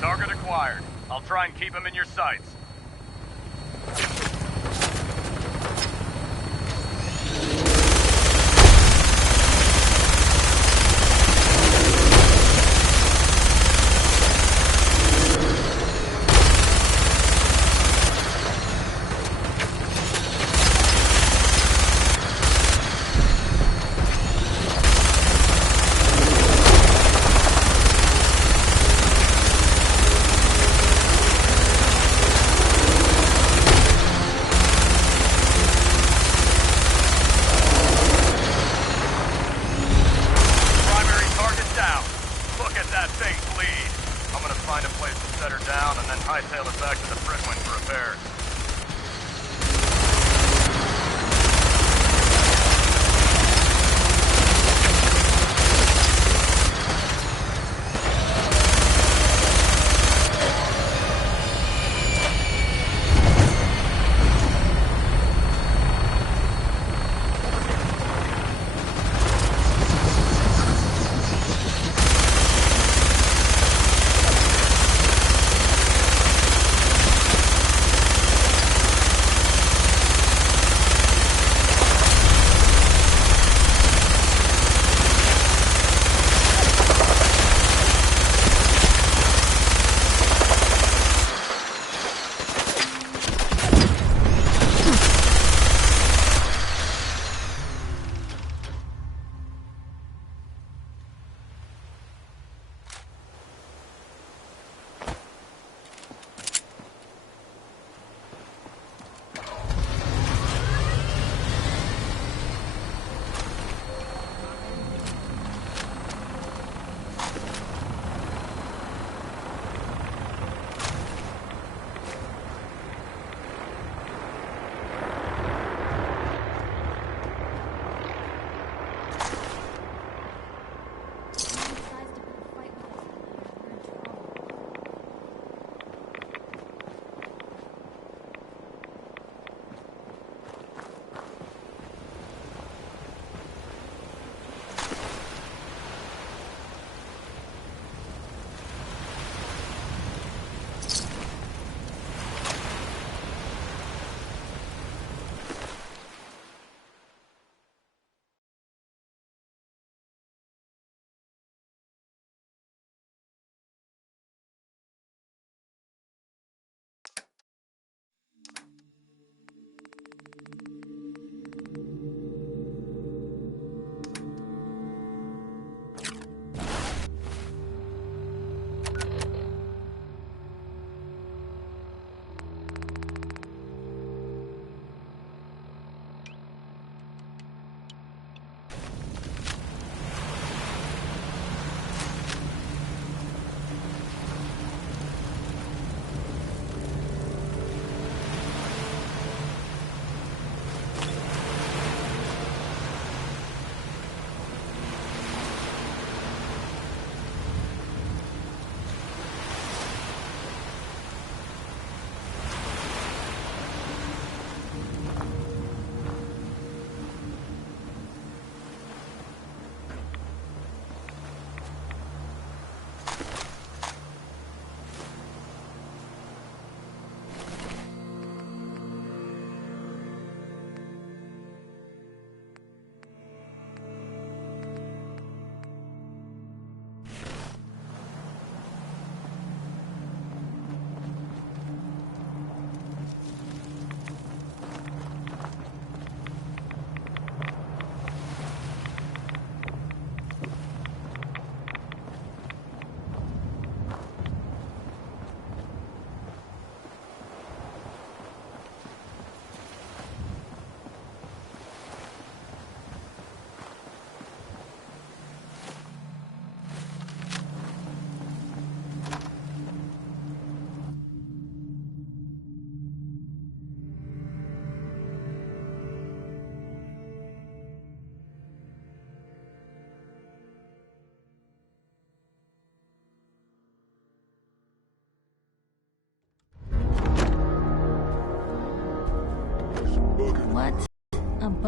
Target acquired. I'll try and keep him in your sights.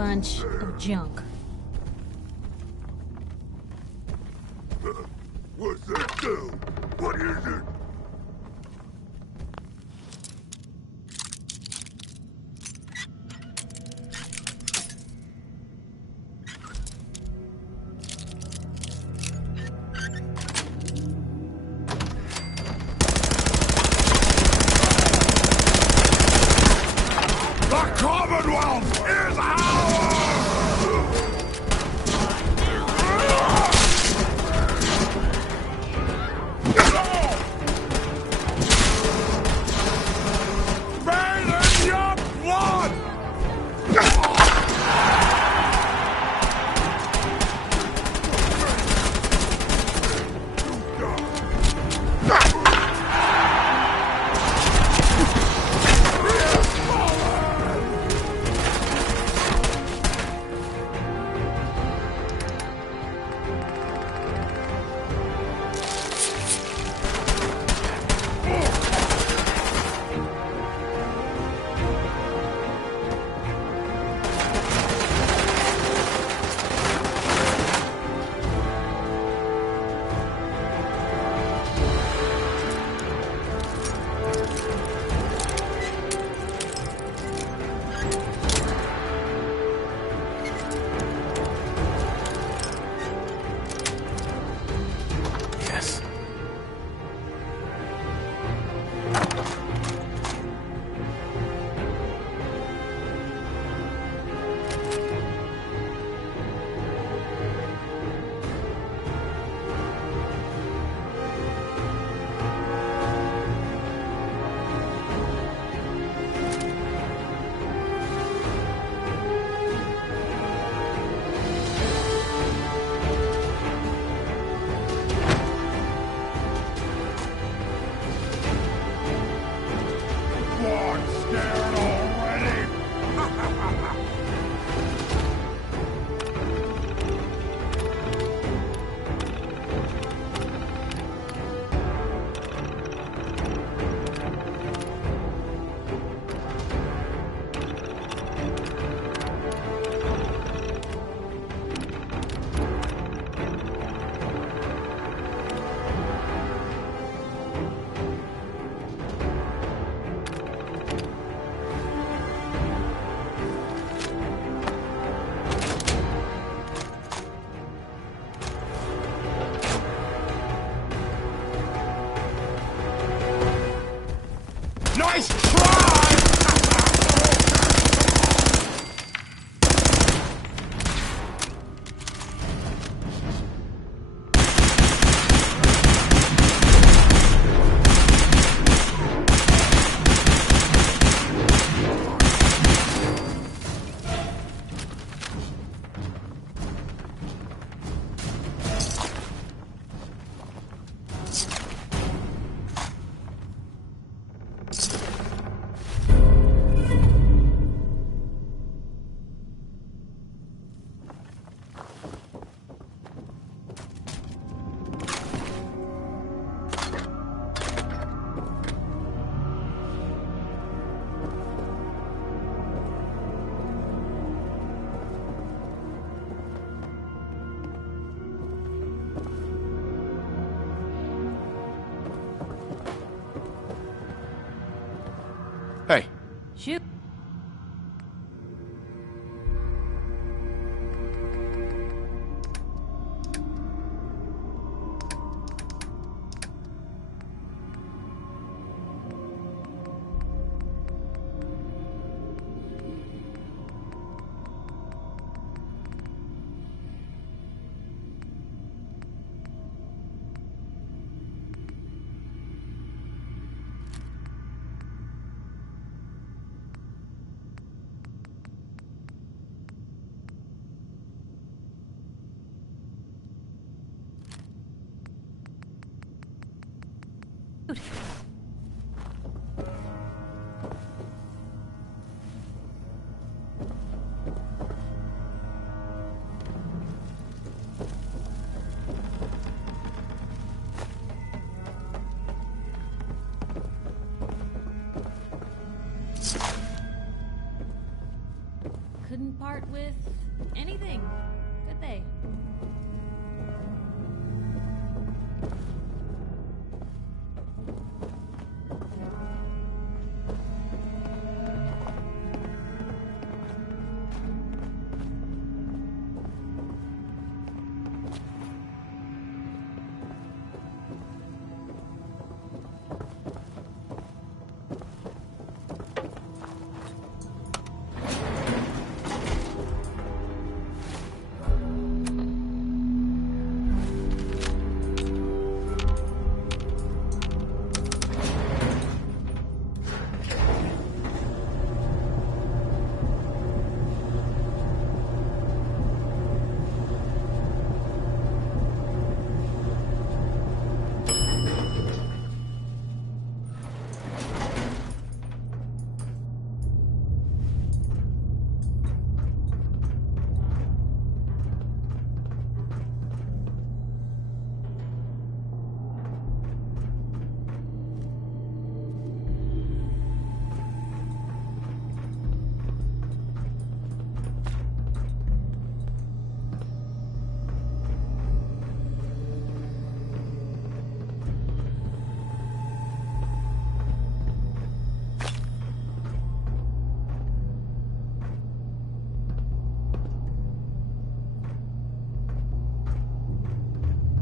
bunch of junk. What's that do? What is it? The Commonwealth is ours!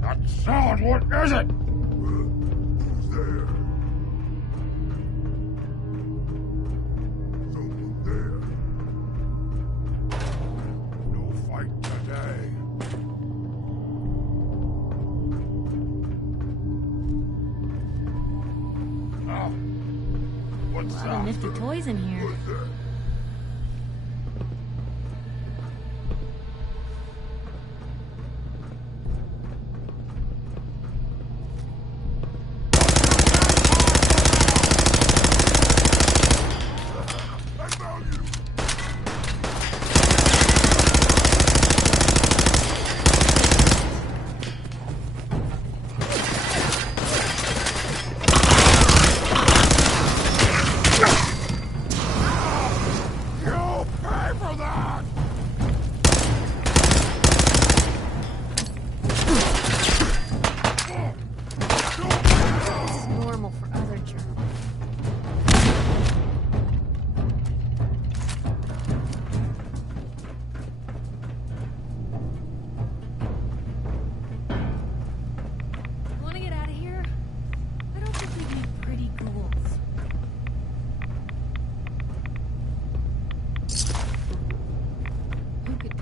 That sound, what is it? Who's there? Someone there. No fight today. Ah, what's A lot of nifty toys in here.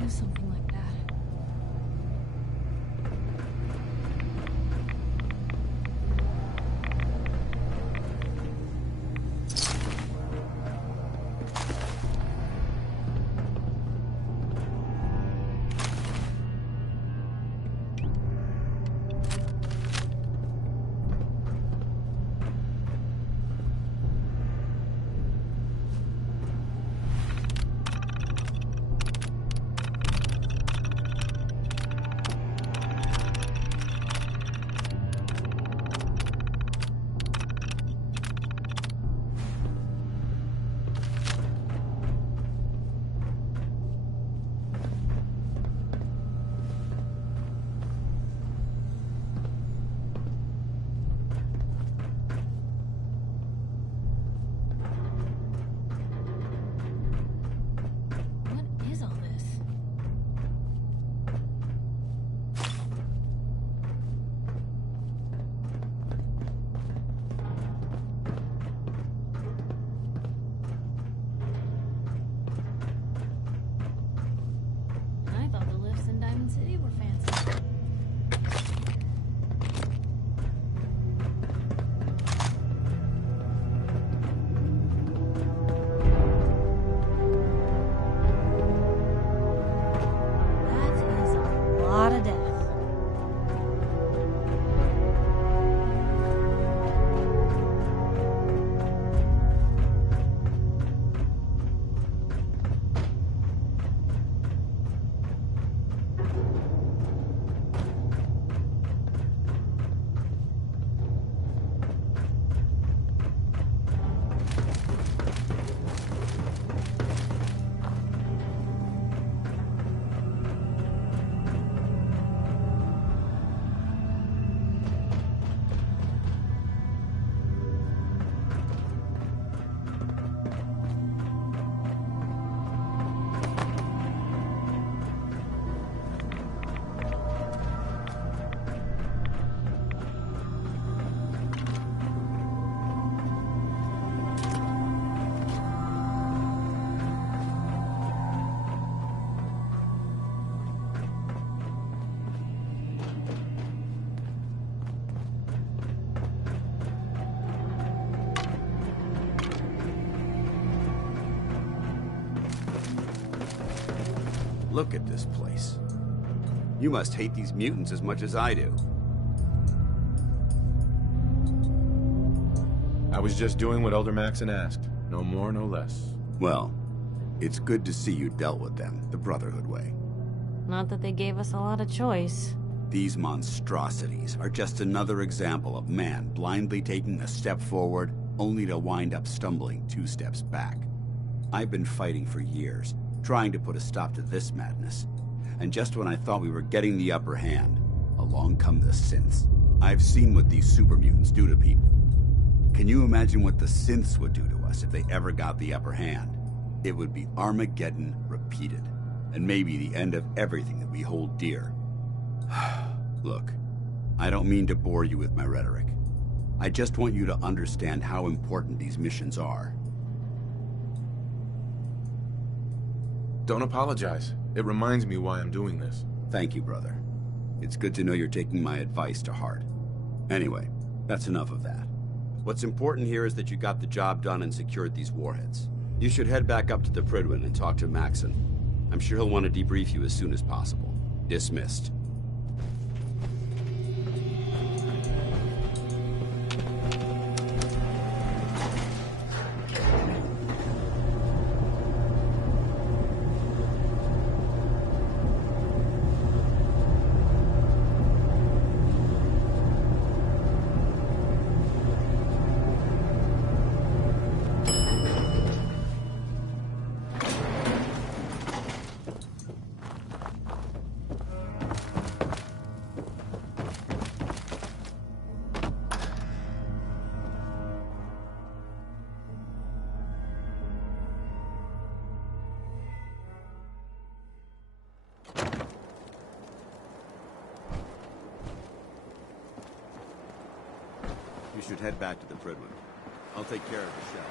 Something like that. City were fancy. That is a lot of death. Look at this place. You must hate these mutants as much as I do. I was just doing what Elder Maxon asked. No more, no less. Well, it's good to see you dealt with them the Brotherhood way. Not that they gave us a lot of choice. These monstrosities are just another example of man blindly taking a step forward, only to wind up stumbling 2 steps back. I've been fighting for years, trying to put a stop to this madness. And just when I thought we were getting the upper hand, along come the synths. I've seen what these super mutants do to people. Can you imagine what the synths would do to us if they ever got the upper hand? It would be Armageddon repeated, and maybe the end of everything that we hold dear. Look, I don't mean to bore you with my rhetoric. I just want you to understand how important these missions are. Don't apologize. It reminds me why I'm doing this. Thank you, brother. It's good to know you're taking my advice to heart. Anyway, that's enough of that. What's important here is that you got the job done and secured these warheads. You should head back up to the Prydwen and talk to Maxon. I'm sure he'll want to debrief you as soon as possible. Dismissed. You should head back to the Prydwen. I'll take care of the shell.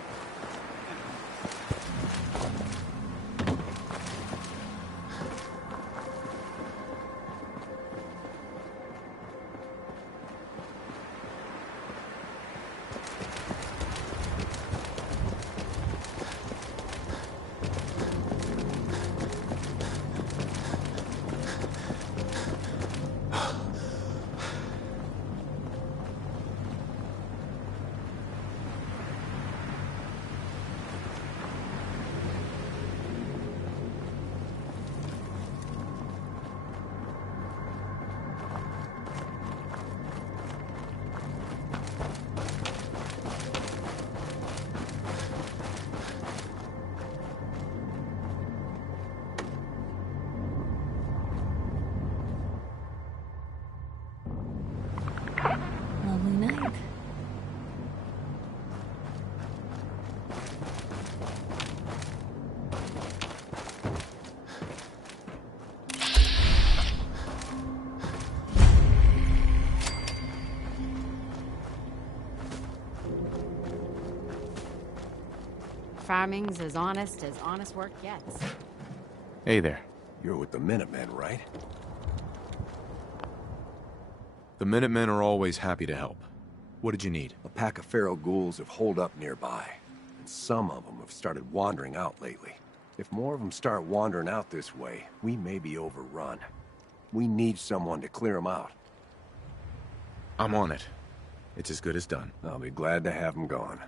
Lovely night. Farming's as honest work gets. Hey there. You're with the Minutemen, right? The Minutemen are always happy to help. What did you need? A pack of feral ghouls have holed up nearby, and some of them have started wandering out lately. If more of them start wandering out this way, we may be overrun. We need someone to clear them out. I'm on it. It's as good as done. I'll be glad to have them gone.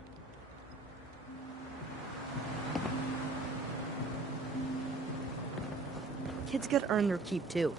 Kids gotta earn their keep, too.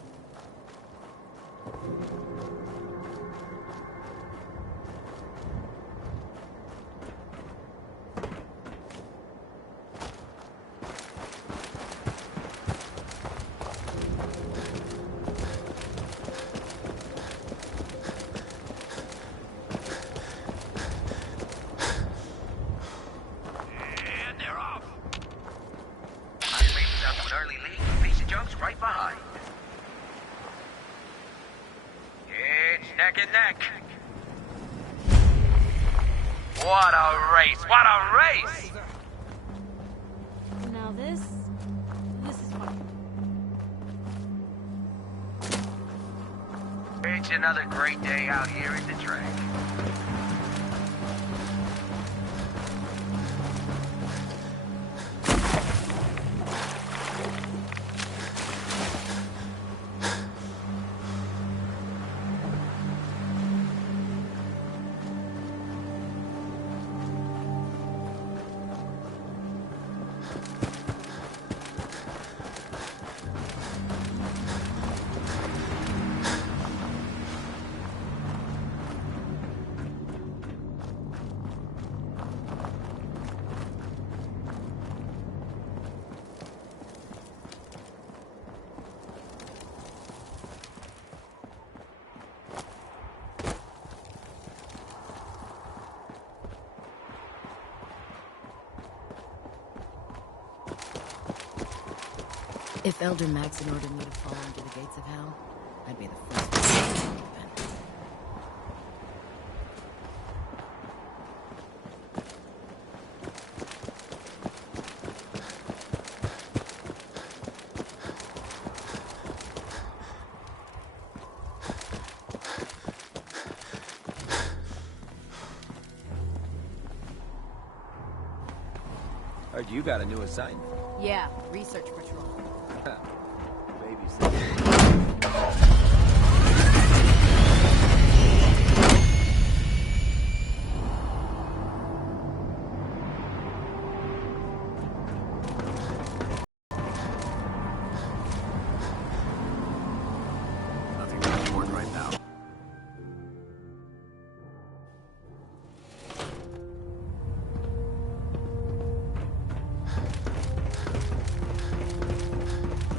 What a race! What a race! Now this is fun. It's another great day out here in the track. If Elder Maxon ordered me to fall into the gates of hell, I'd be the first one to repent. Heard you got a new assignment. Yeah, research patrol. Babysit. Nothing to report right now.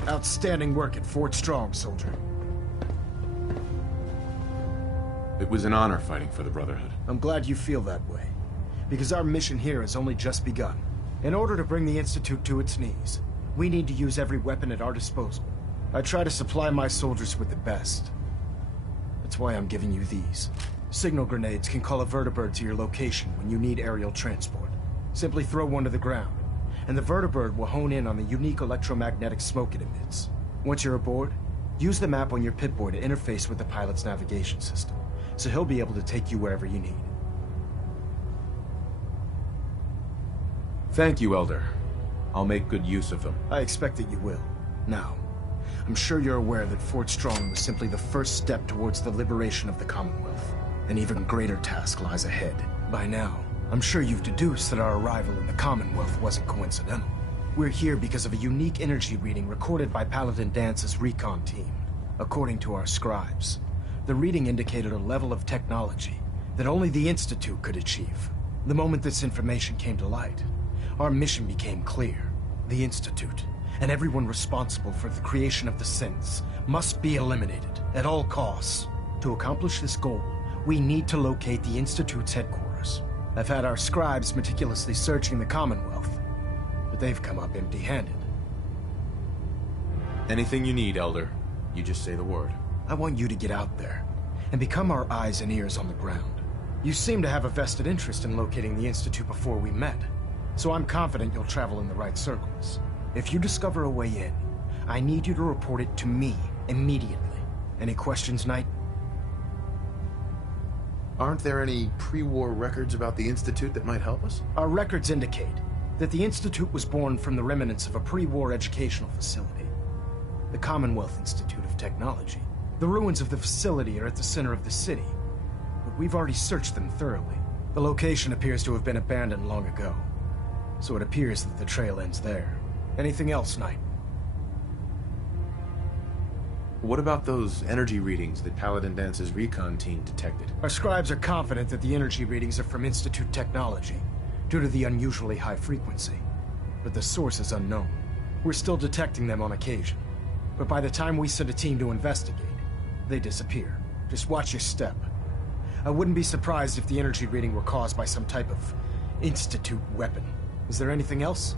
Outstanding work at Fort Strong, soldier. It was an honor fighting for the Brotherhood. I'm glad you feel that way, because our mission here has only just begun. In order to bring the Institute to its knees, we need to use every weapon at our disposal. I try to supply my soldiers with the best. That's why I'm giving you these. Signal grenades can call a vertibird to your location when you need aerial transport. Simply throw one to the ground, and the vertibird will hone in on the unique electromagnetic smoke it emits. Once you're aboard, use the map on your Pip-Boy to interface with the pilot's navigation system, so he'll be able to take you wherever you need. Thank you, Elder. I'll make good use of them. I expect that you will. Now, I'm sure you're aware that Fort Strong was simply the first step towards the liberation of the Commonwealth. An even greater task lies ahead. By now, I'm sure you've deduced that our arrival in the Commonwealth wasn't coincidental. We're here because of a unique energy reading recorded by Paladin Dance's recon team. According to our scribes, the reading indicated a level of technology that only the Institute could achieve. The moment this information came to light, our mission became clear. The Institute, and everyone responsible for the creation of the synths, must be eliminated at all costs. To accomplish this goal, we need to locate the Institute's headquarters. I've had our scribes meticulously searching the Commonwealth, but they've come up empty-handed. Anything you need, Elder. You just say the word. I want you to get out there and become our eyes and ears on the ground. You seem to have a vested interest in locating the Institute before we met, so I'm confident you'll travel in the right circles. If you discover a way in, I need you to report it to me immediately. Any questions, Knight? Aren't there any pre-war records about the Institute that might help us? Our records indicate that the Institute was born from the remnants of a pre-war educational facility, the Commonwealth Institute of Technology. The ruins of the facility are at the center of the city, but we've already searched them thoroughly. The location appears to have been abandoned long ago, so it appears that the trail ends there. Anything else, Knight? What about those energy readings that Paladin Dance's recon team detected? Our scribes are confident that the energy readings are from Institute technology, due to the unusually high frequency. But the source is unknown. We're still detecting them on occasion. But by the time we send a team to investigate, they disappear. Just watch your step. I wouldn't be surprised if the energy reading were caused by some type of Institute weapon. Is there anything else?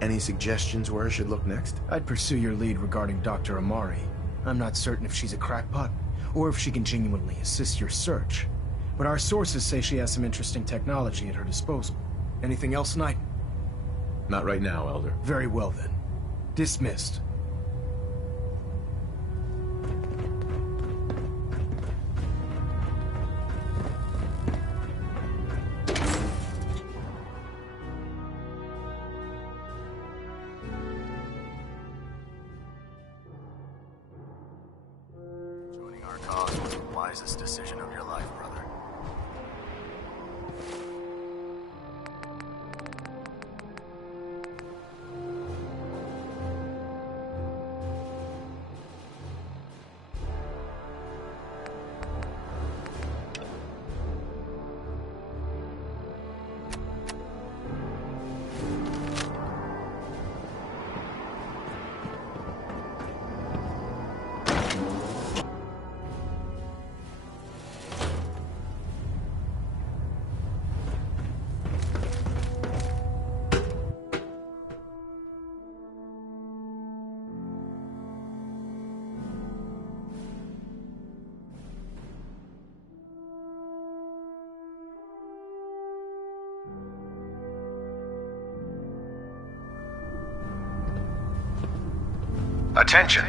Any suggestions where I should look next? I'd pursue your lead regarding Dr. Amari. I'm not certain if she's a crackpot, or if she can genuinely assist your search. But our sources say she has some interesting technology at her disposal. Anything else, Knight? Not right now, Elder. Very well then. Dismissed. Joining our cause was the wisest decision of your life, brother. Attention.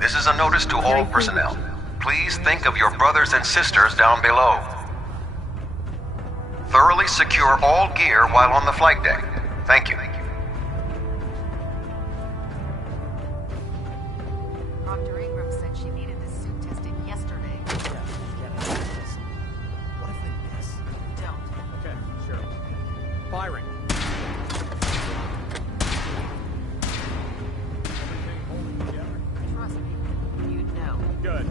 This is a notice to all personnel. Please think of your brothers and sisters down below. Thoroughly secure all gear while on the flight deck. Thank you. Dr. Ingram said she needed this suit tested yesterday. What if they miss? Don't. Okay, sure. Firing. Everything holding together? Trust me, you'd know. Good.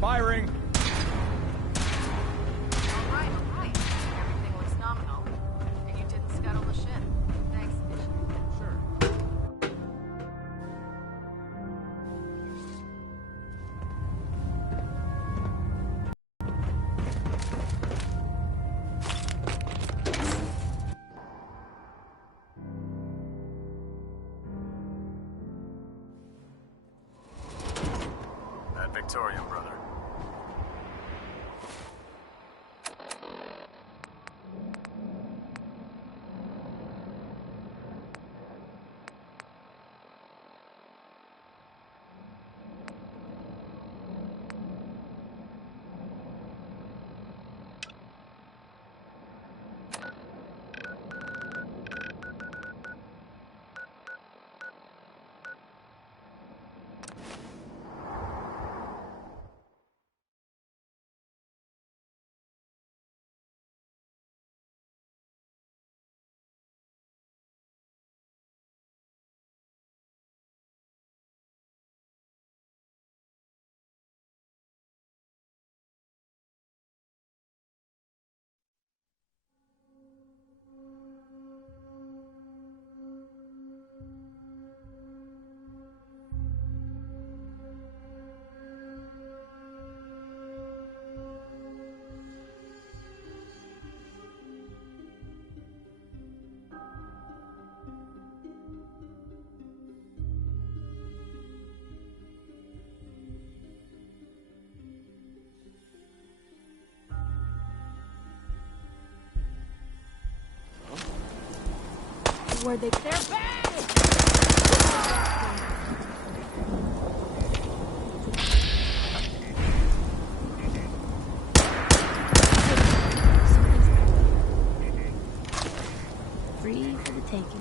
Firing. All right. Everything looks nominal. And you didn't scuttle the ship. Thanks, Sure. That Victorian, brother. Were they? They're back! Free for the taking.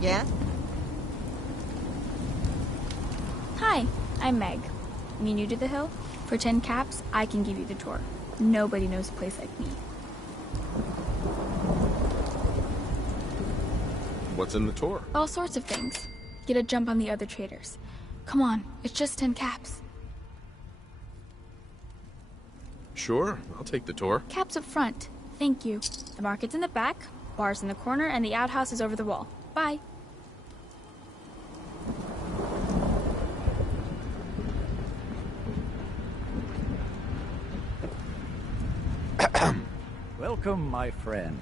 Yeah? Hi, I'm Meg. You new to the hill? For 10 caps, I can give you the tour. Nobody knows a place like me. What's in the tour? All sorts of things. Get a jump on the other traders. Come on, it's just 10 caps. Sure, I'll take the tour. Caps up front. Thank you. The market's in the back, bar's in the corner, and the outhouse is over the wall. Bye. Welcome, my friend.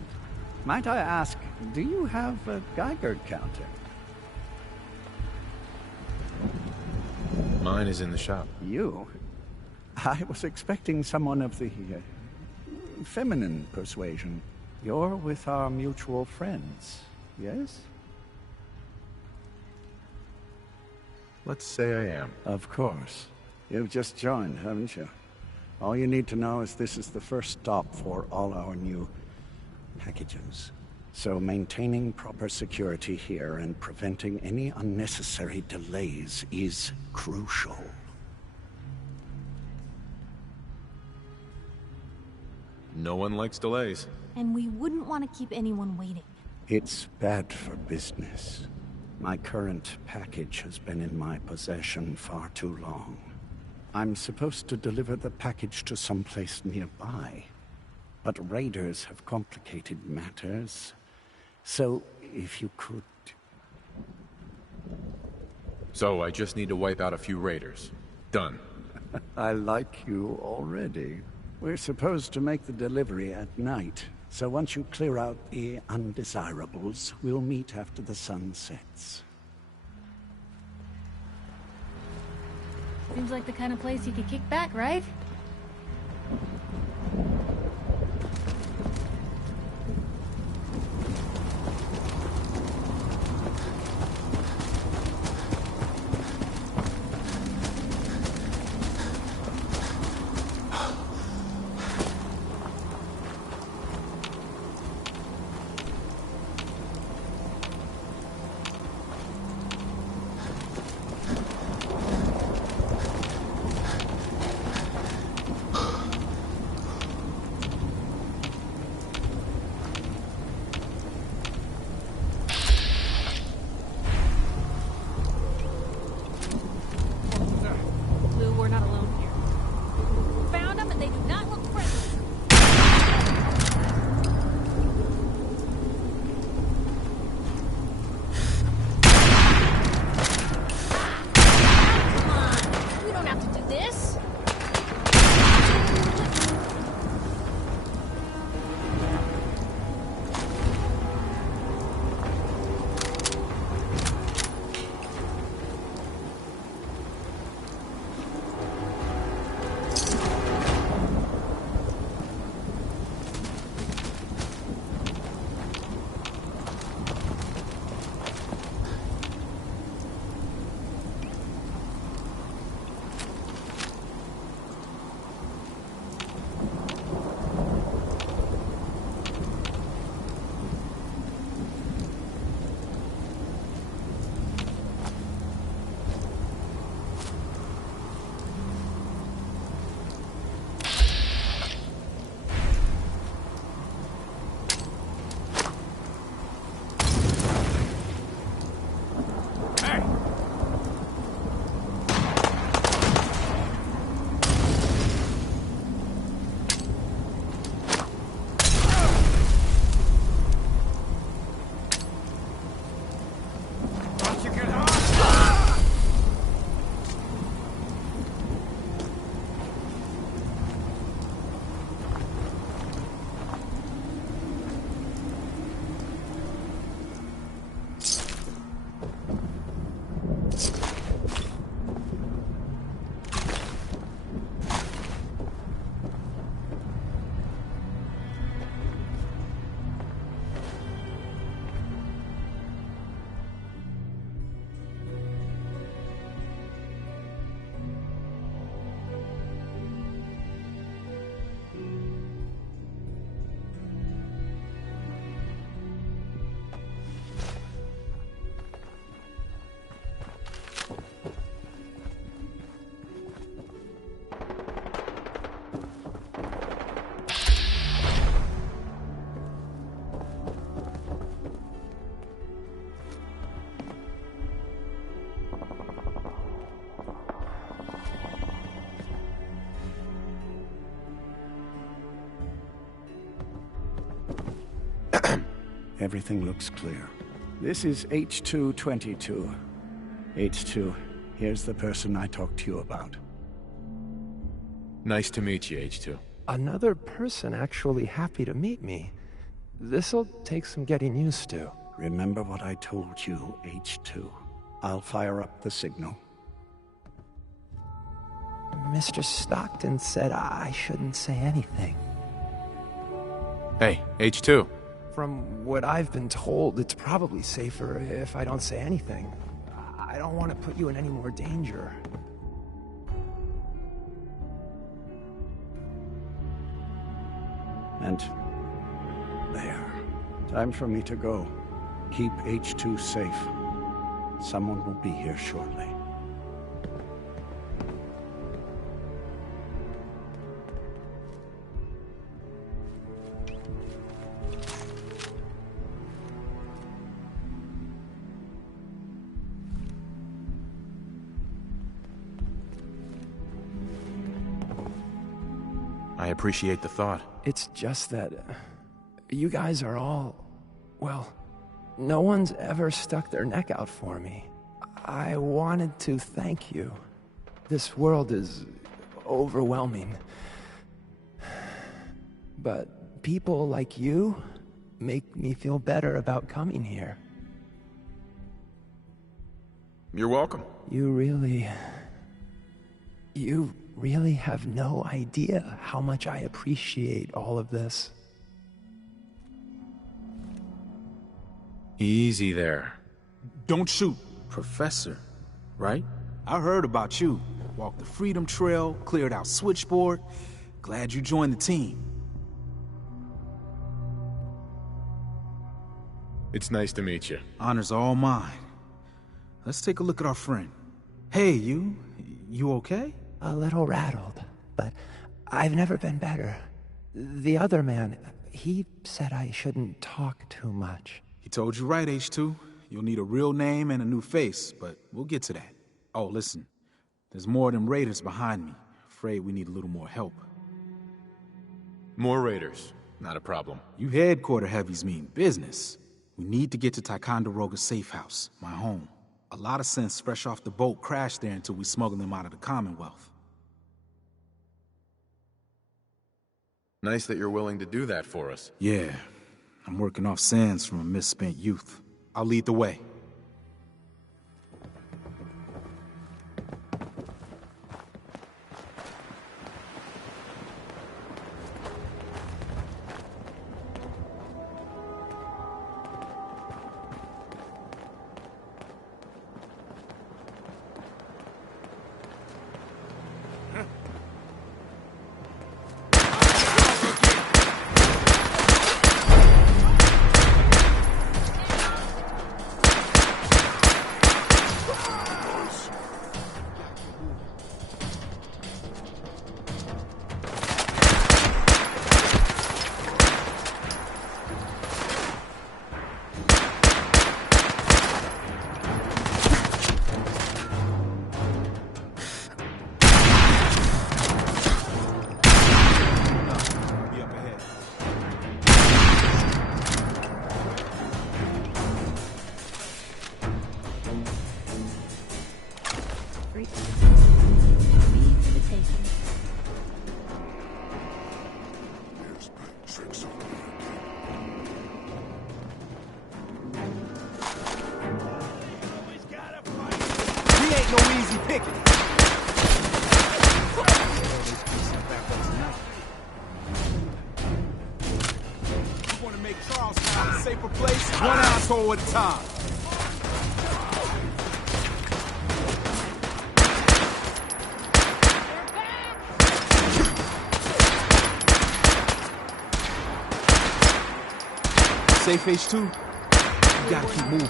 Might I ask, do you have a Geiger counter? Mine is in the shop. You? I was expecting someone of the feminine persuasion. You're with our mutual friends, yes? Let's say I am. Of course. You've just joined, haven't you? All you need to know is this is the first stop for all our new packages. So maintaining proper security here and preventing any unnecessary delays is crucial. No one likes delays. And we wouldn't want to keep anyone waiting. It's bad for business. My current package has been in my possession far too long. I'm supposed to deliver the package to someplace nearby. But raiders have complicated matters. So, if you could... So, I just need to wipe out a few raiders. Done. I like you already. We're supposed to make the delivery at night. So once you clear out the undesirables, we'll meet after the sun sets. Seems like the kind of place you could kick back, right? Everything looks clear. This is H222. H2, here's the person I talked to you about. Nice to meet you, H2. Another person actually happy to meet me. This'll take some getting used to. Remember what I told you, H2. I'll fire up the signal. Mr. Stockton said I shouldn't say anything. Hey, H2. From what I've been told, it's probably safer if I don't say anything. I don't want to put you in any more danger. And there. Time for me to go. Keep H2 safe. Someone will be here shortly. I appreciate the thought. It's just that you guys are all, well, no one's ever stuck their neck out for me. I wanted to thank you. This world is overwhelming. But people like you make me feel better about coming here. You're welcome. You really have no idea how much I appreciate all of this. Easy there. Don't shoot, Professor, right? I heard about you. Walked the Freedom Trail, cleared out Switchboard. Glad you joined the team. It's nice to meet you. Honor's all mine. Let's take a look at our friend. Hey, you okay? A little rattled, but I've never been better. The other man, he said I shouldn't talk too much. He told you right, H2. You'll need a real name and a new face, but we'll get to that. Oh, listen. There's more of them raiders behind me. Afraid we need a little more help. More raiders. Not a problem. You headquarter heavies mean business. We need to get to Ticonderoga's safe house, my home. A lot of synths fresh off the boat crashed there until we smuggled them out of the Commonwealth. Nice that you're willing to do that for us. Yeah. I'm working off sands from a misspent youth. I'll lead the way. At a time. Safe H2? You gotta keep moving.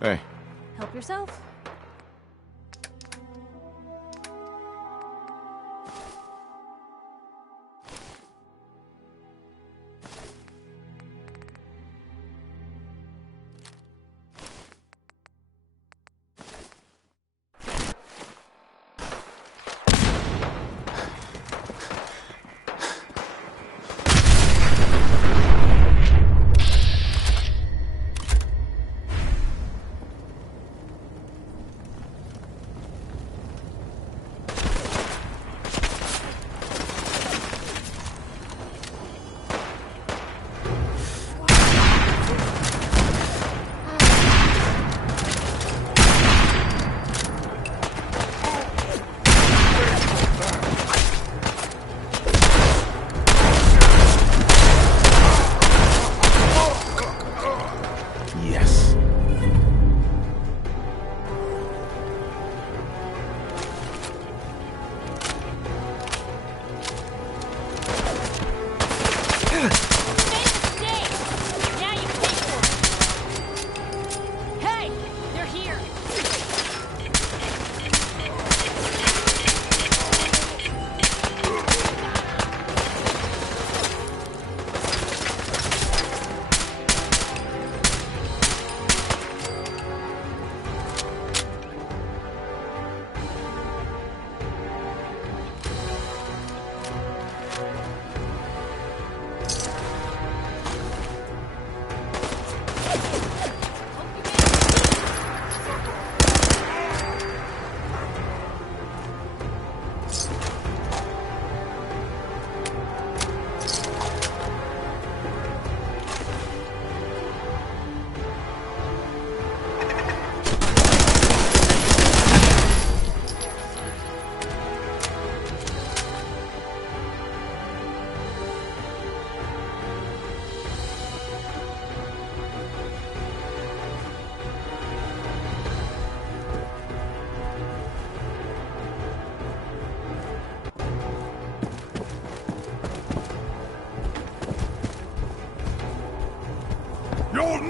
Hey. Help yourself.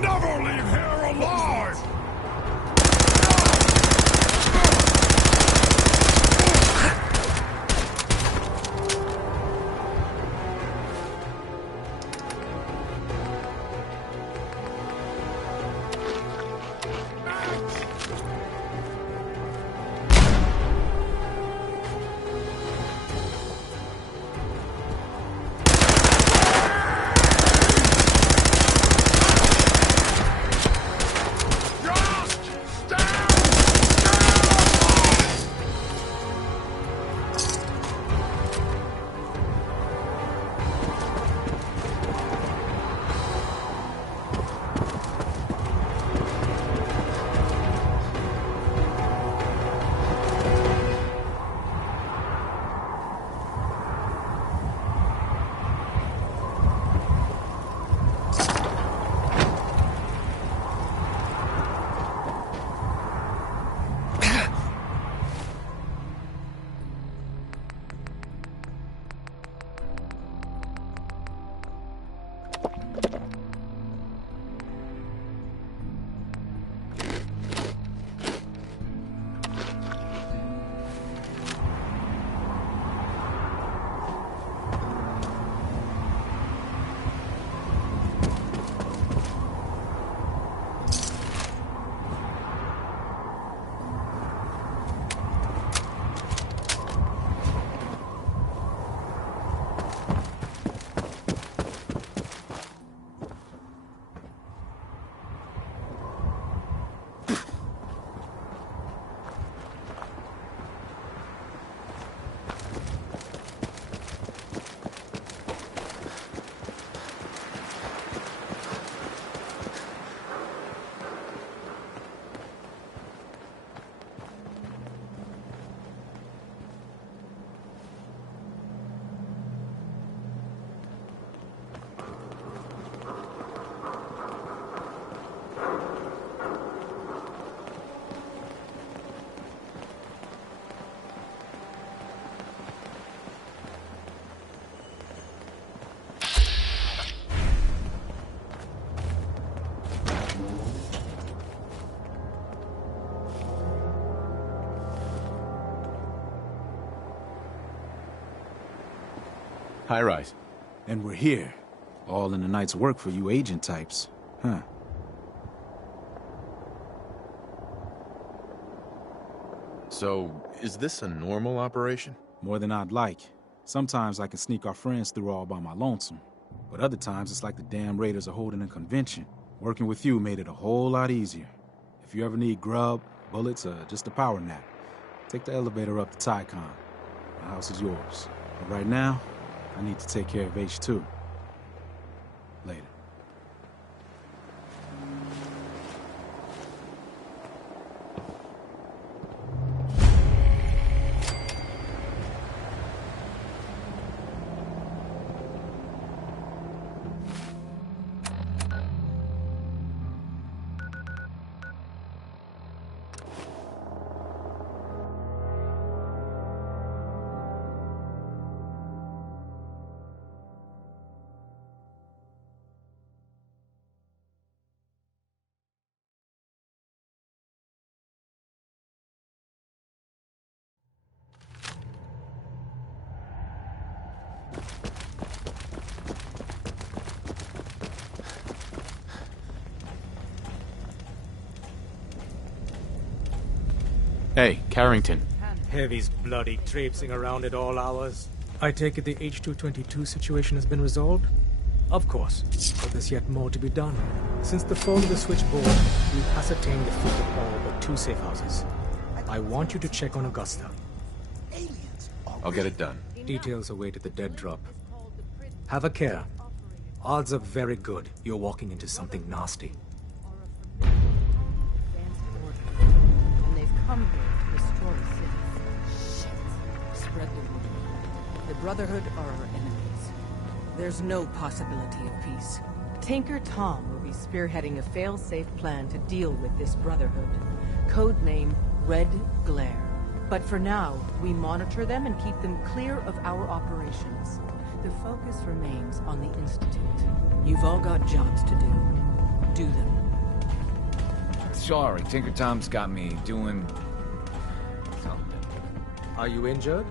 never leave here alive! High rise. And we're here. All in the night's work for you agent types. Huh. So, is this a normal operation? More than I'd like. Sometimes I can sneak our friends through all by my lonesome. But other times it's like the damn raiders are holding a convention. Working with you made it a whole lot easier. If you ever need grub, bullets, or just a power nap, take the elevator up to Tycon. The house is yours. But right now, I need to take care of H2. Later. Hey, Carrington. Heavy's bloody traipsing around at all hours. I take it the H-222 situation has been resolved? Of course, but there's yet more to be done. Since the fall of the switchboard, we've ascertained the fate of all but 2 safe houses. I want you to check on Augusta. I'll get it done. Details await at the dead drop. Have a care. Odds are very good you're walking into something nasty. And they've come here to destroy cities. Shit. Spread the word. The Brotherhood are our enemies. There's no possibility of peace. Tinker Tom will be spearheading a fail-safe plan to deal with this Brotherhood. Codename Red Glare. But for now, we monitor them and keep them clear of our operations. The focus remains on the Institute. You've all got jobs to do. do them. Sorry, Tinker Tom's got me doing something. Are you injured?